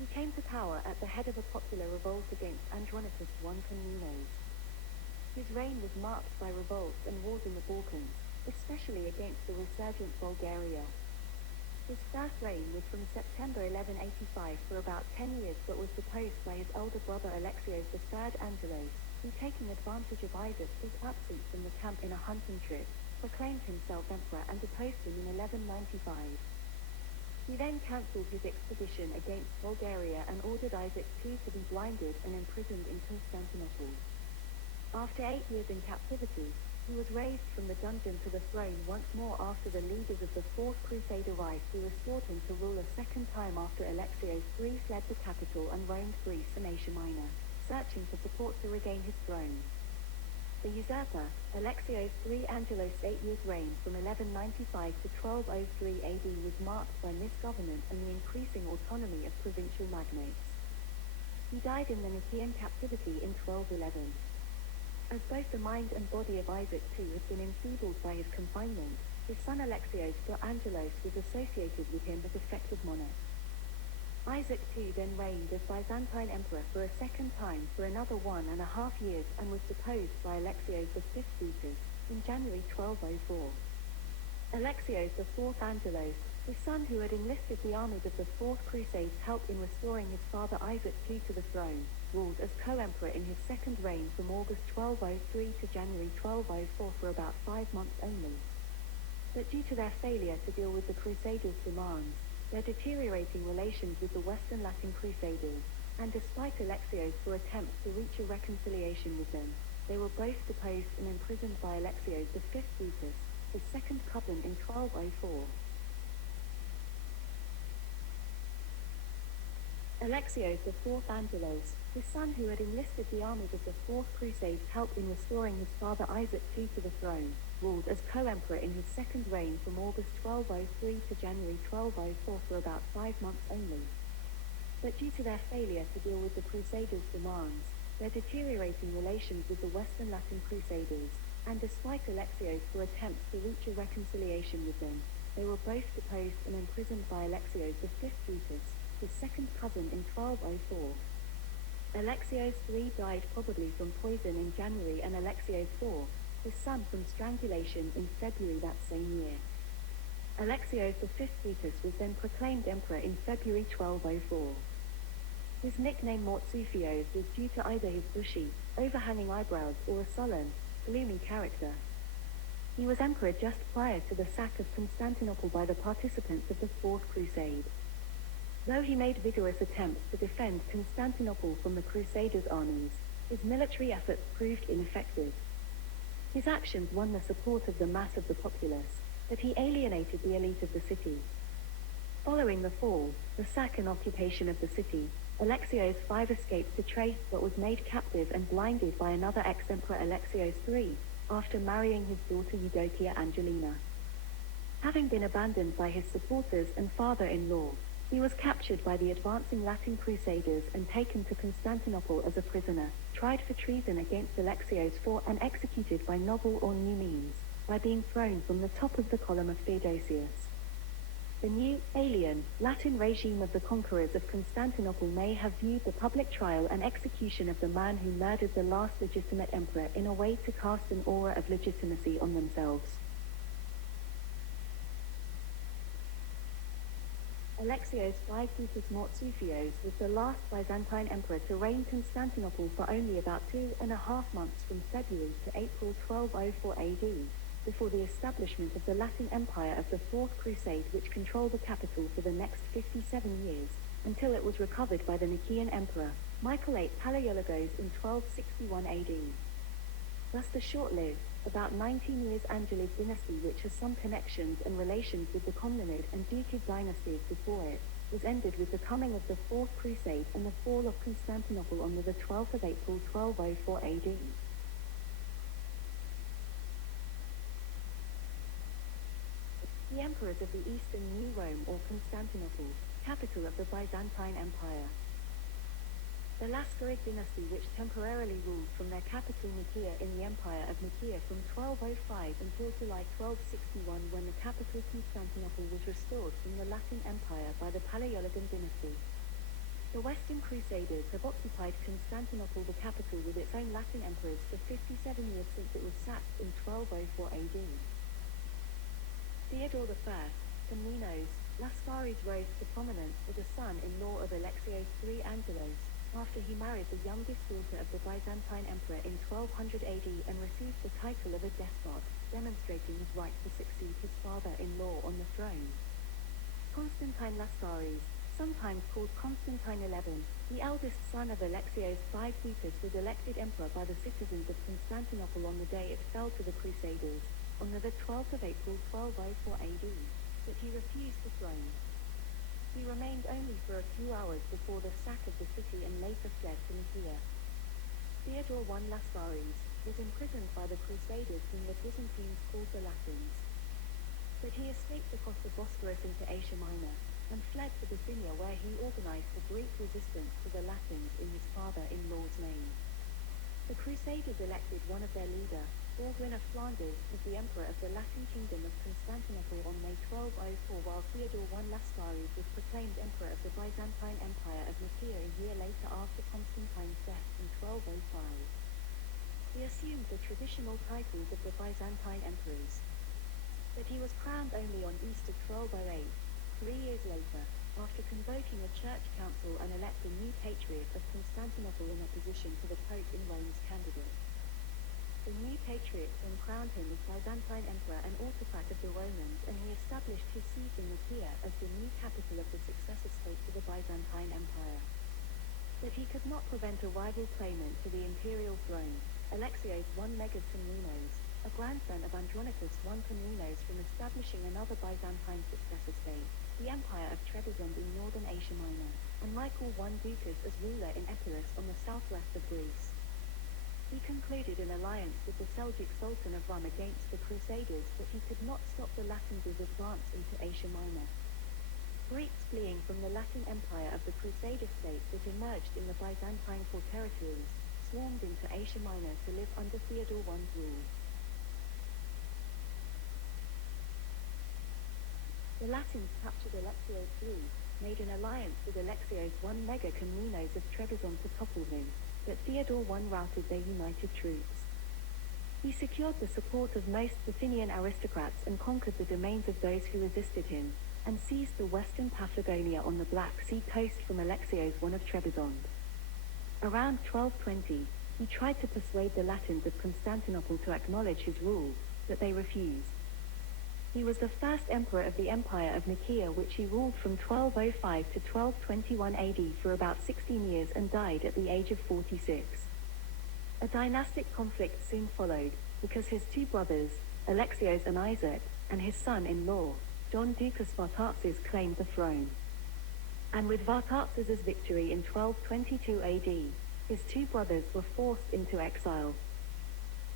He came to power at the head of a popular revolt against Andronicus I Komnenos. His reign was marked by revolts and wars in the Balkans, especially against the resurgent Bulgaria. His first reign was from September 1185 for about 10 years, but was deposed by his elder brother Alexios III Angelos, who, taking advantage of Isaac's absence from the camp in a hunting trip, proclaimed himself emperor and deposed him in 1195. He then cancelled his expedition against Bulgaria and ordered Isaac II to be blinded and imprisoned in Constantinople. After 8 years in captivity, he was raised from the dungeon to the throne once more after the leaders of the Fourth Crusade arrived, who restored him to rule a second time after Alexios III fled the capital and roamed Greece and Asia Minor, searching for support to regain his throne. The usurper, Alexios III Angelos' 8 years' reign from 1195 to 1203 AD was marked by misgovernance and the increasing autonomy of provincial magnates. He died in the Nicaean captivity in 1211. As both the mind and body of Isaac II had been enfeebled by his confinement, his son Alexios II Angelos was associated with him as effective monarch. Isaac II then reigned as Byzantine emperor for a second time for another 1.5 years and was deposed by Alexios V Brutus in January 1204. Alexios IV Angelos, his son who had enlisted the armies of the Fourth Crusade's help in restoring his father Isaac II to the throne, ruled as co-emperor in his second reign from August 1203 to January 1204 for about 5 months only. But due to their failure to deal with the Crusaders' demands, their deteriorating relations with the Western Latin Crusaders, and despite Alexios' attempts to reach a reconciliation with them, they were both deposed and imprisoned by Alexios V Brutus, his second cousin, in 1204. Alexios IV Angelos, his son who had enlisted the armies of the Fourth Crusade's help in restoring his father Isaac II to the throne, ruled as co-emperor in his second reign from August 1203 to January 1204 for about 5 months only. But due to their failure to deal with the Crusaders' demands, their deteriorating relations with the Western Latin Crusaders, and despite Alexios' attempts to reach a reconciliation with them, they were both deposed and imprisoned by Alexios V Brutus, his second cousin, in 1204. Alexios III died probably from poison in January and Alexios IV, his son, from strangulation in February that same year. Alexios V Brutus was then proclaimed emperor in February 1204. His nickname Mortzoufios was due to either his bushy, overhanging eyebrows or a sullen, gloomy character. He was emperor just prior to the sack of Constantinople by the participants of the Fourth Crusade. Though he made vigorous attempts to defend Constantinople from the Crusaders' armies, his military efforts proved ineffective. His actions won the support of the mass of the populace, but he alienated the elite of the city. Following the fall, the sack and occupation of the city, Alexios V escaped to Thrace but was made captive and blinded by another ex-emperor Alexios III, after marrying his daughter Eudokia Angelina. Having been abandoned by his supporters and father-in-law, he was captured by the advancing Latin Crusaders and taken to Constantinople as a prisoner, tried for treason against Alexios IV and executed by novel or new means, by being thrown from the top of the column of Theodosius. The new, alien, Latin regime of the conquerors of Constantinople may have viewed the public trial and execution of the man who murdered the last legitimate emperor in a way to cast an aura of legitimacy on themselves. Alexios V Brutus Mortzoufios was the last Byzantine emperor to reign Constantinople for only about 2.5 months from February to April 1204 AD, before the establishment of the Latin Empire of the Fourth Crusade, which controlled the capital for the next 57 years, until it was recovered by the Nicaean emperor, Michael VIII Palaiologos, in 1261 AD. Thus the short-lived, about 19 years Angelid dynasty, which has some connections and relations with the Comnenid and Ducid dynasties before it, was ended with the coming of the Fourth Crusade and the fall of Constantinople on the 12th of April 1204 AD. The emperors of the Eastern New Rome, or Constantinople, capital of the Byzantine Empire. The Lascarid dynasty, which temporarily ruled from their capital Nicaea in the Empire of Nicaea from 1205 until July 1261, when the capital Constantinople was restored from the Latin Empire by the Palaiologan dynasty. The Western Crusaders have occupied Constantinople, the capital, with its own Latin emperors for 57 years since it was sacked in 1204 AD. Theodore I, Komnenos, Lascaris rose to prominence as a son-in-law of Alexios III Angelos, after he married the youngest daughter of the Byzantine emperor in 1200 AD and received the title of a despot, demonstrating his right to succeed his father-in-law on the throne. Constantine Lascaris, sometimes called Constantine XI, the eldest son of Alexios V Brutus, was elected emperor by the citizens of Constantinople on the day it fell to the Crusaders, on the 12th of April 1204 AD, but he refused the throne. He remained only for a few hours before the sack of the city and later fled to Nicaea. Theodore I Lascaris was imprisoned by the Crusaders, whom the Byzantines called the Latins. But he escaped across the Bosphorus into Asia Minor, and fled to Bithynia, where he organized a Greek resistance to the Latins in his father-in-law's name. The Crusaders elected one of their leader, Baldwin of Flanders was the emperor of the Latin kingdom of Constantinople on May 1204, while Theodore I Lascaris was proclaimed emperor of the Byzantine Empire of Nicaea a year later after Constantine's death in 1205. He assumed the traditional titles of the Byzantine emperors, but he was crowned only on Easter 1208, 3 years later, after convoking a church council and elect a new patriarch of Constantinople in opposition to the Pope in Rome's candidate. The new patriarch then crowned him as Byzantine emperor and autocrat of the Romans, and he established his seat in Nicaea as the new capital of the successor state to the Byzantine Empire. But he could not prevent a rival claimant to the imperial throne, Alexios I Megakomnenos, a grandson of Andronicus I Komnenos, from establishing another Byzantine successor state, the Empire of Trebizond in northern Asia Minor, and Michael I Ducas as ruler in Epirus on the southwest of Greece. He concluded an alliance with the Seljuk Sultan of Rum against the Crusaders, but he could not stop the Latins' advance into Asia Minor. Greeks fleeing from the Latin Empire of the Crusader state that emerged in the Byzantine core territories, swarmed into Asia Minor to live under Theodore I's rule. The Latins captured Alexios III, made an alliance with Alexios I Megakomnenos of Trebizond to topple him, but Theodore I routed their united troops. He secured the support of most Bithynian aristocrats and conquered the domains of those who resisted him, and seized the western Paphlagonia on the Black Sea coast from Alexios I of Trebizond. Around 1220, he tried to persuade the Latins of Constantinople to acknowledge his rule, but they refused. He was the first emperor of the Empire of Nicaea, which he ruled from 1205 to 1221 AD for about 16 years and died at the age of 46. A dynastic conflict soon followed, because his two brothers, Alexios and Isaac, and his son-in-law, John Ducas Vatatzes, claimed the throne. And with Vatatzes' victory in 1222 AD, his two brothers were forced into exile.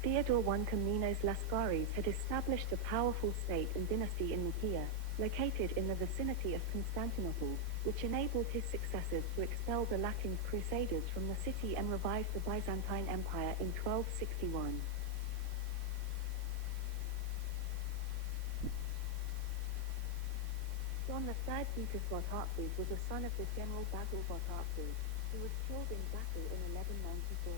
Theodore I Komnenos Lascaris had established a powerful state and dynasty in Nicaea, located in the vicinity of Constantinople, which enabled his successors to expel the Latin Crusaders from the city and revive the Byzantine Empire in 1261. John III Ducas Vatatzes was a son of the general Basil Vatatzes, who was killed in battle in 1194.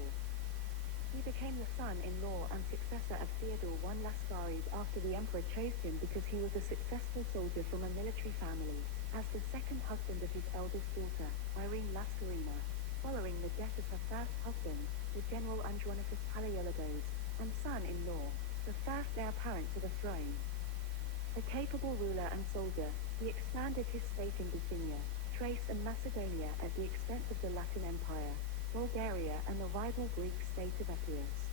He became the son-in-law and successor of Theodore I Lascaris after the emperor chose him because he was a successful soldier from a military family, as the second husband of his eldest daughter, Irene Lascarina, following the death of her first husband, the general Andronicus Palaiologos, and son-in-law, the first heir apparent to the throne. A capable ruler and soldier, he expanded his state in Bithynia, Thrace and Macedonia at the expense of the Latin Empire, Bulgaria and the rival Greek state of Epirus.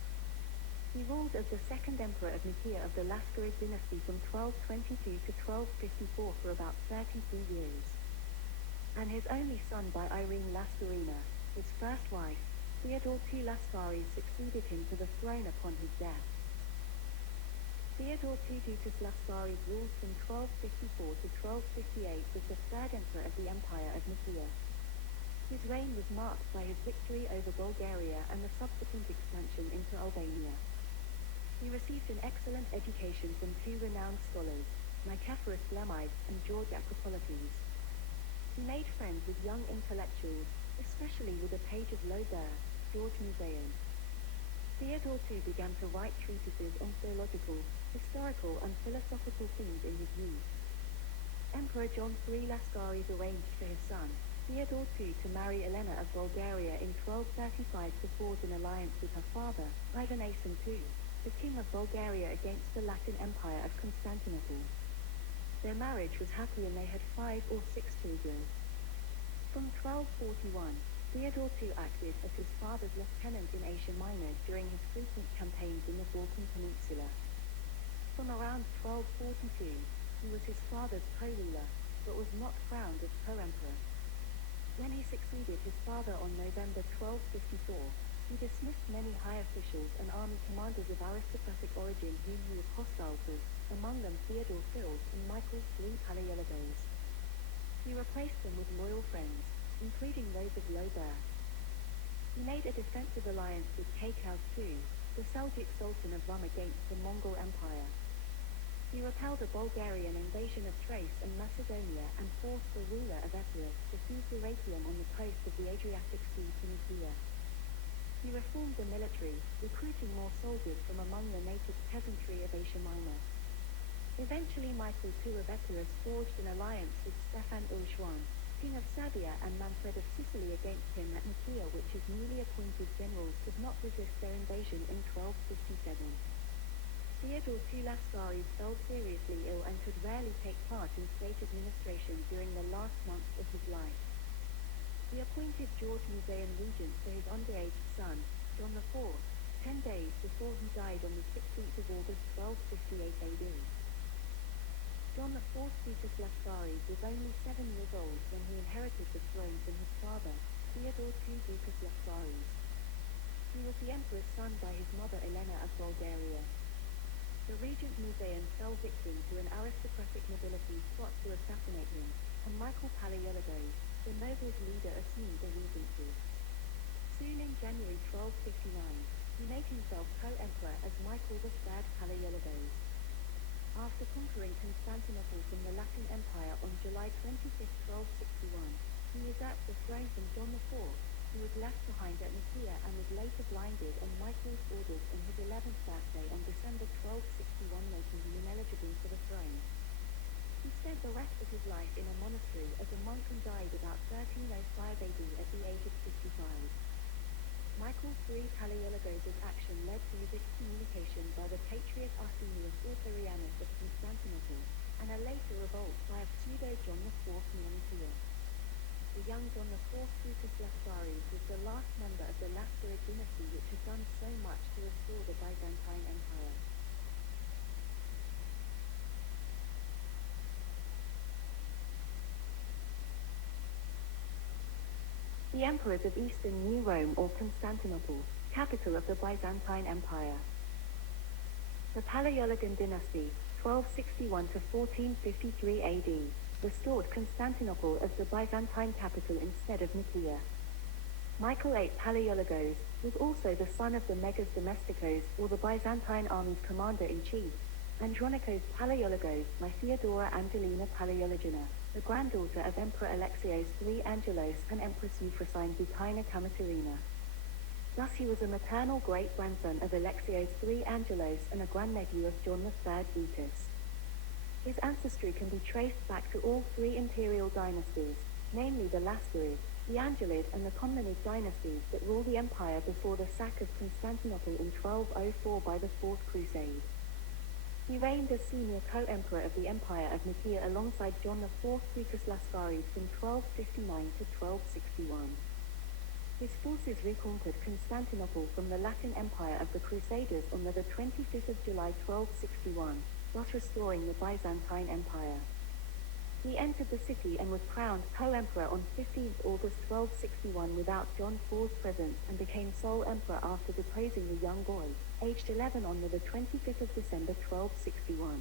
He ruled as the second emperor of Nicaea of the Lascarid dynasty from 1222 to 1254 for about 33 years. And his only son by Irene Lascarina, his first wife, Theodore II Lascaris, succeeded him to the throne upon his death. Theodore II Ducas Lascaris ruled from 1254 to 1258 as the third emperor of the Empire of Nicaea. His reign was marked by his victory over Bulgaria and the subsequent expansion into Albania. He received an excellent education from two renowned scholars, Nicephorus Flammides and George Acropolites. He made friends with young intellectuals, especially with a page of Laubert, George Museum. Theodore II began to write treatises on theological, historical and philosophical themes in his youth. Emperor John III Lascaris arranged for his son, Theodore II, to marry Elena of Bulgaria in 1235 to forge an alliance with her father, Ivan II, the king of Bulgaria, against the Latin Empire of Constantinople. Their marriage was happy and they had 5 or 6 children. From 1241, Theodore II acted as his father's lieutenant in Asia Minor during his frequent campaigns in the Balkan Peninsula. From around 1242, he was his father's co-ruler, but was not crowned as co-emperor. When he succeeded his father on November 1254, he dismissed many high officials and army commanders of aristocratic origin whom he was hostile to, among them Theodore Phils and Michael III Palaiologos. He replaced them with loyal friends, including those of Laubert. He made a defensive alliance with Kaikous II, the Seljuk Sultan of Rum against the Mongol Empire. He repelled a Bulgarian invasion of Thrace and Macedonia and forced the ruler of Epirus to seize Dyrrhachium on the coast of the Adriatic Sea to Nicaea. He reformed the military, recruiting more soldiers from among the native peasantry of Asia Minor. Eventually Michael II of Epirus forged an alliance with Stefan Ursuan, king of Serbia, and Manfred of Sicily against him at Nicaea, which his newly appointed generals could not resist their invasion in 1257. Theodore II Lascaris fell seriously ill and could rarely take part in state administration during the last months of his life. He appointed George Musaean regent for his underage son, John IV, 10 days before he died on the 16th of August 1258 AD. John IV Titus Lascaris was only 7 years old when he inherited the throne from his father, Theodore II Ducas Lascaris. He was the emperor's son by his mother Elena of Bulgaria. The regent Musaean fell victim to an aristocratic nobility plot to assassinate him, and Michael Palaiologos, the noble's leader, assumed the regency. Soon in January 1259, he made himself co-emperor as Michael III Palaiologos. After conquering Constantinople from the Latin Empire on July 25, 1261, he usurped the throne from John IV, who was left behind at Nicaea and was later blinded on Michael's orders on his 11th birthday on December 1261, making him ineligible for the throne. He spent the rest of his life in a monastery as a monk and died about 1305 AD at the age of 55. Michael III Palaiologos' action led to his excommunication by the Patriarch Arsenius Orthorianus of Constantinople, and a later revolt by a pseudo-John IV near Nicaea. The young John IV Titus Lascaris was the last member of the Lascarid dynasty which had done so much to restore the Byzantine Empire. The emperors of Eastern New Rome or Constantinople, capital of the Byzantine Empire. The Palaiologan dynasty, 1261 to 1453 AD, restored Constantinople as the Byzantine capital instead of Nicaea. Michael VIII Palaiologos was also the son of the Megas Domestikos, or the Byzantine army's commander-in-chief, Andronikos Palaiologos by Theodora Angelina Palaiologina, the granddaughter of Emperor Alexios III Angelos and Empress Euphrosyne Butina Kamaterina. Thus he was a maternal great-grandson of Alexios III Angelos and a grandnephew of John III Brutus. His ancestry can be traced back to all 3 imperial dynasties, namely the Lascarid, the Angelid and the Comnenid dynasties that ruled the empire before the sack of Constantinople in 1204 by the Fourth Crusade. He reigned as senior co-emperor of the Empire of Nicaea alongside John IV Titus Lascaris from 1259 to 1261. His forces reconquered Constantinople from the Latin Empire of the Crusaders on the 25th of July 1261, thus restoring the Byzantine Empire. He entered the city and was crowned co-emperor on 15th August 1261 without John IV's presence and became sole emperor after deposing the young boy, aged 11 on the 25th of December 1261.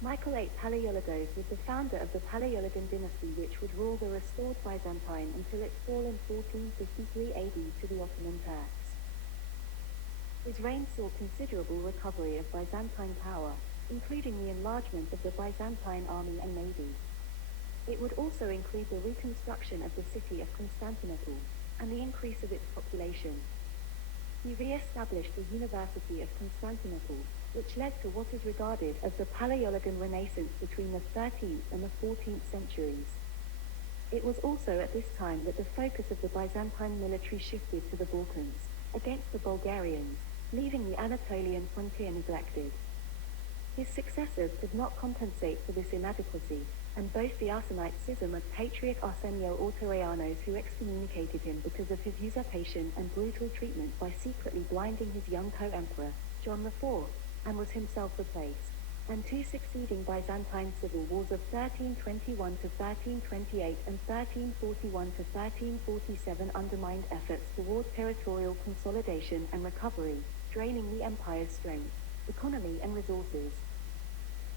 Michael VIII Palaiologos was the founder of the Palaiologan dynasty which would rule the restored Byzantine until its fall in 1453 AD to the Ottoman Turks. His reign saw considerable recovery of Byzantine power, including the enlargement of the Byzantine army and navy. It would also include the reconstruction of the city of Constantinople, and the increase of its population. He re-established the University of Constantinople, which led to what is regarded as the Palaiologan Renaissance between the 13th and the 14th centuries. It was also at this time that the focus of the Byzantine military shifted to the Balkans, against the Bulgarians, leaving the Anatolian frontier neglected. His successors could not compensate for this inadequacy, and both the Arsenite schism of Patriarch Arsenio Ortorianos, who excommunicated him because of his usurpation and brutal treatment by secretly blinding his young co-emperor, John IV, and was himself replaced, and 2 succeeding Byzantine civil wars of 1321 to 1328 and 1341 to 1347 undermined efforts toward territorial consolidation and recovery, draining the empire's strength, economy and resources.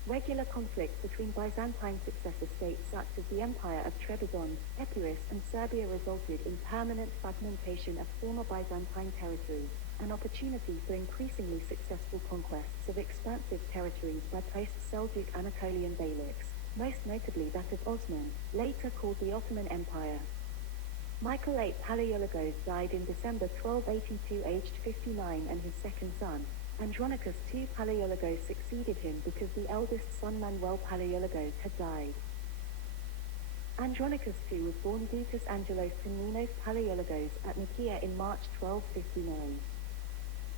Regular conflicts between Byzantine successor states such as the Empire of Trebizond, Epirus and Serbia resulted in permanent fragmentation of former Byzantine territory, an opportunity for increasingly successful conquests of expansive territories by post-Seljuk Anatolian beyliks, most notably that of Osman, later called the Ottoman Empire. Michael VIII Palaiologos died in December 1282 aged 59, and his second son, Andronicus II Palaiologos, succeeded him because the eldest son Manuel Palaiologos had died. Andronicus II was born Ducas Angelos Komnenos Palaiologos at Nicaea in March 1259.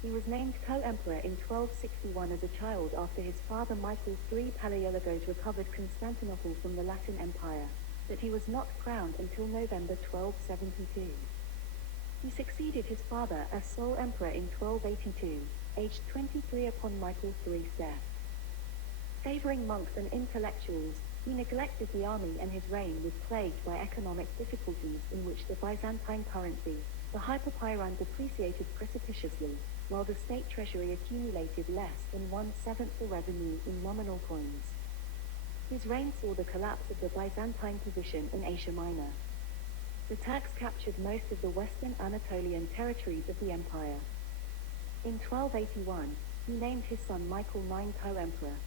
He was named co-emperor in 1261 as a child after his father Michael III Palaiologos recovered Constantinople from the Latin Empire, but he was not crowned until November 1272. He succeeded his father as sole emperor in 1282, aged 23 upon Michael III's death. Favoring monks and intellectuals, he neglected the army, and his reign was plagued by economic difficulties in which the Byzantine currency, the hyperpyron, depreciated precipitously, while the state treasury accumulated less than 1/7 the revenue in nominal coins. His reign saw the collapse of the Byzantine position in Asia Minor. The Turks captured most of the western Anatolian territories of the empire. In 1281, he named his son Michael IX co-emperor.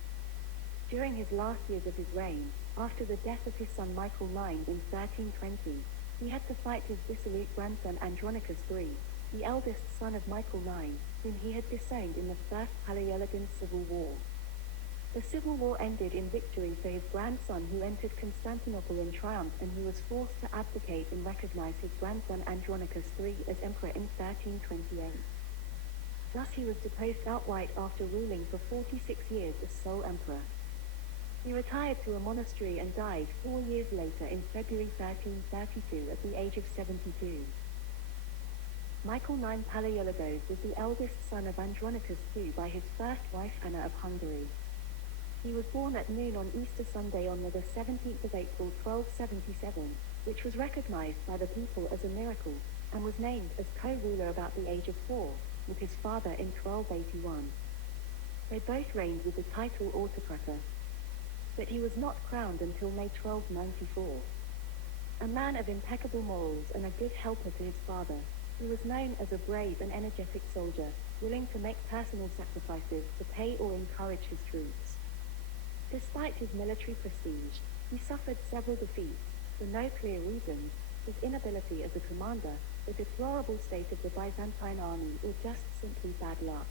During his last years of his reign, after the death of his son Michael IX in 1320, he had to fight his dissolute grandson Andronicus III, the eldest son of Michael IX, whom he had disowned in the First Palaiologan Civil War. The civil war ended in victory for his grandson, who entered Constantinople in triumph, and he was forced to abdicate and recognize his grandson Andronicus III as emperor in 1328. Thus he was deposed outright after ruling for 46 years as sole emperor. He retired to a monastery and died 4 years later in February 1332 at the age of 72. Michael IX Palaiologos was the eldest son of Andronicus II by his first wife Anna of Hungary. He was born at noon on Easter Sunday on the 17th of April 1277, which was recognized by the people as a miracle, and was named as co-ruler about the age of 4, with his father in 1281. They both reigned with the title autocrator, but he was not crowned until May 1294. A man of impeccable morals and a good helper to his father, he was known as a brave and energetic soldier, willing to make personal sacrifices to pay or encourage his troops. Despite his military prestige, he suffered several defeats, for no clear reasons: his inability as a commander, the deplorable state of the Byzantine army, or just simply bad luck.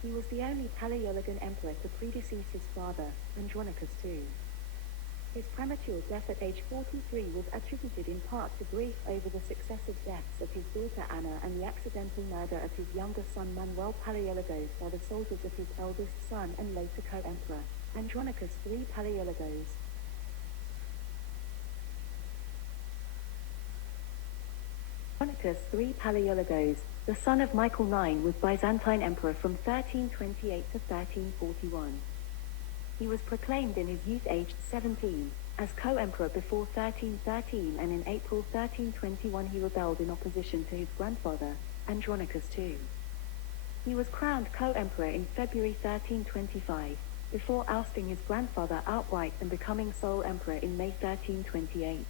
He was the only Palaiologan emperor to predecease his father, Andronicus II. His premature death at age 43 was attributed in part to grief over the successive deaths of his daughter Anna and the accidental murder of his younger son Manuel Palaiologos by the soldiers of his eldest son and later co-emperor, Andronicus III Palaiologos. Andronicus III Palaiologos, the son of Michael IX, was Byzantine emperor from 1328 to 1341. He was proclaimed in his youth aged 17, as co-emperor before 1313, and in April 1321 he rebelled in opposition to his grandfather, Andronicus II. He was crowned co-emperor in February 1325, before ousting his grandfather outright and becoming sole emperor in May 1328.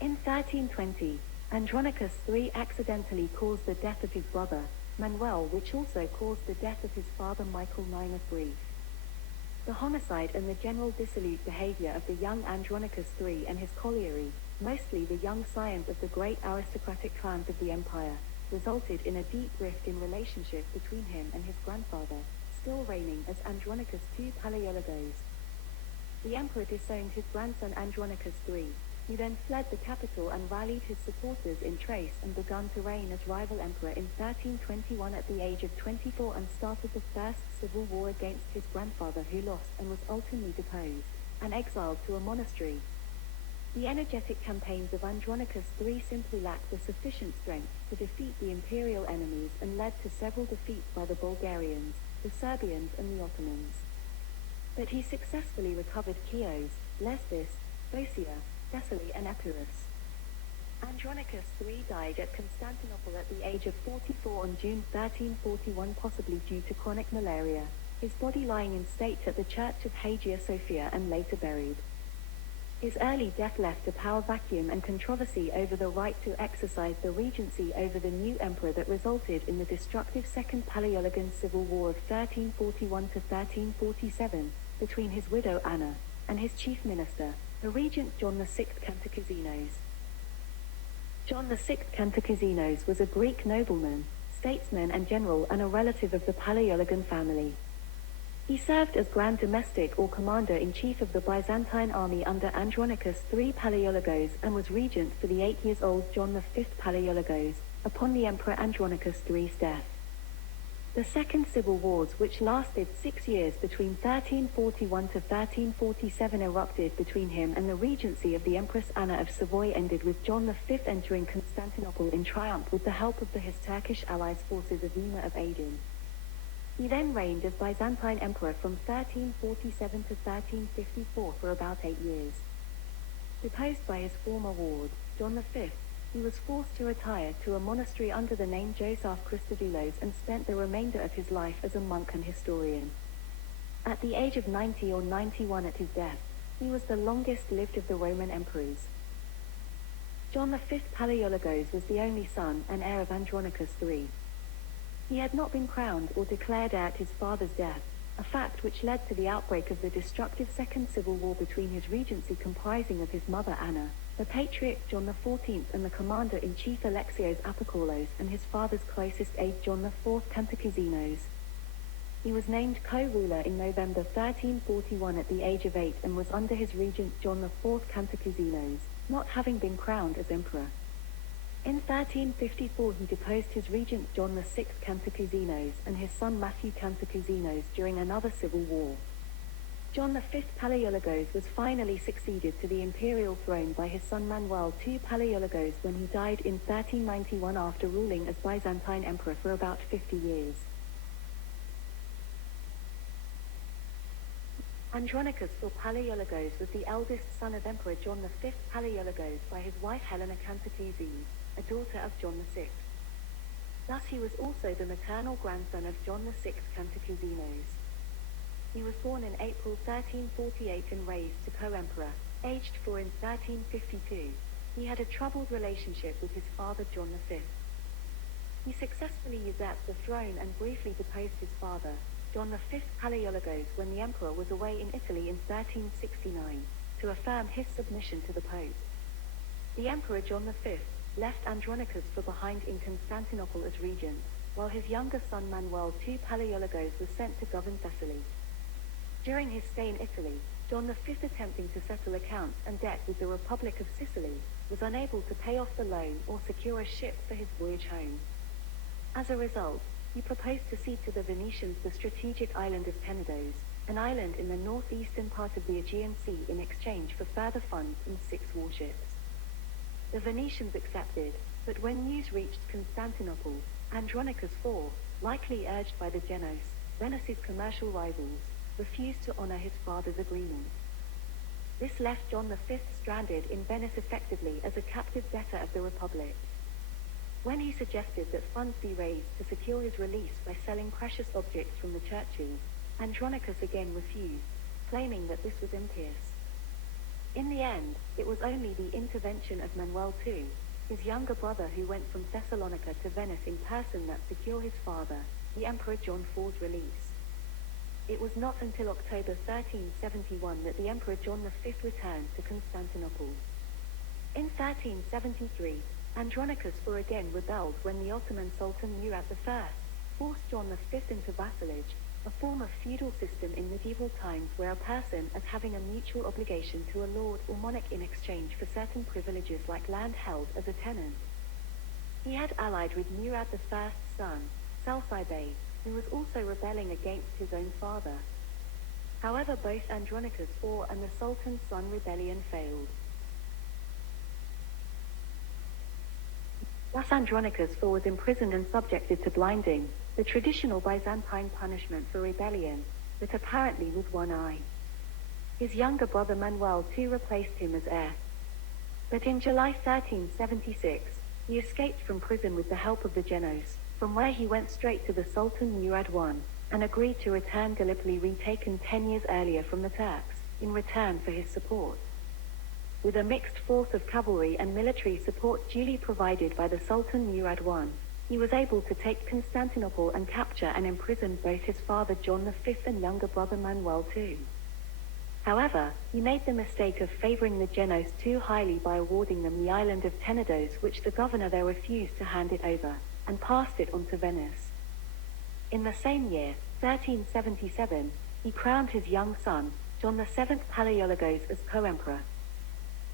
In 1320, Andronicus III accidentally caused the death of his brother, Manuel, which also caused the death of his father Michael IX of grief. The homicide and the general dissolute behavior of the young Andronicus III and his colliery, mostly the young scions of the great aristocratic clans of the empire, resulted in a deep rift in relationship between him and his grandfather, still reigning as Andronicus II Palaiologos. The emperor disowned his grandson Andronicus III, who then fled the capital and rallied his supporters in Thrace and began to reign as rival emperor in 1321 at the age of 24, and started the first civil war against his grandfather, who lost and was ultimately deposed and exiled to a monastery. The energetic campaigns of Andronicus III simply lacked the sufficient strength to defeat the imperial enemies and led to several defeats by the Bulgarians, the Serbians and the Ottomans. But he successfully recovered Chios, Lesbos, Phocia, Thessaly and Epirus. Andronicus III died at Constantinople at the age of 44 on June 1341, possibly due to chronic malaria. his body lying in state at the Church of Hagia Sophia and later buried. His early death left a power vacuum and controversy over the right to exercise the regency over the new emperor that resulted in the destructive Second Palaeologan Civil War of 1341 to 1347, between his widow Anna and his chief minister, the regent John VI Kantakouzenos. John VI Kantakouzenos was a Greek nobleman, statesman and general and a relative of the Palaeologan family. He served as Grand Domestic or Commander-in-Chief of the Byzantine army under Andronicus III Palaiologos and was regent for the 8-year-old John V Palaiologos, upon the Emperor Andronicus III's death. The Second Civil Wars, which lasted 6 years between 1341 to 1347, erupted between him and the regency of the Empress Anna of Savoy, ended with John V entering Constantinople in triumph with the help of his Turkish allies forces of Yuma of Aydin. He then reigned as Byzantine Emperor from 1347 to 1354 for about 8 years. Deposed by his former ward, John V, he was forced to retire to a monastery under the name Joseph Christodoulos and spent the remainder of his life as a monk and historian. At the age of 90 or 91 at his death, he was the longest-lived of the Roman emperors. John V Palaiologos was the only son and heir of Andronicus III. He had not been crowned or declared heir at his father's death, a fact which led to the outbreak of the destructive Second Civil War between his regency, comprising of his mother Anna, the Patriarch John XIV, and the Commander-in-Chief Alexios Apokoulos, and his father's closest aide John IV Kantakouzenos. He was named co-ruler in November 1341 at the age of 8 and was under his regent John IV Kantakouzenos, not having been crowned as emperor. In 1354 he deposed his regent John VI Kantakouzenos and his son Matthew Kantakouzenos during another civil war. John V Palaiologos was finally succeeded to the imperial throne by his son Manuel II Palaiologos when he died in 1391 after ruling as Byzantine emperor for about 50 years. Andronicus IV Palaiologos was the eldest son of Emperor John V Palaiologos by his wife Helena Kantakouzenes, a daughter of John VI. Thus he was also the maternal grandson of John VI Kantakouzenos. He was born in April 1348 and raised to co-emperor, aged 4 in 1352. He had a troubled relationship with his father John V. He successfully usurped the throne and briefly deposed his father, John V Palaiologos, when the emperor was away in Italy in 1369, to affirm his submission to the Pope. The Emperor John V left Andronicus IV behind in Constantinople as regent, while his younger son Manuel II Palaiologos was sent to govern Thessaly. During his stay in Italy, John V, attempting to settle accounts and debt with the Republic of Sicily, was unable to pay off the loan or secure a ship for his voyage home. As a result, he proposed to cede to the Venetians the strategic island of Tenedos, an island in the northeastern part of the Aegean Sea, in exchange for further funds and 6 warships. The Venetians accepted, but when news reached Constantinople, Andronicus IV, likely urged by the Genos, Venice's commercial rivals, refused to honor his father's agreement. This left John V stranded in Venice, effectively as a captive debtor of the Republic. When he suggested that funds be raised to secure his release by selling precious objects from the churches, Andronicus again refused, claiming that this was impious. In the end, it was only the intervention of Manuel II, his younger brother, who went from Thessalonica to Venice in person, that secured his father, the Emperor John IV's release. It was not until October 1371 that the Emperor John V returned to Constantinople. In 1373, Andronicus IV again rebelled when the Ottoman Sultan Murad I forced John V into vassalage, a form of feudal system in medieval times where a person as having a mutual obligation to a lord or monarch in exchange for certain privileges like land held as a tenant. He had allied with Murad I's son, Salsai Bey, who was also rebelling against his own father. However, both Andronicus IV and the Sultan's son rebellion failed. Thus Andronicus IV was imprisoned and subjected to blinding, the traditional Byzantine punishment for rebellion, but apparently with one eye. His younger brother Manuel II replaced him as heir. But in July 1376, he escaped from prison with the help of the Genos, from where he went straight to the Sultan Murad I. and agreed to return Gallipoli retaken 10 years earlier from the Turks, in return for his support. With a mixed force of cavalry and military support duly provided by the Sultan Murad I, he was able to take Constantinople and capture and imprison both his father John V and younger brother Manuel II. However, he made the mistake of favoring the Genoese too highly by awarding them the island of Tenedos, which the governor there refused to hand it over, and passed it on to Venice. In the same year, 1377, he crowned his young son, John VII Palaiologos, as co-emperor.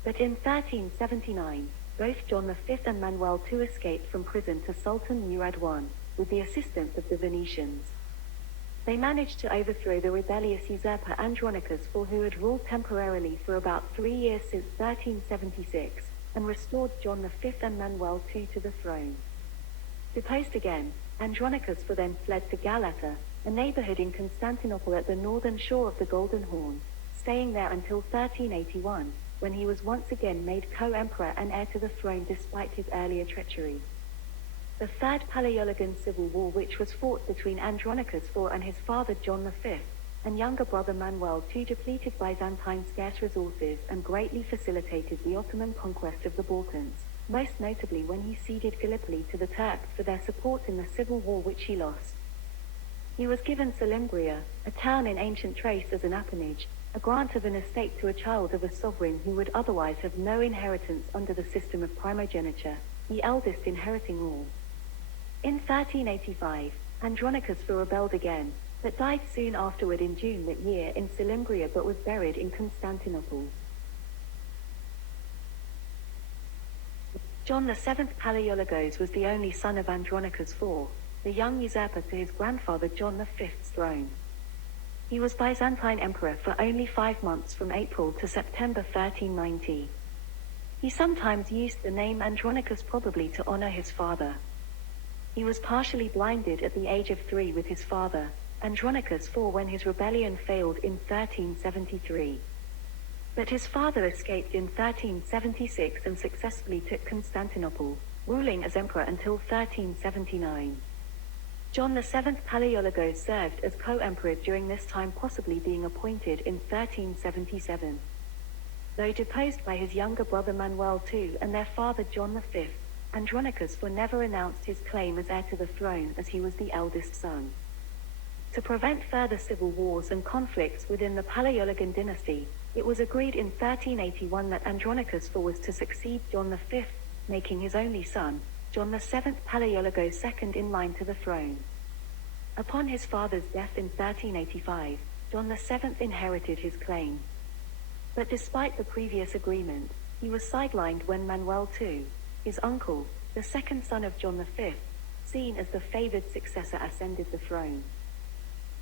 But in 1379, both John V and Manuel II escaped from prison to Sultan Murad I, with the assistance of the Venetians. They managed to overthrow the rebellious usurper Andronicus IV, who had ruled temporarily for about 3 years since 1376, and restored John V and Manuel II to the throne. Deposed again, Andronicus IV then fled to Galata, a neighborhood in Constantinople at the northern shore of the Golden Horn, staying there until 1381, when he was once again made co-emperor and heir to the throne despite his earlier treachery. The Third Palaiologan Civil War, which was fought between Andronicus IV and his father John V, and younger brother Manuel II, depleted Byzantine's scarce resources and greatly facilitated the Ottoman conquest of the Balkans, most notably when he ceded Gallipoli to the Turks for their support in the civil war, which he lost. He was given Salimbria, a town in ancient Thrace, as an appanage, a grant of an estate to a child of a sovereign who would otherwise have no inheritance under the system of primogeniture, the eldest inheriting all. In 1385, Andronicus IV rebelled again, but died soon afterward in June that year in Salimbria, but was buried in Constantinople. John VII Palaiologos was the only son of Andronicus IV, the young usurper to his grandfather John V's throne. He was Byzantine emperor for only 5 months, from April to September 1390. He sometimes used the name Andronicus, probably to honor his father. He was partially blinded at the age of 3 with his father, Andronicus IV, when his rebellion failed in 1373. But his father escaped in 1376 and successfully took Constantinople, ruling as emperor until 1379. John VII Palaiologos served as co-emperor during this time, possibly being appointed in 1377. Though deposed by his younger brother Manuel II and their father John V, Andronicus IV never announced his claim as heir to the throne, as he was the eldest son. To prevent further civil wars and conflicts within the Palaiologan dynasty, it was agreed in 1381 that Andronicus IV was to succeed John V, making his only son, John VII Palaiologos, second in line to the throne. Upon his father's death in 1385, John VII inherited his claim. But despite the previous agreement, he was sidelined when Manuel II, his uncle, the second son of John V, seen as the favored successor, ascended the throne.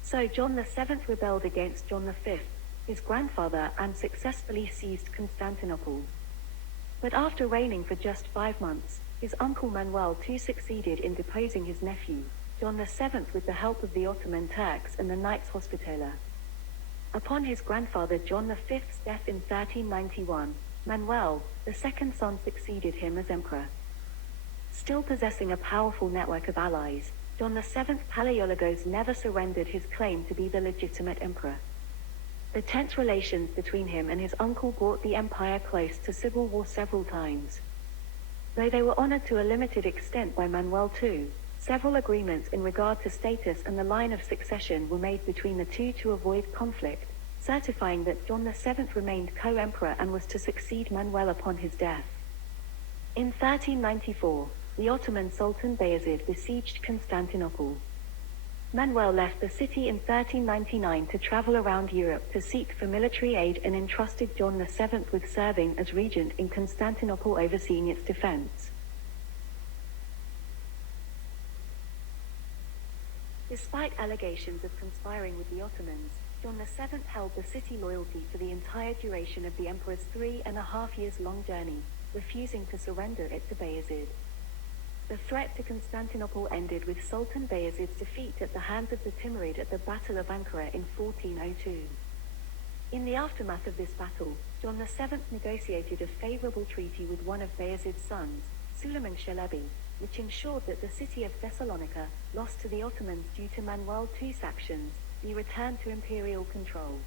So John VII rebelled against John V, his grandfather, and successfully seized Constantinople. But after reigning for just 5 months, his uncle Manuel II succeeded in deposing his nephew, John VII, with the help of the Ottoman Turks and the Knights Hospitaller. Upon his grandfather John V's death in 1391, Manuel, the second son, succeeded him as emperor. Still possessing a powerful network of allies, John VII Palaiologos never surrendered his claim to be the legitimate emperor. The tense relations between him and his uncle brought the empire close to civil war several times. Though they were honored to a limited extent by Manuel II, several agreements in regard to status and the line of succession were made between the two to avoid conflict, certifying that John VII remained co-emperor and was to succeed Manuel upon his death. In 1394, the Ottoman Sultan Bayezid besieged Constantinople. Manuel left the city in 1399 to travel around Europe to seek for military aid, and entrusted John VII with serving as regent in Constantinople, overseeing its defense. Despite allegations of conspiring with the Ottomans, John VII held the city loyalty for the entire duration of the emperor's 3.5 years long journey, refusing to surrender it to Bayezid. The threat to Constantinople ended with Sultan Bayezid's defeat at the hands of the Timurid at the Battle of Ankara in 1402. In the aftermath of this battle, John VII negotiated a favorable treaty with one of Bayezid's sons, Suleiman Chelebi, which ensured that the city of Thessalonica, lost to the Ottomans due to Manuel II's actions, be returned to imperial control.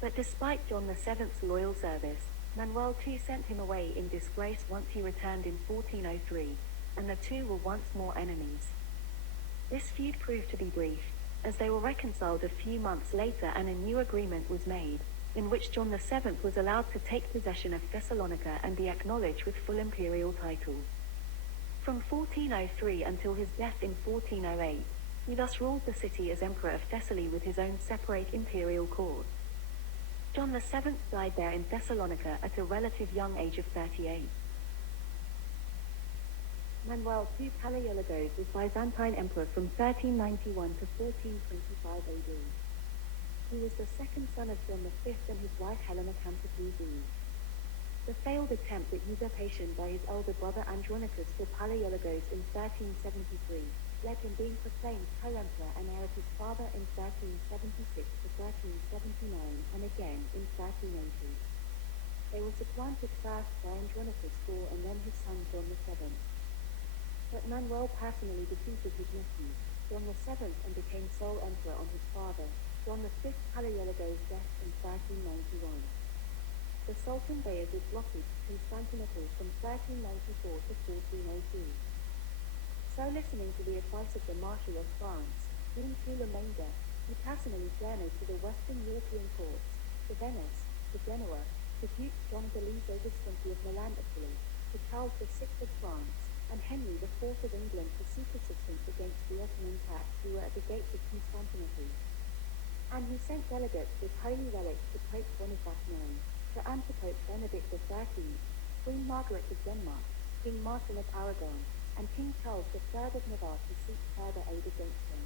But despite John VII's loyal service, Manuel II sent him away in disgrace once he returned in 1403, and the two were once more enemies. This feud proved to be brief, as they were reconciled a few months later and a new agreement was made, in which John VII was allowed to take possession of Thessalonica and be acknowledged with full imperial title. From 1403 until his death in 1408, he thus ruled the city as Emperor of Thessaly with his own separate imperial court. John VII died there in Thessalonica at a relative young age of 38. Manuel II Palaiologos was Byzantine emperor from 1391 to 1425 AD. He was the second son of John V and his wife Helena Cantacuzi. The failed attempt at usurpation by his elder brother Andronicus for Palaiologos in 1373 led him being proclaimed co-emperor and heir of his father in 1376 to 1379 and again in 1380. They were supplanted first by Andronicus IV and then his son John VII. But Manuel personally defeated his nephew, John VII, and became sole emperor on his father, John V Palaiologos' death in 1391. The Sultan Bayezid blotted Constantinople from 1394 to 1402. So listening to the advice of the Marshal of France, King Remainder, he personally journeyed to the Western European courts, to Venice, to Genoa, to Duke John Galise Visconti of Milan, Italy, to Charles VI of France, and Henry IV of England to seek assistance against the Ottoman Turks who were at the gates of Constantinople. And he sent delegates with holy relics to Pope Boniface IX, to Antipope Benedict XIII, Queen Margaret of Denmark, King Martin of Aragon, and King Charles III of Navarre to seek further aid against them.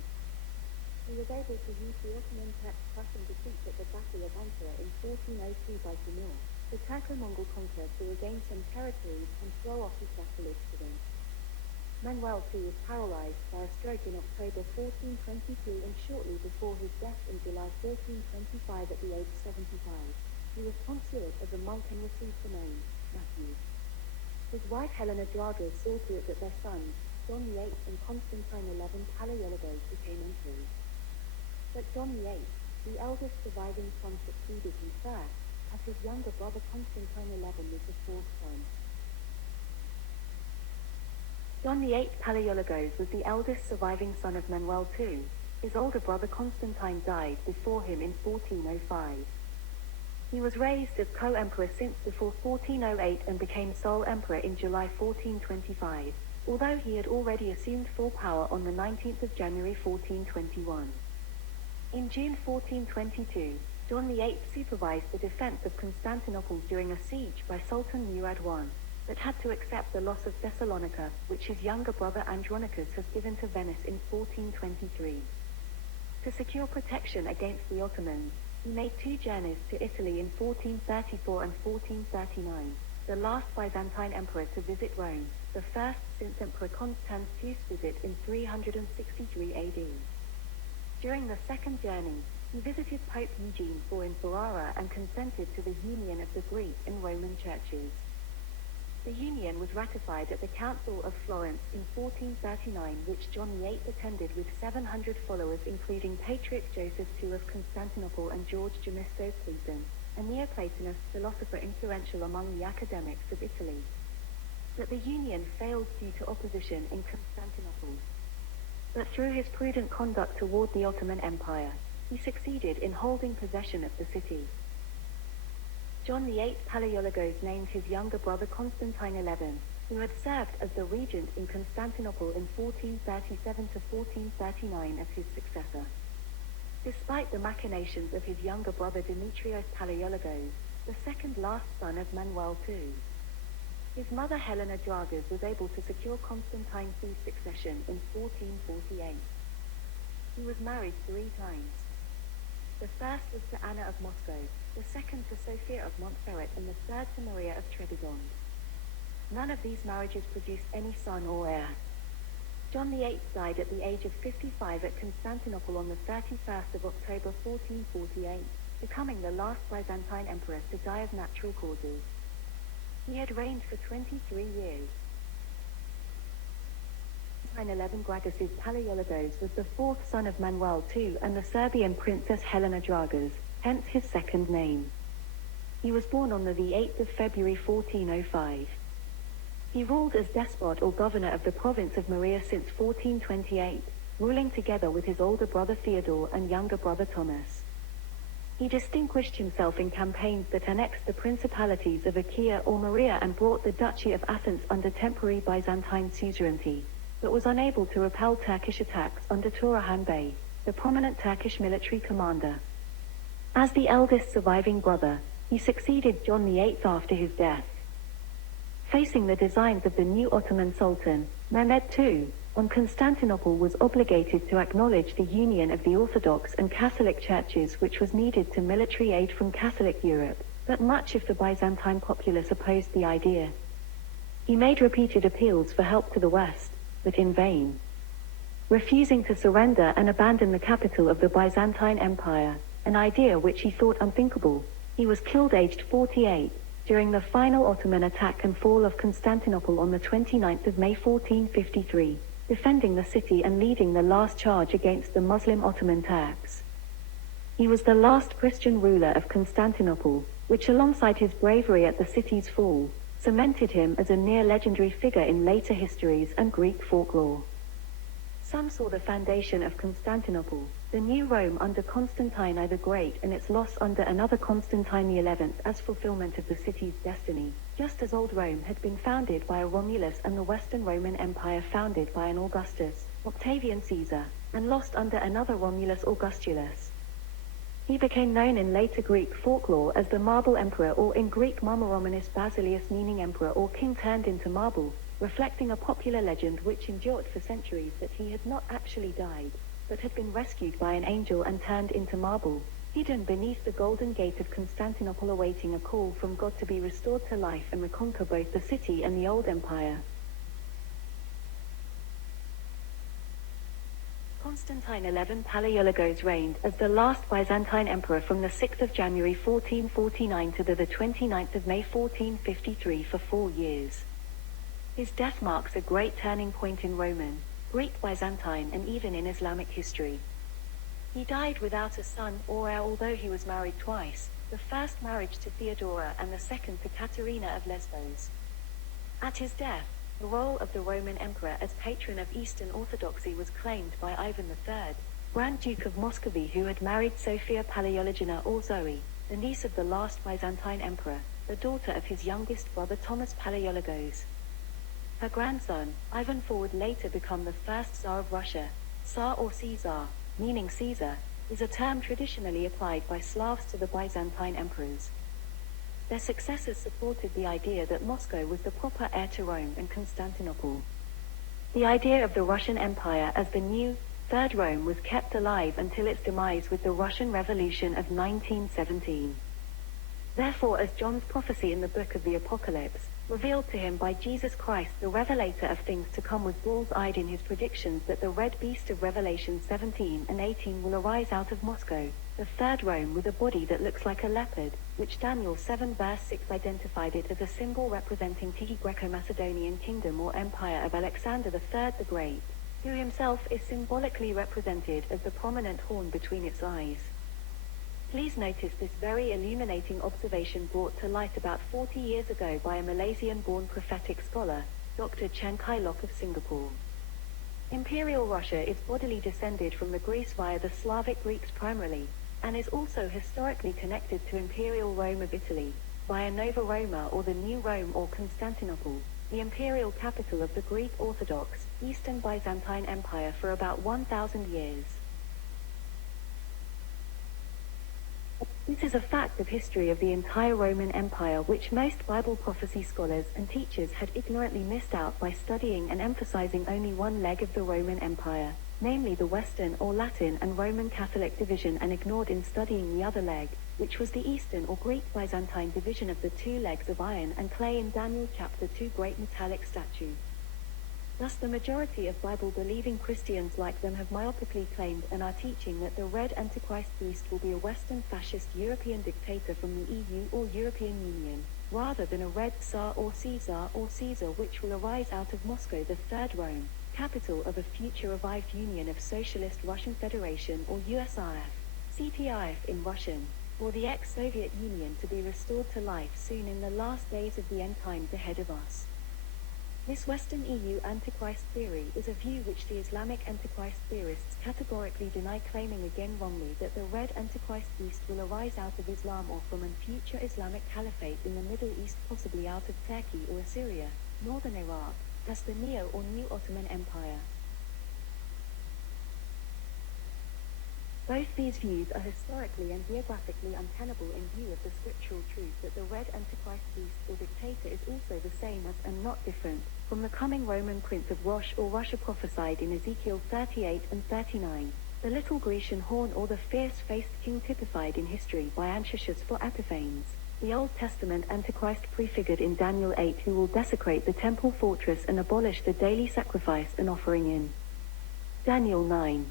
He was able to use the Ottoman Turks' crushing defeat at the Battle of Ankara in 1402 by Timur, the Turco-Mongol conqueror, to regain some territories and throw off his vassalage to them. Manuel II was paralyzed by a stroke in October 1422 and shortly before his death in July 1425 at the age of 75. He was tonsured as a monk and received the name Matthew. His wife Helena Draga saw to it that their sons, John VIII and Constantine XI Palaiologos, became emperors. But John VIII, the eldest surviving son, succeeded him first, as his younger brother Constantine XI was the fourth son. John VIII Palaiologos was the eldest surviving son of Manuel II. His older brother Constantine died before him in 1405. He was raised as co-emperor since before 1408 and became sole emperor in July 1425, although he had already assumed full power on the 19th of January 1421. In June 1422, John VIII supervised the defense of Constantinople during a siege by Sultan Murad I, but had to accept the loss of Thessalonica, which his younger brother Andronicus has given to Venice in 1423. To secure protection against the Ottomans, he made two journeys to Italy in 1434 and 1439, the last Byzantine emperor to visit Rome, the first since Emperor Constantius' visit in 363 AD. During the second journey, he visited Pope Eugene IV in Ferrara and consented to the union of the Greek and Roman churches. The union was ratified at the Council of Florence in 1439, which John VIII attended with 700 followers, including Patriarch Joseph II of Constantinople and George Gemistos Platon, a Neoplatonist philosopher influential among the academics of Italy. But the union failed due to opposition in Constantinople. But through his prudent conduct toward the Ottoman Empire, he succeeded in holding possession of the city. John VIII Palaiologos named his younger brother Constantine XI, who had served as the regent in Constantinople in 1437 to 1439, as his successor. Despite the machinations of his younger brother Demetrios Palaiologos, the second last son of Manuel II, his mother Helena Dragas was able to secure Constantine III's succession in 1448. He was married 3 times. The first was to Anna of Moscow, the second to Sophia of Montferrat, and the third to Maria of Trebizond. None of these marriages produced any son or heir. John VIII died at the age of 55 at Constantinople on the 31st of October 1448, becoming the last Byzantine emperor to die of natural causes. He had reigned for 23 years. Constantine 11 Dragas Palaiologos was the fourth son of Manuel II and the Serbian princess Helena Dragas, hence his second name. He was born on the 8th of February 1405. He ruled as despot or governor of the province of Morea since 1428, ruling together with his older brother Theodore and younger brother Thomas. He distinguished himself in campaigns that annexed the principalities of Achaia or Morea and brought the Duchy of Athens under temporary Byzantine suzerainty, but was unable to repel Turkish attacks under Turhan Bey, the prominent Turkish military commander. As the eldest surviving brother, he succeeded John VIII after his death. Facing the designs of the new Ottoman Sultan, Mehmed II, on Constantinople was obligated to acknowledge the union of the Orthodox and Catholic churches, which was needed to military aid from Catholic Europe, but much of the Byzantine populace opposed the idea. He made repeated appeals for help to the West, but in vain. Refusing to surrender and abandon the capital of the Byzantine Empire, an idea which he thought unthinkable, he was killed aged 48, during the final Ottoman attack and fall of Constantinople on the 29th of May 1453, defending the city and leading the last charge against the Muslim Ottoman Turks. He was the last Christian ruler of Constantinople, which alongside his bravery at the city's fall, cemented him as a near-legendary figure in later histories and Greek folklore. Some saw the foundation of Constantinople, the new Rome under Constantine I the Great, and its loss under another Constantine XI as fulfillment of the city's destiny, just as old Rome had been founded by a Romulus and the Western Roman Empire founded by an Augustus, Octavian Caesar, and lost under another Romulus Augustulus. He became known in later Greek folklore as the Marble Emperor, or in Greek Mama Romanis Basileus, meaning emperor or king turned into marble, reflecting a popular legend which endured for centuries that he had not actually died, but had been rescued by an angel and turned into marble, hidden beneath the Golden Gate of Constantinople, awaiting a call from God to be restored to life and reconquer both the city and the old empire. Constantine 11 Palaiologos reigned as the last Byzantine emperor from the 6th of January 1449 to the 29th of May 1453 for 4 years. His death marks a great turning point in Roman, Greek, Byzantine, and even in Islamic history. He died without a son or heir, although he was married twice, the first marriage to Theodora and the second to Katerina of Lesbos. At his death, the role of the Roman emperor as patron of Eastern Orthodoxy was claimed by Ivan III, Grand Duke of Muscovy, who had married Sophia Palaiologina, or Zoe, the niece of the last Byzantine emperor, the daughter of his youngest brother Thomas Palaiologos. Her grandson, Ivan IV, would later become the first Tsar of Russia. Tsar or Caesar, meaning Caesar, is a term traditionally applied by Slavs to the Byzantine emperors. Their successors supported the idea that Moscow was the proper heir to Rome and Constantinople. The idea of the Russian Empire as the new, Third Rome was kept alive until its demise with the Russian Revolution of 1917. Therefore, as John's prophecy in the book of the Apocalypse, revealed to him by Jesus Christ, the revelator of things to come, was bull's-eyed in his predictions that the red beast of Revelation 17 and 18 will arise out of Moscow, the Third Rome, with a body that looks like a leopard, which Daniel 7 verse 6 identified it as a symbol representing the Greco-Macedonian kingdom or empire of Alexander III the Great, who himself is symbolically represented as the prominent horn between its eyes. Please notice this very illuminating observation brought to light about 40 years ago by a Malaysian-born prophetic scholar, Dr. Chen Kai-lok of Singapore. Imperial Russia is bodily descended from the Greece via the Slavic Greeks primarily, and is also historically connected to Imperial Rome of Italy, via Nova Roma or the New Rome or Constantinople, the imperial capital of the Greek Orthodox, Eastern Byzantine Empire for about 1,000 years. This is a fact of history of the entire Roman Empire which most Bible prophecy scholars and teachers had ignorantly missed out by studying and emphasizing only one leg of the Roman Empire, namely the Western or Latin and Roman Catholic division, and ignored in studying the other leg, which was the Eastern or Greek Byzantine division of the two legs of iron and clay in Daniel chapter 2 great metallic statue. Thus the majority of Bible-believing Christians like them have myopically claimed and are teaching that the red Antichrist beast will be a Western fascist European dictator from the EU or European Union, rather than a red Tsar or Caesar which will arise out of Moscow, the Third Rome, capital of a future revived Union of Socialist Russian Federation or USRF, CTRF in Russian, or the ex-Soviet Union to be restored to life soon in the last days of the end times ahead of us. This Western EU Antichrist theory is a view which the Islamic Antichrist theorists categorically deny, claiming again wrongly that the Red Antichrist beast will arise out of Islam or from a future Islamic caliphate in the Middle East, possibly out of Turkey or Assyria, northern Iraq, as the Neo or New Ottoman Empire. Both these views are historically and geographically untenable in view of the scriptural truth that the Red Antichrist beast or dictator is also the same as and not different from the coming Roman prince of Rosh or Russia prophesied in Ezekiel 38 and 39, the little Grecian horn or the fierce-faced king typified in history by Antiochus for Epiphanes, the Old Testament Antichrist prefigured in Daniel 8 who will desecrate the temple fortress and abolish the daily sacrifice and offering in Daniel 9.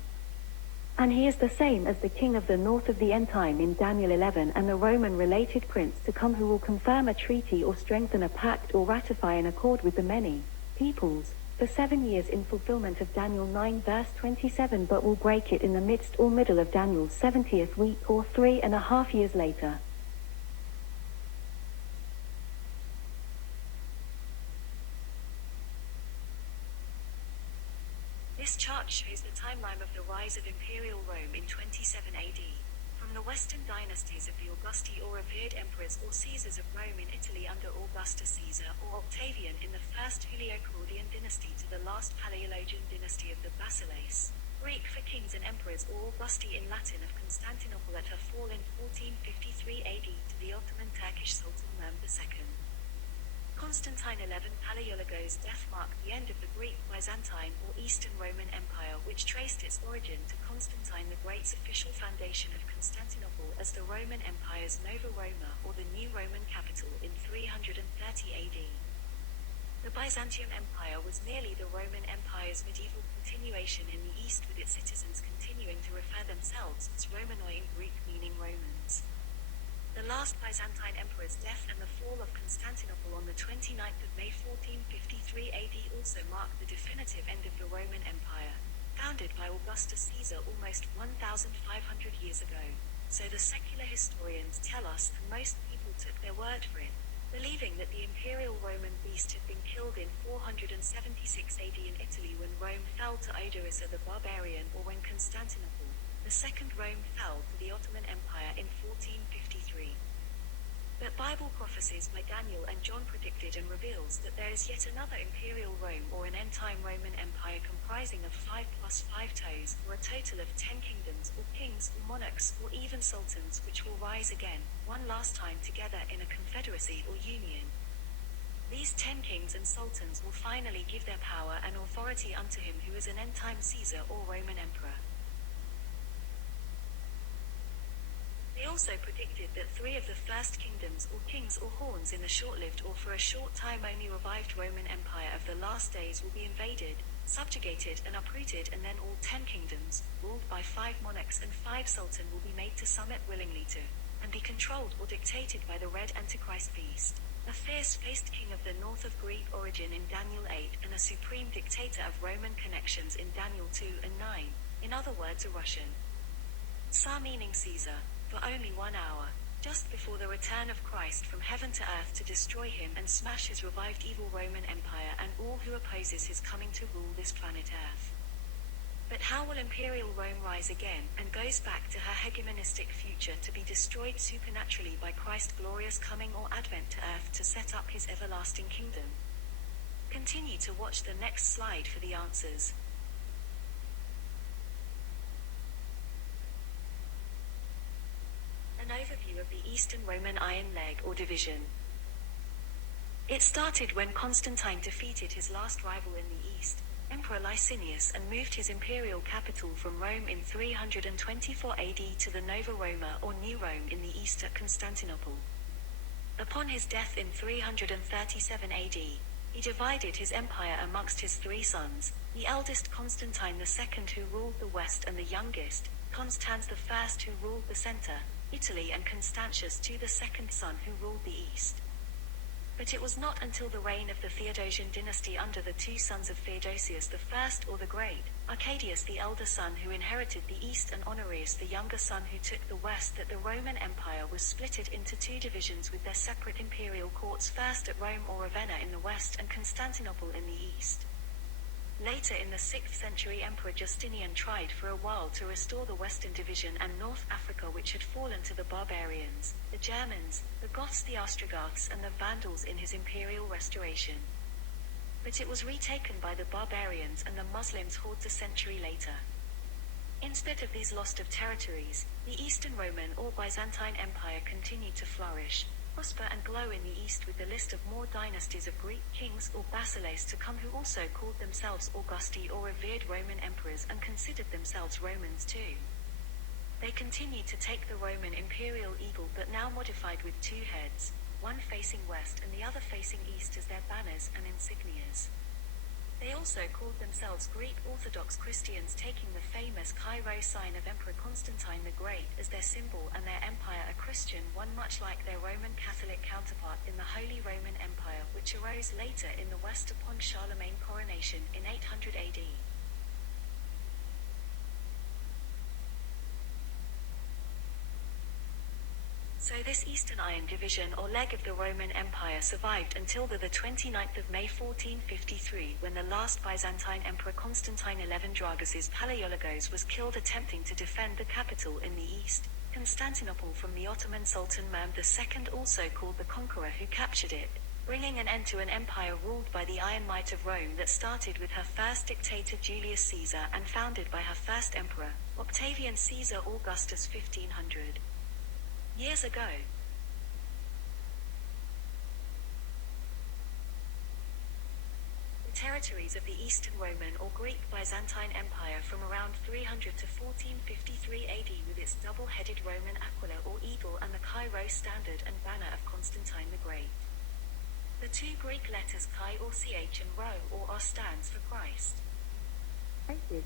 And he is the same as the king of the north of the end time in Daniel 11 and the Roman-related prince to come who will confirm a treaty or strengthen a pact or ratify an accord with the many peoples for 7 years in fulfillment of Daniel 9 verse 27, but will break it in the midst or middle of Daniel's 70th week or 3.5 years later. This chart shows the timeline of the rise of Imperial Rome in 27 AD. From the Western dynasties of the Augusti or revered emperors or Caesars of Rome in Italy under Augustus Caesar or Octavian in the first Julio-Claudian dynasty to the last Paleologian dynasty of the Basileus, Greek for kings and emperors, or Augusti in Latin, of Constantinople at her fall in 1453 AD to the Ottoman Turkish Sultan Mehmed II. Constantine 11 Palaiologos' death marked the end of the Greek Byzantine or Eastern Roman Empire, which traced its origin to Constantine the Great's official foundation of Constantinople as the Roman Empire's Nova Roma or the new Roman capital in 330 AD. The Byzantium Empire was merely the Roman Empire's medieval continuation in the East, with its citizens continuing to refer themselves as Romanoi in Greek, meaning Romans. The last Byzantine emperor's death and the fall of Constantinople on the 29th of May 1453 AD also marked the definitive end of the Roman Empire, founded by Augustus Caesar almost 1,500 years ago. So the secular historians tell us, and most people took their word for it, believing that the imperial Roman beast had been killed in 476 AD in Italy when Rome fell to Odoacer the Barbarian, or when Constantinople, the second Rome, fell to the Ottoman Empire in 1453. But Bible prophecies by Daniel and John predicted and reveals that there is yet another imperial Rome or an end-time Roman Empire comprising of 5 plus 5 toes, or a total of 10 kingdoms or kings or monarchs or even sultans, which will rise again, one last time together in a confederacy or union. These 10 kings and sultans will finally give their power and authority unto him who is an end-time Caesar or Roman emperor. They also predicted that 3 of the first kingdoms or kings or horns in the short-lived or for a short time only revived Roman Empire of the last days will be invaded, subjugated and uprooted, and then all 10 kingdoms, ruled by 5 monarchs and 5 sultan, will be made to submit willingly to, and be controlled or dictated by the Red Antichrist beast, a fierce-faced king of the north of Greek origin in Daniel 8 and a supreme dictator of Roman connections in Daniel 2 and 9, in other words a Russian. Tsar meaning Caesar, for only 1 hour, just before the return of Christ from heaven to earth to destroy him and smash his revived evil Roman Empire and all who opposes his coming to rule this planet Earth. But how will Imperial Rome rise again and goes back to her hegemonistic future to be destroyed supernaturally by Christ's glorious coming or advent to earth to set up his everlasting kingdom? Continue to watch the next slide for the answers. An overview of the Eastern Roman Iron Leg or division. It started when Constantine defeated his last rival in the East, Emperor Licinius, and moved his imperial capital from Rome in 324 AD to the Nova Roma or New Rome in the East at Constantinople. Upon his death in 337 AD, he divided his empire amongst his 3 sons, the eldest Constantine II who ruled the west and the youngest, Constans I who ruled the center, Italy, and Constantius II the second son who ruled the east. But it was not until the reign of the Theodosian dynasty under the two sons of Theodosius I or the Great, Arcadius the elder son who inherited the east and Honorius the younger son who took the west, that the Roman Empire was splitted into two divisions with their separate imperial courts, first at Rome or Ravenna in the west and Constantinople in the east. Later in the 6th century, Emperor Justinian tried for a while to restore the Western Division and North Africa, which had fallen to the barbarians, the Germans, the Goths, the Ostrogoths, and the Vandals in his imperial restoration. But it was retaken by the barbarians and the Muslims hordes a century later. Instead of these lost of territories, the Eastern Roman or Byzantine Empire continued to flourish, prosper and glow in the east, with the list of more dynasties of Greek kings or basileus to come, who also called themselves Augusti or revered Roman emperors and considered themselves Romans too. They continued to take the Roman imperial eagle, but now modified with two heads, one facing west and the other facing east, as their banners and insignias. They also called themselves Greek Orthodox Christians, taking the famous Chi-Rho sign of Emperor Constantine the Great as their symbol, and their empire a Christian one, much like their Roman Catholic counterpart in the Holy Roman Empire, which arose later in the west upon Charlemagne's coronation in 800 AD. So this Eastern Iron Division or leg of the Roman Empire survived until the 29th of May 1453, when the last Byzantine Emperor Constantine XI Dragus Palaiologos was killed attempting to defend the capital in the east, Constantinople, from the Ottoman Sultan Mehmed II, also called the Conqueror, who captured it, bringing an end to an empire ruled by the iron might of Rome that started with her first dictator Julius Caesar and founded by her first emperor, Octavian Caesar Augustus 1500 years ago. The territories of the Eastern Roman or Greek Byzantine Empire from around 300 to 1453 AD, with its double-headed Roman aquila or eagle and the Chi-Rho standard and banner of Constantine the Great. The two Greek letters Chi or Ch and Rho or R stands for Christ.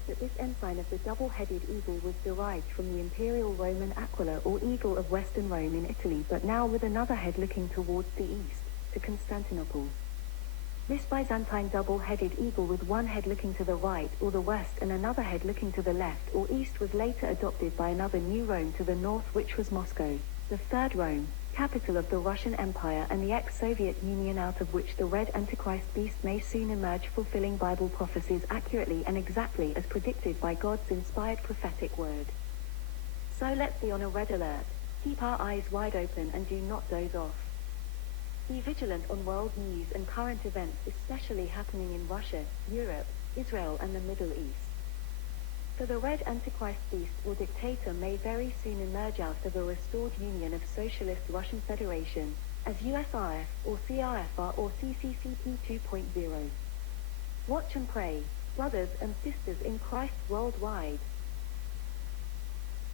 That this ensign of the double-headed eagle was derived from the imperial Roman aquila or eagle of Western Rome in Italy, but now with another head looking towards the east, to Constantinople. This Byzantine double-headed eagle with one head looking to the right or the west and another head looking to the left or east was later adopted by another new Rome to the north, which was Moscow, the third Rome, capital of the Russian Empire and the ex-Soviet Union, out of which the red Antichrist beast may soon emerge, fulfilling Bible prophecies accurately and exactly as predicted by God's inspired prophetic word. So let's be on a red alert, keep our eyes wide open and do not doze off. Be vigilant on world news and current events, especially happening in Russia, Europe, Israel and the Middle East. For the red Antichrist beast or dictator may very soon emerge out of a restored union of Socialist Russian Federation, as USRF or CRFR or CCCP 2.0. Watch and pray, brothers and sisters in Christ worldwide.